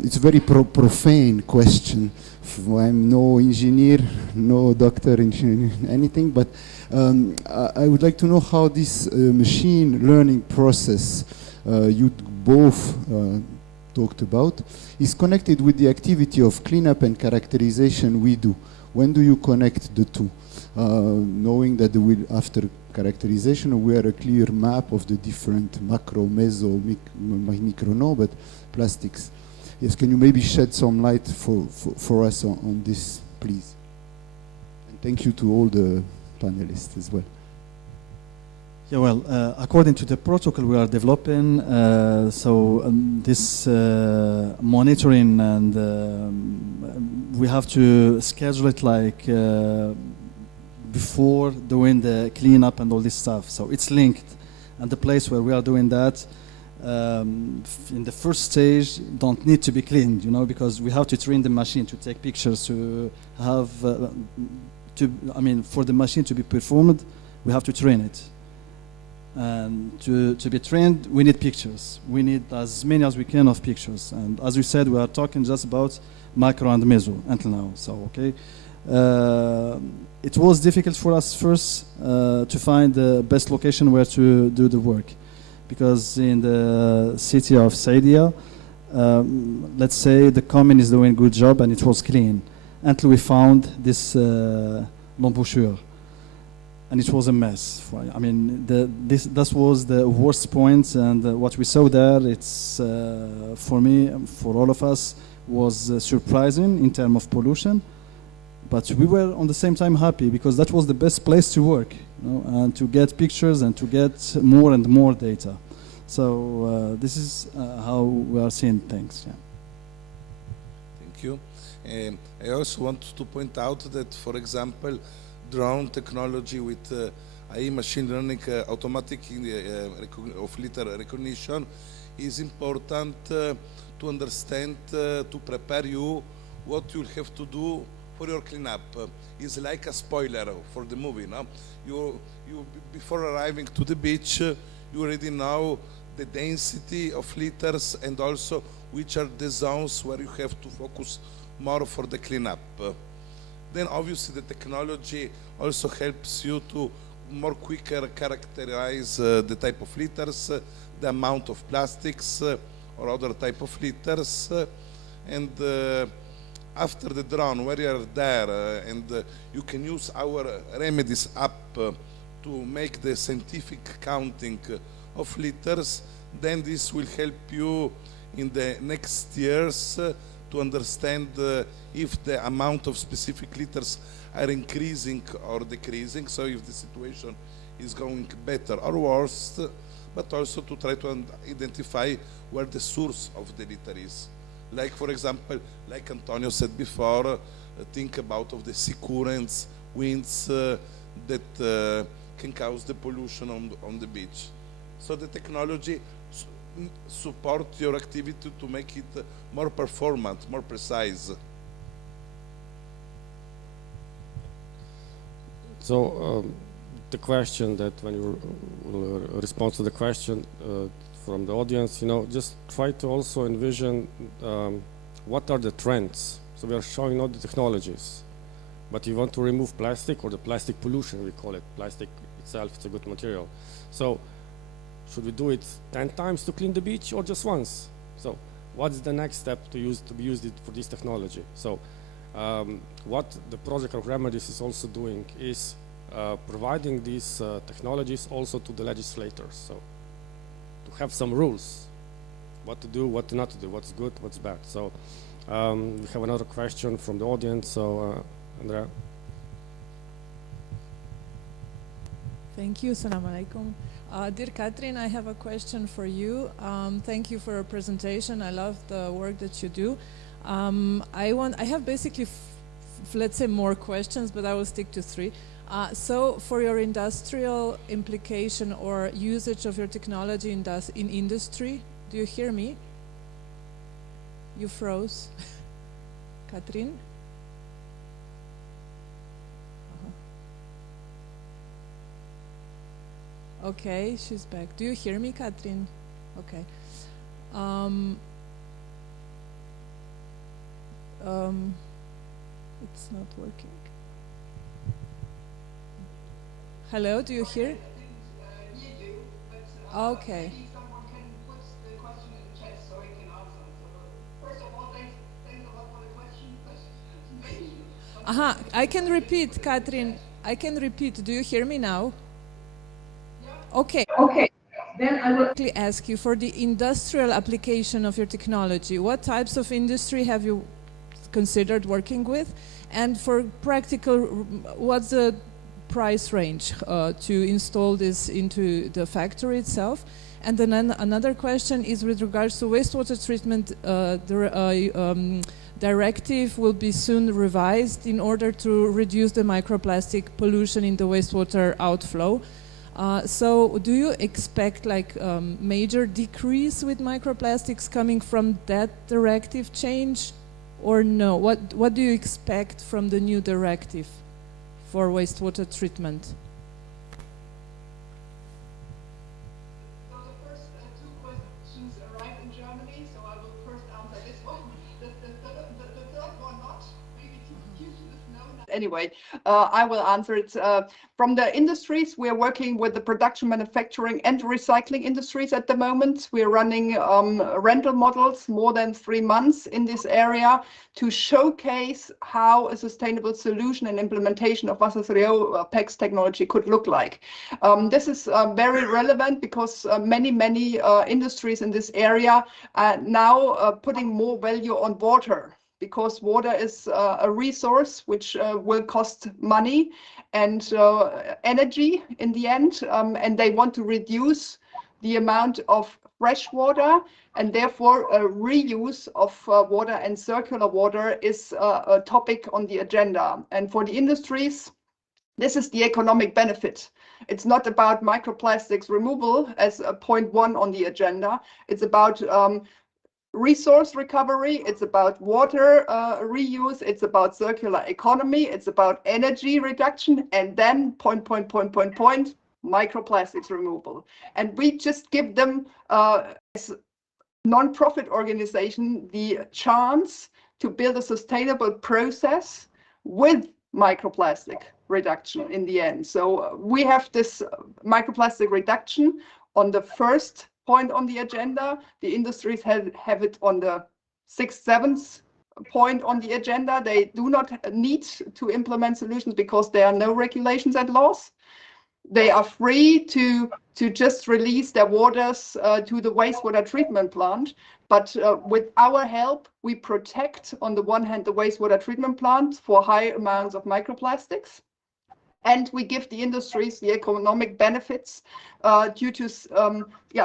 it's a very profane question. I'm no engineer, no doctor, engineer, anything, but I would like to know how this machine learning process you both talked about is connected with the activity of cleanup and characterization we do. When do you connect the two? Knowing that after characterization we have a clear map of the different macro, meso, micro, no, but plastics. Yes, can you maybe shed some light for us on this, please? And thank you to all the panelists as well. Yeah, well, according to the protocol we are developing, this monitoring, and we have to schedule it like before doing the cleanup and all this stuff. So it's linked, and the place where we are doing that in the first stage don't need to be cleaned, you know, because we have to train the machine to take pictures, to have, for the machine to be performed, we have to train it. And to be trained, we need pictures. We need as many as we can of pictures. And as we said, we are talking just about macro and meso until now. So, okay. It was difficult for us first to find the best location where to do the work. Because in the city of Saidia, let's say the commune is doing a good job and it was clean. Until we found this l'embouchure. And it was a mess. I mean, that was the worst point, and what we saw there, it's for me, for all of us, was surprising in terms of pollution. But we were on the same time happy because that was the best place to work, you know, and to get pictures and to get more and more data. So this is how we are seeing things. Yeah. Thank you. I also want to point out that, for example, drone technology with AI machine learning, automatic of litter recognition is important to understand, to prepare you what you'll have to do for your cleanup. It's like a spoiler for the movie. No? You before arriving to the beach, you already know the density of litters and also which are the zones where you have to focus more for the cleanup. Then obviously the technology also helps you to more quicker characterize the type of litters, the amount of plastics or other type of litters. And after the drone, where you are there, and you can use our Remedies app to make the scientific counting of litters, then this will help you in the next years to understand if the amount of specific litters are increasing or decreasing, so if the situation is going better or worse, but also to try to identify where the source of the litter is. Like, for example, like Antonio said before, think about of the sea currents, winds that can cause the pollution on the beach. So the technology support your activity to make it more performant, more precise. So the question that when you will respond to the question from the audience, you know, just try to also envision what are the trends. So we are showing all the technologies, but you want to remove plastic or the plastic pollution, we call it. Plastic itself, it's a good material. So should we do it 10 times to clean the beach or just once? So what's the next step to be used for this technology? So what the project of Remedies is also doing is providing these technologies also to the legislators. So to have some rules, what to do, what not to do, what's good, what's bad. So we have another question from the audience. So Andrea. Thank you. Assalamu alaikum. Dear Katrin, I have a question for you. Thank you for your presentation. I love the work that you do. I have basically, let's say, more questions, but I will stick to 3. So for your industrial implication or usage of your technology in industry, do you hear me? You froze. Katrin? Okay, she's back. Do you hear me, Katrin? Okay. It's not working. Hello, do you hear? Okay. I can repeat, Katrin. I can repeat. Do you hear me now? Okay. Okay. Then I will ask you for the industrial application of your technology. What types of industry have you considered working with? And for practical, what's the price range to install this into the factory itself? And then another question is with regards to wastewater treatment. Directive will be soon revised in order to reduce the microplastic pollution in the wastewater outflow. So do you expect like major decrease with microplastics coming from that directive change or no? What do you expect from the new directive for wastewater treatment? So the first two questions arrived in Germany, so I will first answer this one. The third one not, maybe to use this known. Anyway, I will answer it. From the industries, we are working with the production, manufacturing and recycling industries at the moment. We are running rental models more than 3 months in this area to showcase how a sustainable solution and implementation of Wasser PEX technology could look like. This is very relevant because many industries in this area are now putting more value on water, because water is a resource which will cost money and energy in the end, and they want to reduce the amount of fresh water, and therefore reuse of water and circular water is a topic on the agenda. And for the industries, this is the economic benefit. It's not about microplastics removal as a point 1 on the agenda. It's about resource recovery, it's about water reuse, it's about circular economy, it's about energy reduction, and then microplastics removal. And we just give them as non-profit organization the chance to build a sustainable process with microplastic reduction in the end. So we have this microplastic reduction on the first point on the agenda. The industries have it on the 6th, 7th point on the agenda. They do not need to implement solutions because there are no regulations and laws. They are free to just release their waters to the wastewater treatment plant. But with our help, we protect, on the one hand, the wastewater treatment plant for high amounts of microplastics. And we give the industries the economic benefits due to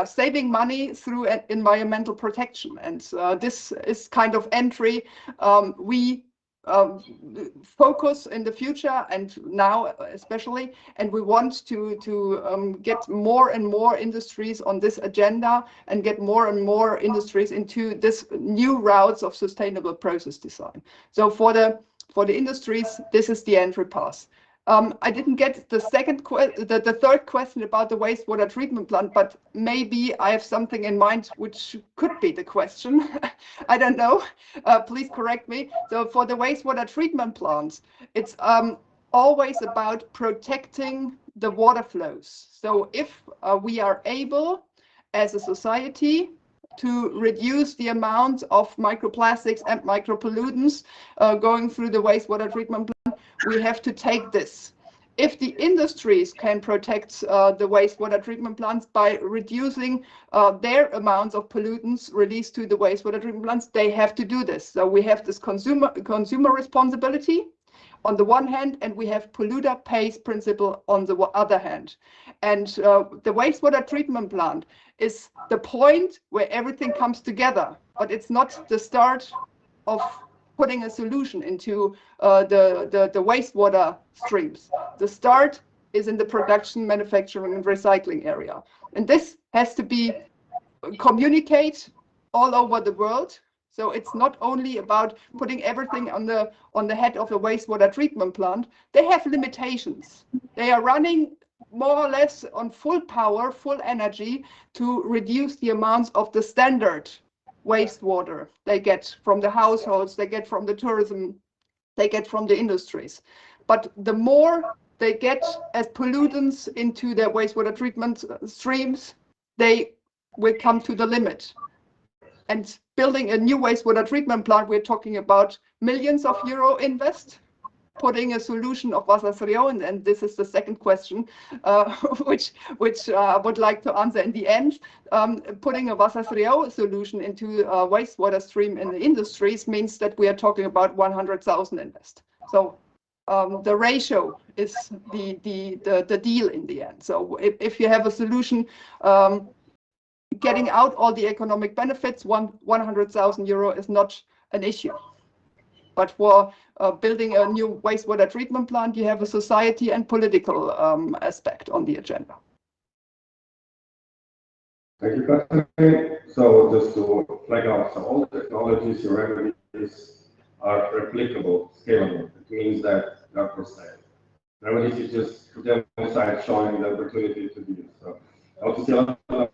saving money through environmental protection. And this is kind of entry we focus in the future and now especially, and we want to get more and more industries on this agenda and get more and more industries into this new routes of sustainable process design. So for the industries, this is the entry path. I didn't get the third question about the wastewater treatment plant, but maybe I have something in mind which could be the question. I don't know. Please correct me. So for the wastewater treatment plants, it's always about protecting the water flows. So if we are able as a society to reduce the amount of microplastics and micropollutants going through the wastewater treatment plant, we have to take this. If the industries can protect the wastewater treatment plants by reducing their amounts of pollutants released to the wastewater treatment plants, they have to do this. So we have this consumer responsibility on the one hand, and we have polluter pays principle on the other hand. And the wastewater treatment plant is the point where everything comes together, but it's not the start of putting a solution into the wastewater streams. The start is in the production, manufacturing, and recycling area. And this has to be communicated all over the world. So it's not only about putting everything on the head of the wastewater treatment plant. They have limitations. They are running more or less on full power, full energy to reduce the amounts of the standard wastewater they get from the households, they get from the tourism, they get from the industries. But the more they get as pollutants into their wastewater treatment streams, they will come to the limit. And building a new wastewater treatment plant, we're talking about millions of euro invest. Putting a solution of Wassersrio, and this is the second question, which I would like to answer in the end. Putting a Wassersrio solution into a wastewater stream in the industries means that we are talking about 100,000 invest. So the ratio is the deal in the end. So if you have a solution, getting out all the economic benefits, 100,000 euro is not an issue. But for building a new wastewater treatment plant, you have a society and political aspect on the agenda. Thank you, Catherine. So just to flag out, so all the technologies, your remedies are replicable, scalable. It means that they're for sale. Remedies is just the side showing the opportunity to do so. I also see a lot of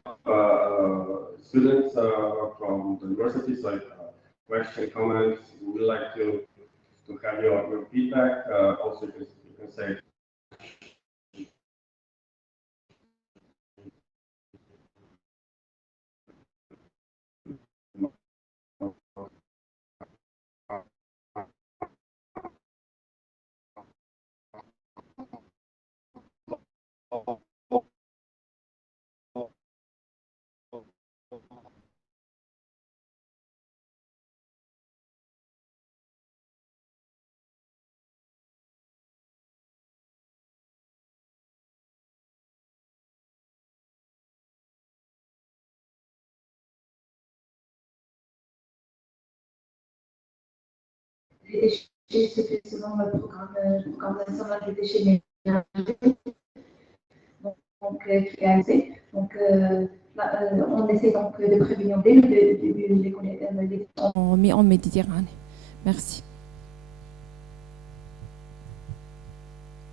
students from the universities, like question, comments. We would like to have your feedback. Also, you can say. Les déchets se fait selon le programme national des déchets ménagers, donc qui est réalisé. Donc on essaie donc de prévenir dès le début les en Méditerranée. Merci.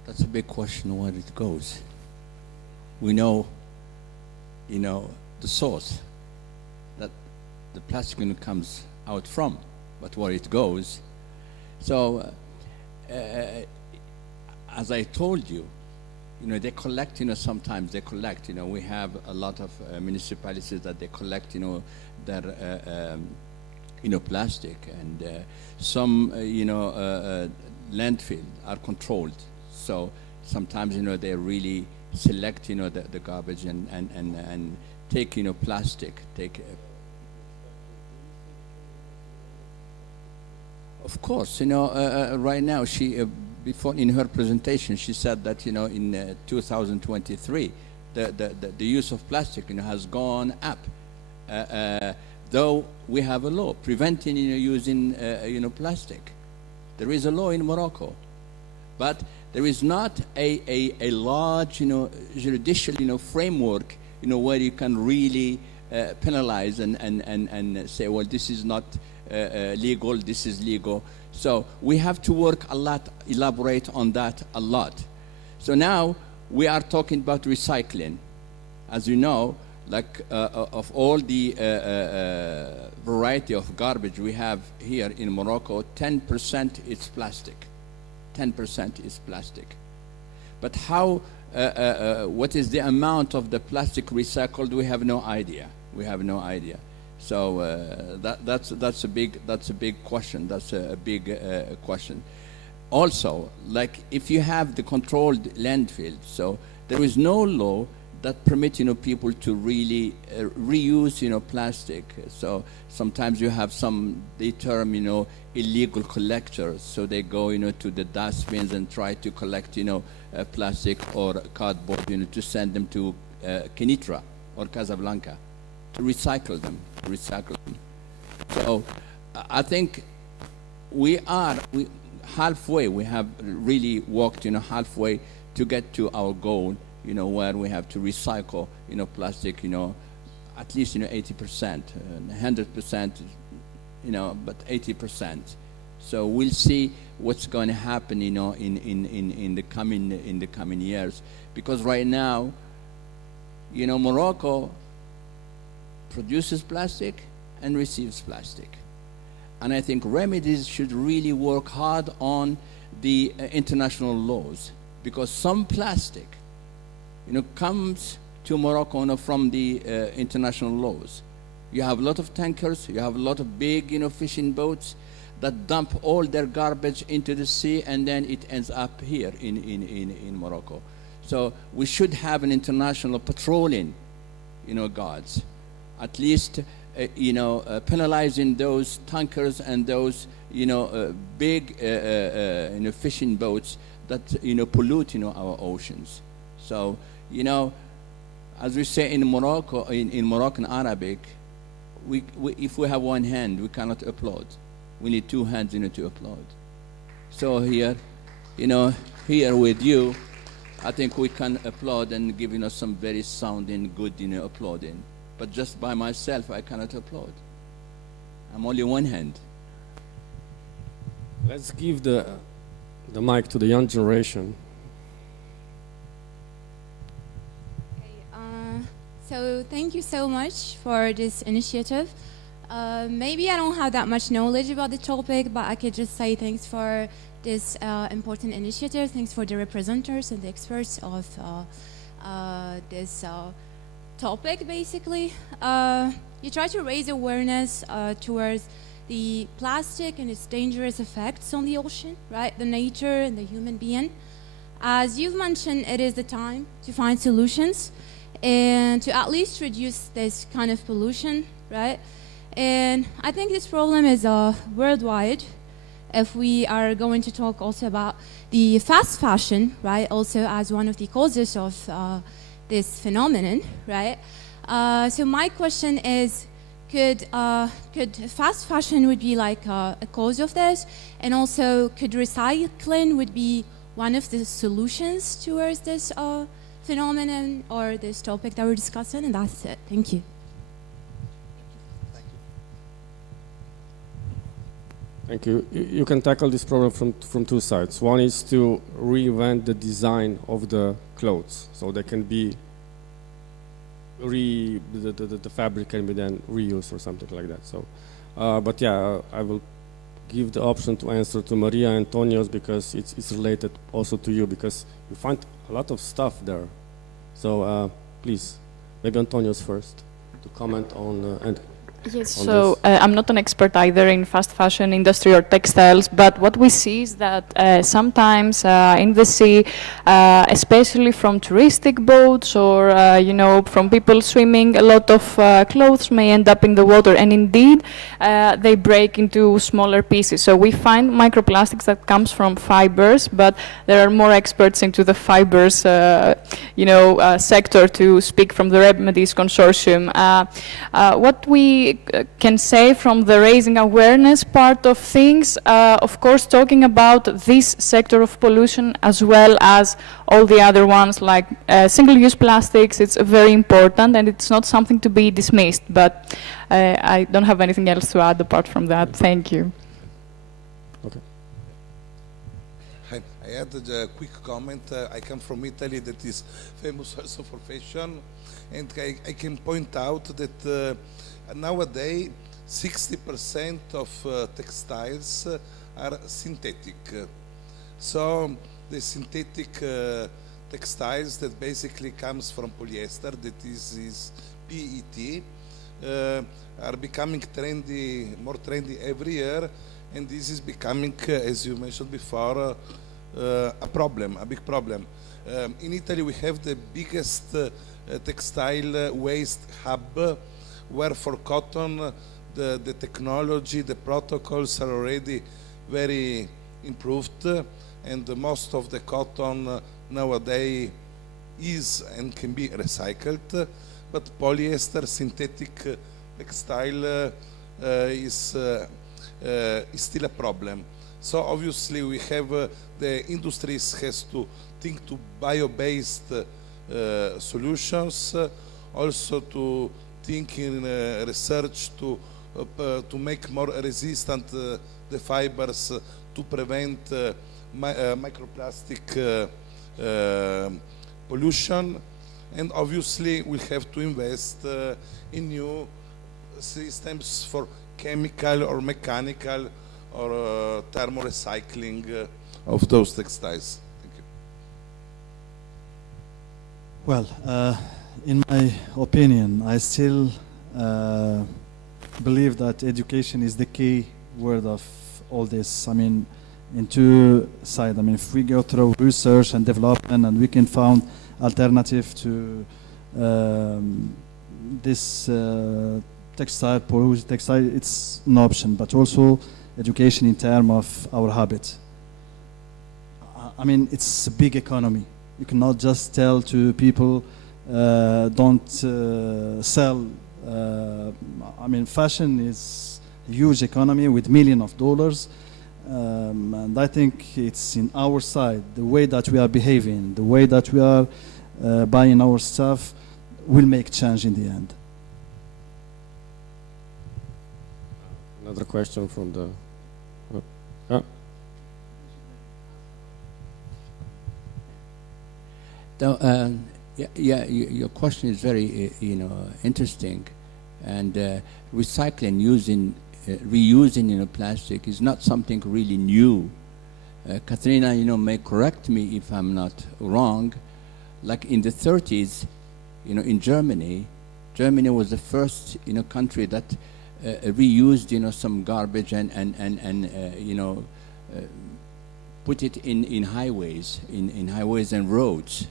That's a big question where it goes. We know, the source that the plastic comes out from, but where it goes. So, as I told you, they collect, sometimes they collect, we have a lot of municipalities that they collect, their, plastic, and some, landfill are controlled. So sometimes, they really select, the garbage and take, plastic, Of course, right now she, before in her presentation, she said that in 2023, the use of plastic has gone up. Though we have a law preventing using plastic, there is a law in Morocco, but there is not a large judicial framework where you can really penalize and say, well, this is not legal, this is legal. So we have to work a lot, elaborate on that a lot. So now we are talking about recycling. As you know, like of all the variety of garbage we have here in Morocco, 10% is plastic. 10% is plastic. But how, what is the amount of the plastic recycled? We have no idea. We have no idea. So that's a big question. That's a big question. Also, like if you have the controlled landfill, so there is no law that permits people to really reuse plastic. So sometimes you have some, they term illegal collectors. So they go to the dustbins and try to collect plastic or cardboard to send them to Kenitra or Casablanca to recycle them. So I think we are halfway. We have really walked halfway to get to our goal. Where we have to recycle, plastic, at least, 80%, 100%, but 80%. So we'll see what's going to happen, you know, in the coming years. Because right now, you know, Morocco produces plastic and receives plastic. And I think Remedies should really work hard on the international laws, because some plastic, you know, comes to Morocco, you know, from the international laws. You have a lot of tankers, you have a lot of big, you know, fishing boats that dump all their garbage into the sea, and then it ends up here in Morocco. So we should have an international patrolling, you know, guards, at least, you know, penalizing those tankers and those, you know, big, you know, fishing boats that, you know, pollute, you know, our oceans. So, you know, as we say in Morocco, in Moroccan Arabic, if we have one hand, we cannot applaud. We need two hands, you know, to applaud. So here, you know, here with you, I think we can applaud and give, you know, some very sounding good, you know, applauding. But just by myself, I cannot applaud. I'm only one hand. Let's give the mic to the young generation. So thank you so much for this initiative. Maybe I don't have that much knowledge about the topic, but I could just say thanks for this important initiative. Thanks for the representatives and the experts of this topic, basically. You try to raise awareness towards the plastic and its dangerous effects on the ocean, right? The nature and the human being. As you've mentioned, it is the time to find solutions and to at least reduce this kind of pollution, right? And I think this problem is worldwide. If we are going to talk also about the fast fashion, right, also as one of the causes of this phenomenon, right? So my question is, could fast fashion would be like a cause of this, and also could recycling would be one of the solutions towards this phenomenon or this topic that we're discussing? And that's it. Thank you. Thank you. You can tackle this problem from two sides. One is to reinvent the design of the clothes, so they can be the fabric can be then reused or something like that. So, but yeah, I will give the option to answer to Maria and Antonios, because it's related also to you, because you find a lot of stuff there. So please, maybe Antonios first to comment on and. Yes, so I'm not an expert either in fast fashion industry or textiles, but what we see is that sometimes in the sea, especially from touristic boats or, you know, from people swimming, a lot of clothes may end up in the water, and indeed they break into smaller pieces. So we find microplastics that comes from fibers, but there are more experts into the fibers, you know, sector to speak from the Remedies Consortium. What we can say from the raising awareness part of things, of course, talking about this sector of pollution as well as all the other ones like single-use plastics, it's very important and it's not something to be dismissed, but I don't have anything else to add apart from that. Thank you. Okay. I had a quick comment. I come from Italy, that is famous also for fashion, and I can point out that nowadays 60% of textiles are synthetic. So the synthetic textiles that basically comes from polyester, that is PET, are becoming trendy, more trendy every year, and this is becoming, as you mentioned before, a problem, a big problem. In Italy we have the biggest textile waste hub, where for cotton the technology, the protocols are already very improved, and most of the cotton nowadays is and can be recycled, but polyester synthetic textile is still a problem. So obviously we have the industries has to think to bio-based solutions, also to think in research to make more resistant the fibers to prevent microplastic pollution. And obviously, we have to invest in new systems for chemical or mechanical or thermorecycling of those textiles. Thank you. Well, in my opinion, I still believe that education is the key word of all this. I mean, in two sides. I mean, if we go through research and development and we can find alternative to this textile, polluted textile, it's an option, but also education in terms of our habits. I mean, it's a big economy. You cannot just tell to people, don't sell. I mean, fashion is a huge economy with millions of dollars. And I think it's in our side, the way that we are behaving, the way that we are buying our stuff will make change in the end. Another question from the... Your question is very, interesting, and recycling, reusing, plastic is not something really new. Katrina, may correct me if I'm not wrong. Like in the 30s, in Germany was the first, country that reused, some garbage and put it in highways, in highways and roads.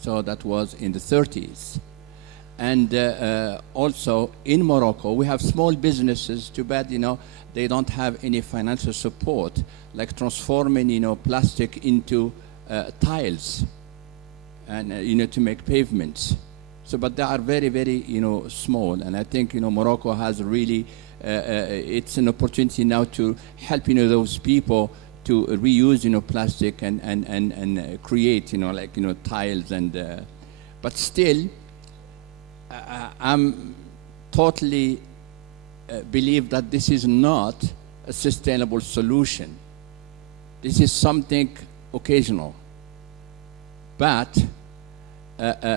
So that was in the 30s. And also in Morocco, we have small businesses. Too bad, they don't have any financial support, like transforming, plastic into tiles and, to make pavements. So, but they are very, very, small. And I think, Morocco has really, it's an opportunity now to help, those people to reuse, plastic and create, like, tiles and, but still, I'm totally believe that this is not a sustainable solution. This is something occasional. But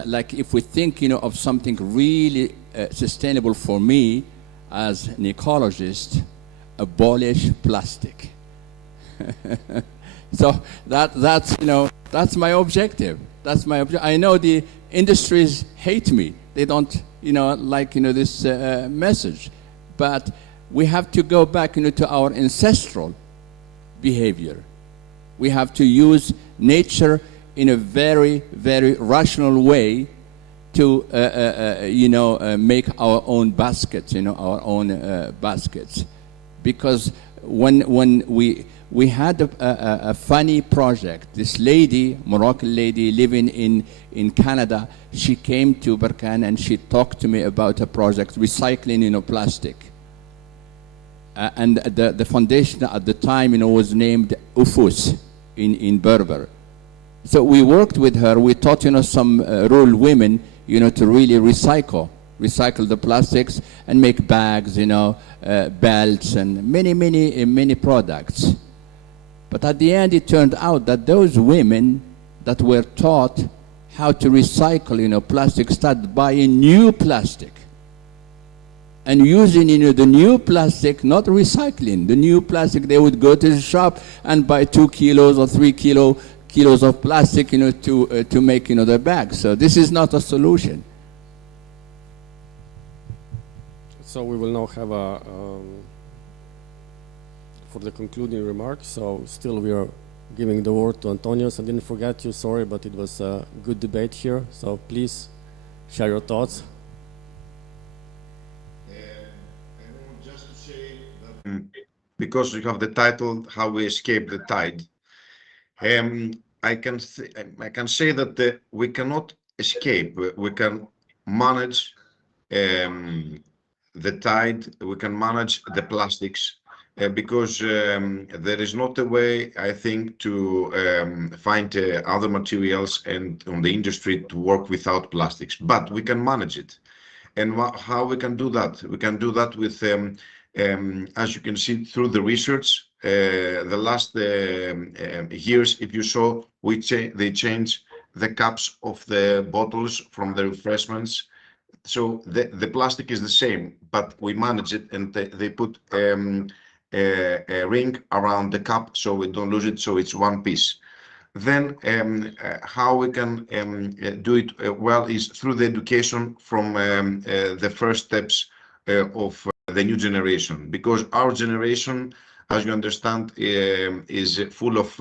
like if we think, of something really sustainable for me as an ecologist, abolish plastic. So that's my objective. That's my objective. I know the industries hate me. They don't, like, this message. But we have to go back, to our ancestral behavior. We have to use nature in a very, very rational way to, make our own baskets, our own baskets. Because when we had a funny project. This lady, Moroccan lady living in Canada, she came to Barkan and she talked to me about a project, recycling, plastic. And the foundation at the time, was named UFUS in Berber. So we worked with her. We taught, some rural women, to really recycle the plastics and make bags, belts and many products. But at the end, it turned out that those women that were taught how to recycle, plastic started buying new plastic and using, the new plastic, not recycling. The new plastic, they would go to the shop and buy 2 kilos or 3 kilos of plastic, to make, their bags. So this is not a solution. So we will now have a for the concluding remarks. So still we are giving the word to Antonio. So I didn't forget you, sorry, but it was a good debate here. So please share your thoughts. I want just to say that because you have the title, How We Escape the Tide, I can say that we cannot escape. We can manage the tide, we can manage the plastics, because there is not a way, I think, to find other materials and on the industry to work without plastics. But we can manage it. And how we can do that? We can do that with As you can see through the research, the last years, if you saw, they changed the caps of the bottles from the refreshments. So the plastic is the same, but we manage it, and they put a ring around the cup so we don't lose it, so it's one piece. Then how we can do it well is through the education from the first steps of the new generation, because our generation, as you understand, is full of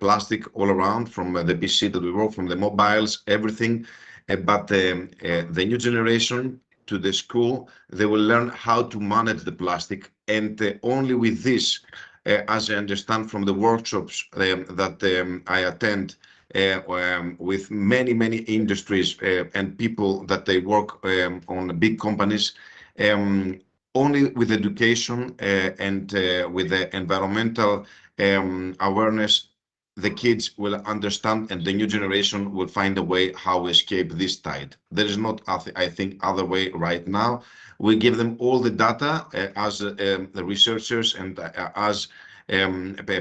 plastic all around, from the PC that we work, from the mobiles, everything. But the new generation to the school, they will learn how to manage the plastic, and only with this, as I understand from the workshops that I attend with many industries and people that they work on big companies, only with education and with the environmental awareness, the kids will understand, and the new generation will find a way how to escape this tide. There is not, I think, other way right now. We give them all the data as the researchers and as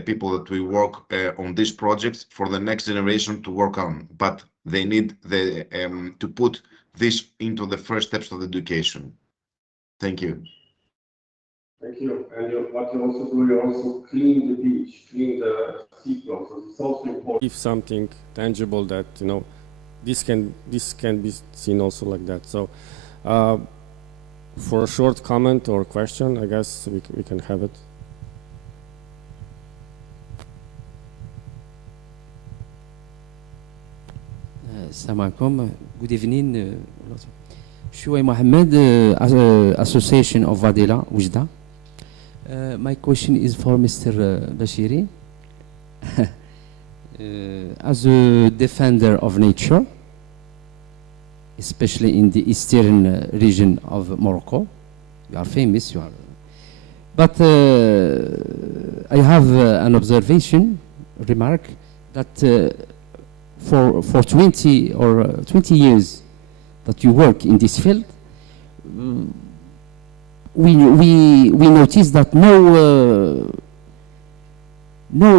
people that we work on this project for the next generation to work on. But they need to put this into the first steps of education. Thank you. Thank you. And what you also do, you also clean the beach, clean the seafloor. So it's also important. If something tangible that, you know, this can be seen also like that. So for a short comment or question, I guess we can have it. Assalamu alaikum. Good evening. Shuai Mohammed, Association of Vadela, Ujda. My question is for Mr. Bashiri. As a defender of nature, especially in the eastern region of Morocco, you are famous, you are. But I have an observation, remark, that for 20 years that you work in this field, we notice that no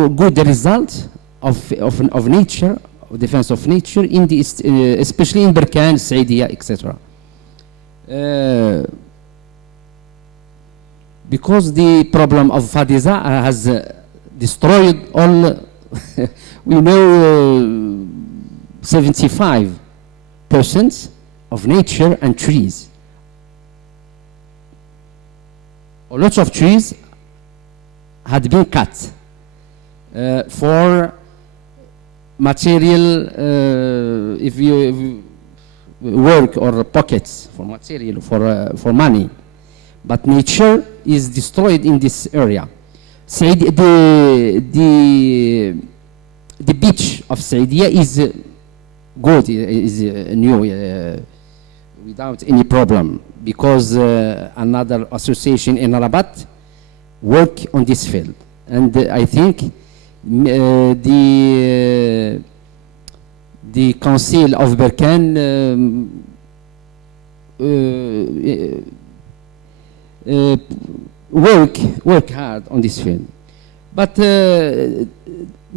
good result of nature, of defense of nature in the especially in Berkane, Saidia, etc. Because the problem of Fadiza has destroyed all. We know 75% of nature and trees. Lots of trees had been cut for material, if you work, or pockets for material, for money. But nature is destroyed in this area. The beach of Saidia is good, is new, without any problem, because another association in Rabat work on this field. And I think the Council of Berkane work hard on this field. But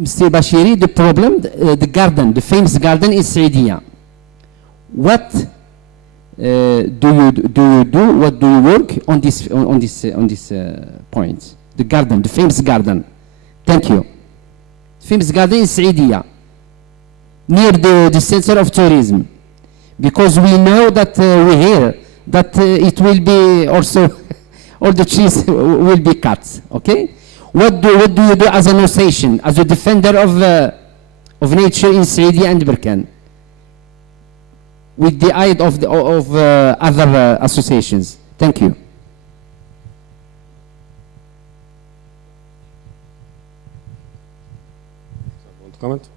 Mr. Bashiri, the problem, the garden, the famous garden is Saidia. What do you do? What do you work on this point? The garden, the famous garden. Thank you. Famous garden is Saidia, near the center of tourism, because we know that we hear that it will be also all the trees will be cut. Okay. What do you do as an association, as a defender of nature in Saidia and Berkane, with the aid of other associations? Thank you. Comment?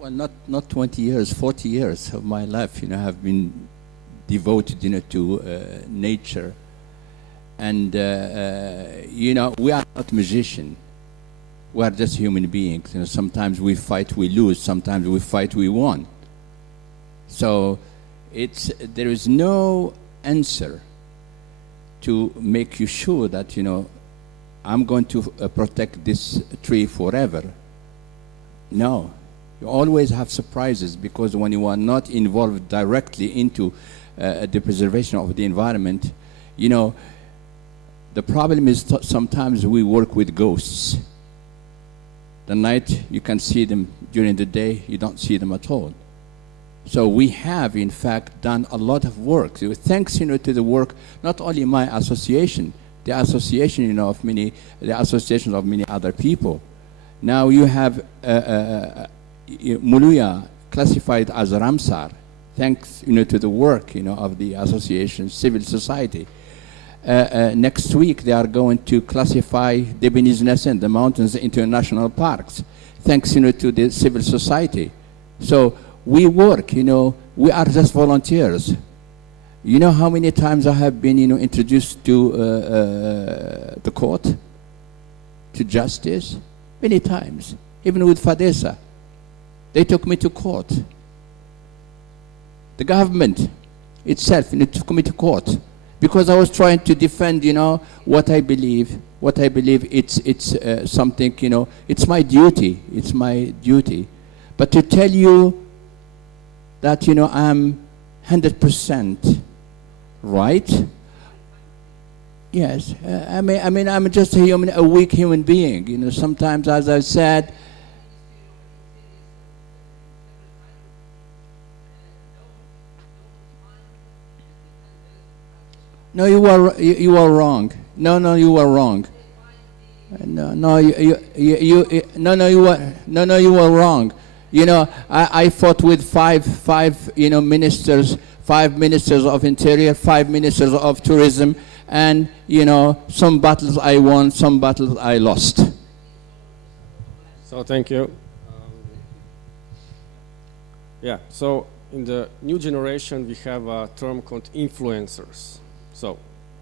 Well, not 20 years, 40 years of my life, have been devoted, to nature. And, we are not magicians. We are just human beings. Sometimes we fight, we lose. Sometimes we fight, we won. So there is no answer to make you sure that, you know, I'm going to protect this tree forever. No, you always have surprises, because when you are not involved directly into the preservation of the environment, you know, the problem is sometimes we work with ghosts. The night you can see them, during the day you don't see them at all. So we have, in fact, done a lot of work. So thanks, you know, to the work, not only my association, the association, you know, the associations of many other people. Now you have Muluya classified as Ramsar, thanks, you know, to the work, you know, of the association, civil society. Next week they are going to classify the Beniznessen, the mountains, into national parks, thanks, you know, to the civil society. So we work, you know, we are just volunteers. You know how many times I have been, you know, introduced to the court, to justice? Many times, even with Fadesa. They took me to court. The government itself, you know, took me to court, because I was trying to defend, you know, what I believe. What I believe, it's something, you know, it's my duty. It's my duty. But to tell you that, you know, I'm 100% right. Yes, I mean, I'm just a weak human being. You know, sometimes, as I said, no, you are wrong. No, you are wrong. No, you are wrong. You know, I fought with five, you know, ministers, 5 ministers of interior, 5 ministers of tourism, and, you know, some battles I won, some battles I lost. So thank you. Yeah, so in the new generation we have a term called influencers. So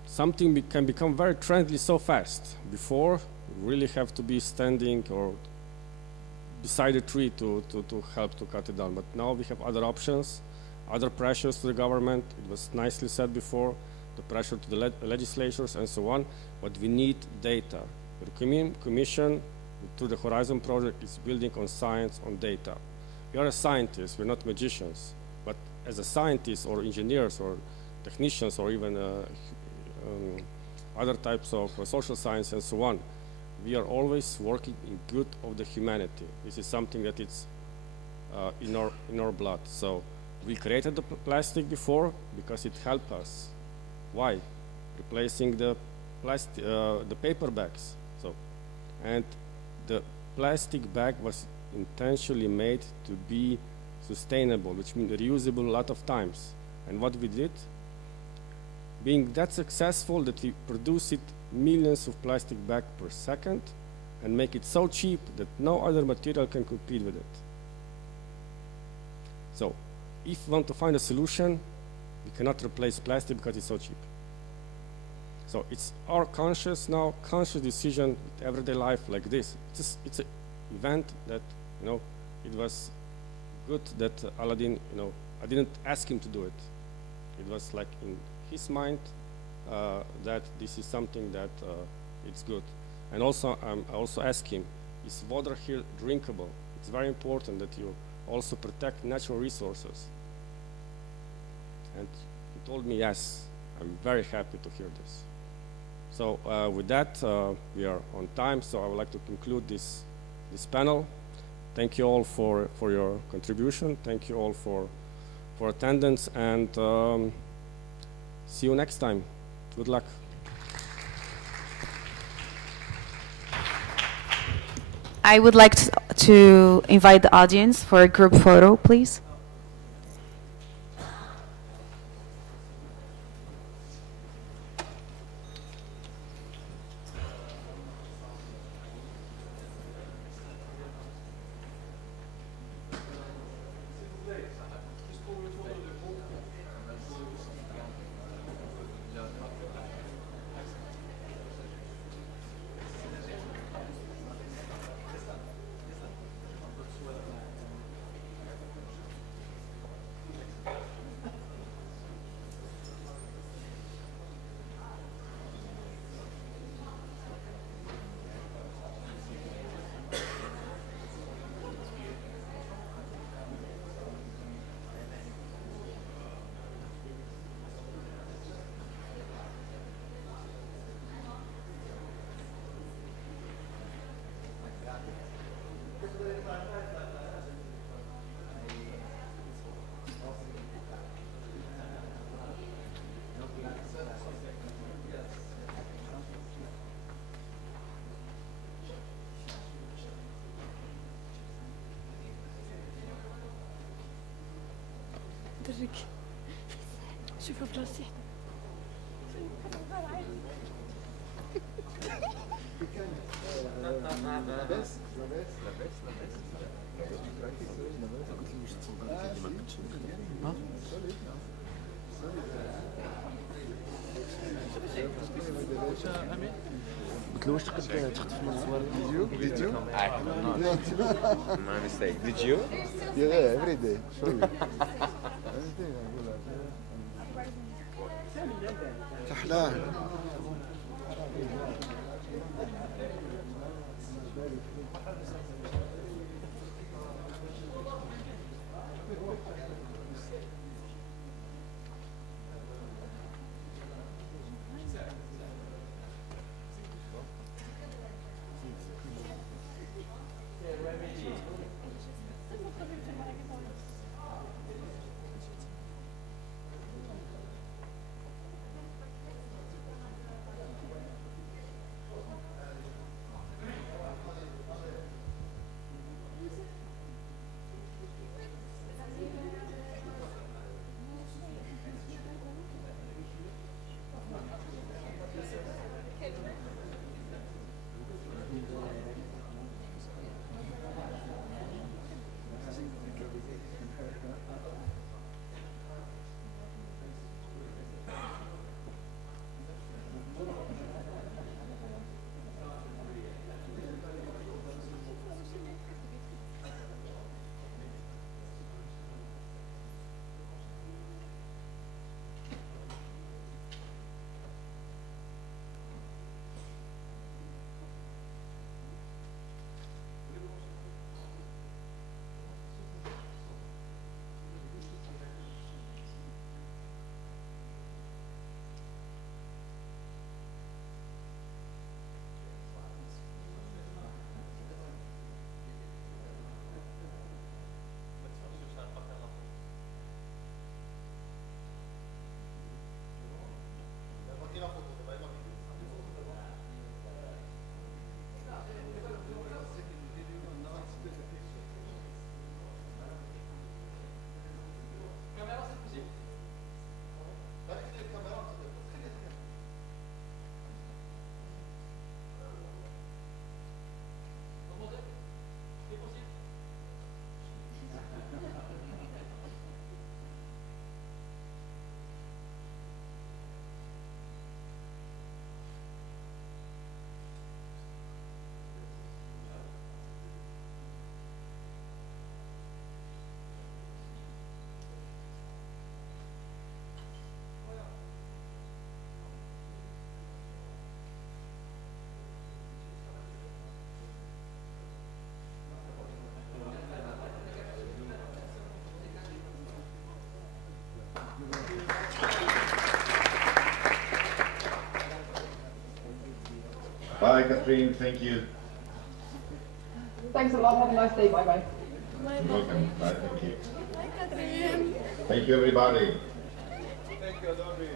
something can become very trendy so fast. Before, you really have to be standing or beside a tree to help to cut it down. But now we have other options, other pressures to the government. It was nicely said before, the pressure to the legislatures and so on. But we need data. The Commission, through the Horizon project, is building on science, on data. We are a scientist, we're not magicians. But as a scientist or engineers or technicians or even other types of social science and so on, we are always working in good of the humanity. This is something that it's in our blood. So we created the plastic before because it helped us. Why? Replacing the plastic, the paper bags. So, and the plastic bag was intentionally made to be sustainable, which means reusable a lot of times. And what we did, being that successful that we produce it millions of plastic bags per second and make it so cheap that no other material can compete with it. So if we want to find a solution, we cannot replace plastic because it's so cheap. So it's our conscious decision with everyday life like this. It's an event that, you know, it was good that Aladdin, you know, I didn't ask him to do it. It was like in his mind that this is something that it's good. And also, I also asked him, is water here drinkable? It's very important that you also protect natural resources. And he told me, yes. I'm very happy to hear this. So with that, we are on time, so I would like to conclude this panel. Thank you all for your contribution. Thank you all for attendance, and see you next time. Good luck. I would like to invite the audience for a group photo, please. قلت له واش تقدر تخطف من الصور فيديو My mistake. Did you? Yeah, every day. Show you. تحلاه. Bye, Catherine. Thank you. Thanks a lot. Have a nice day. Bye-bye. You're welcome. Bye. Thank you. Bye, Catherine. Thank you, everybody. Thank you, Adobe.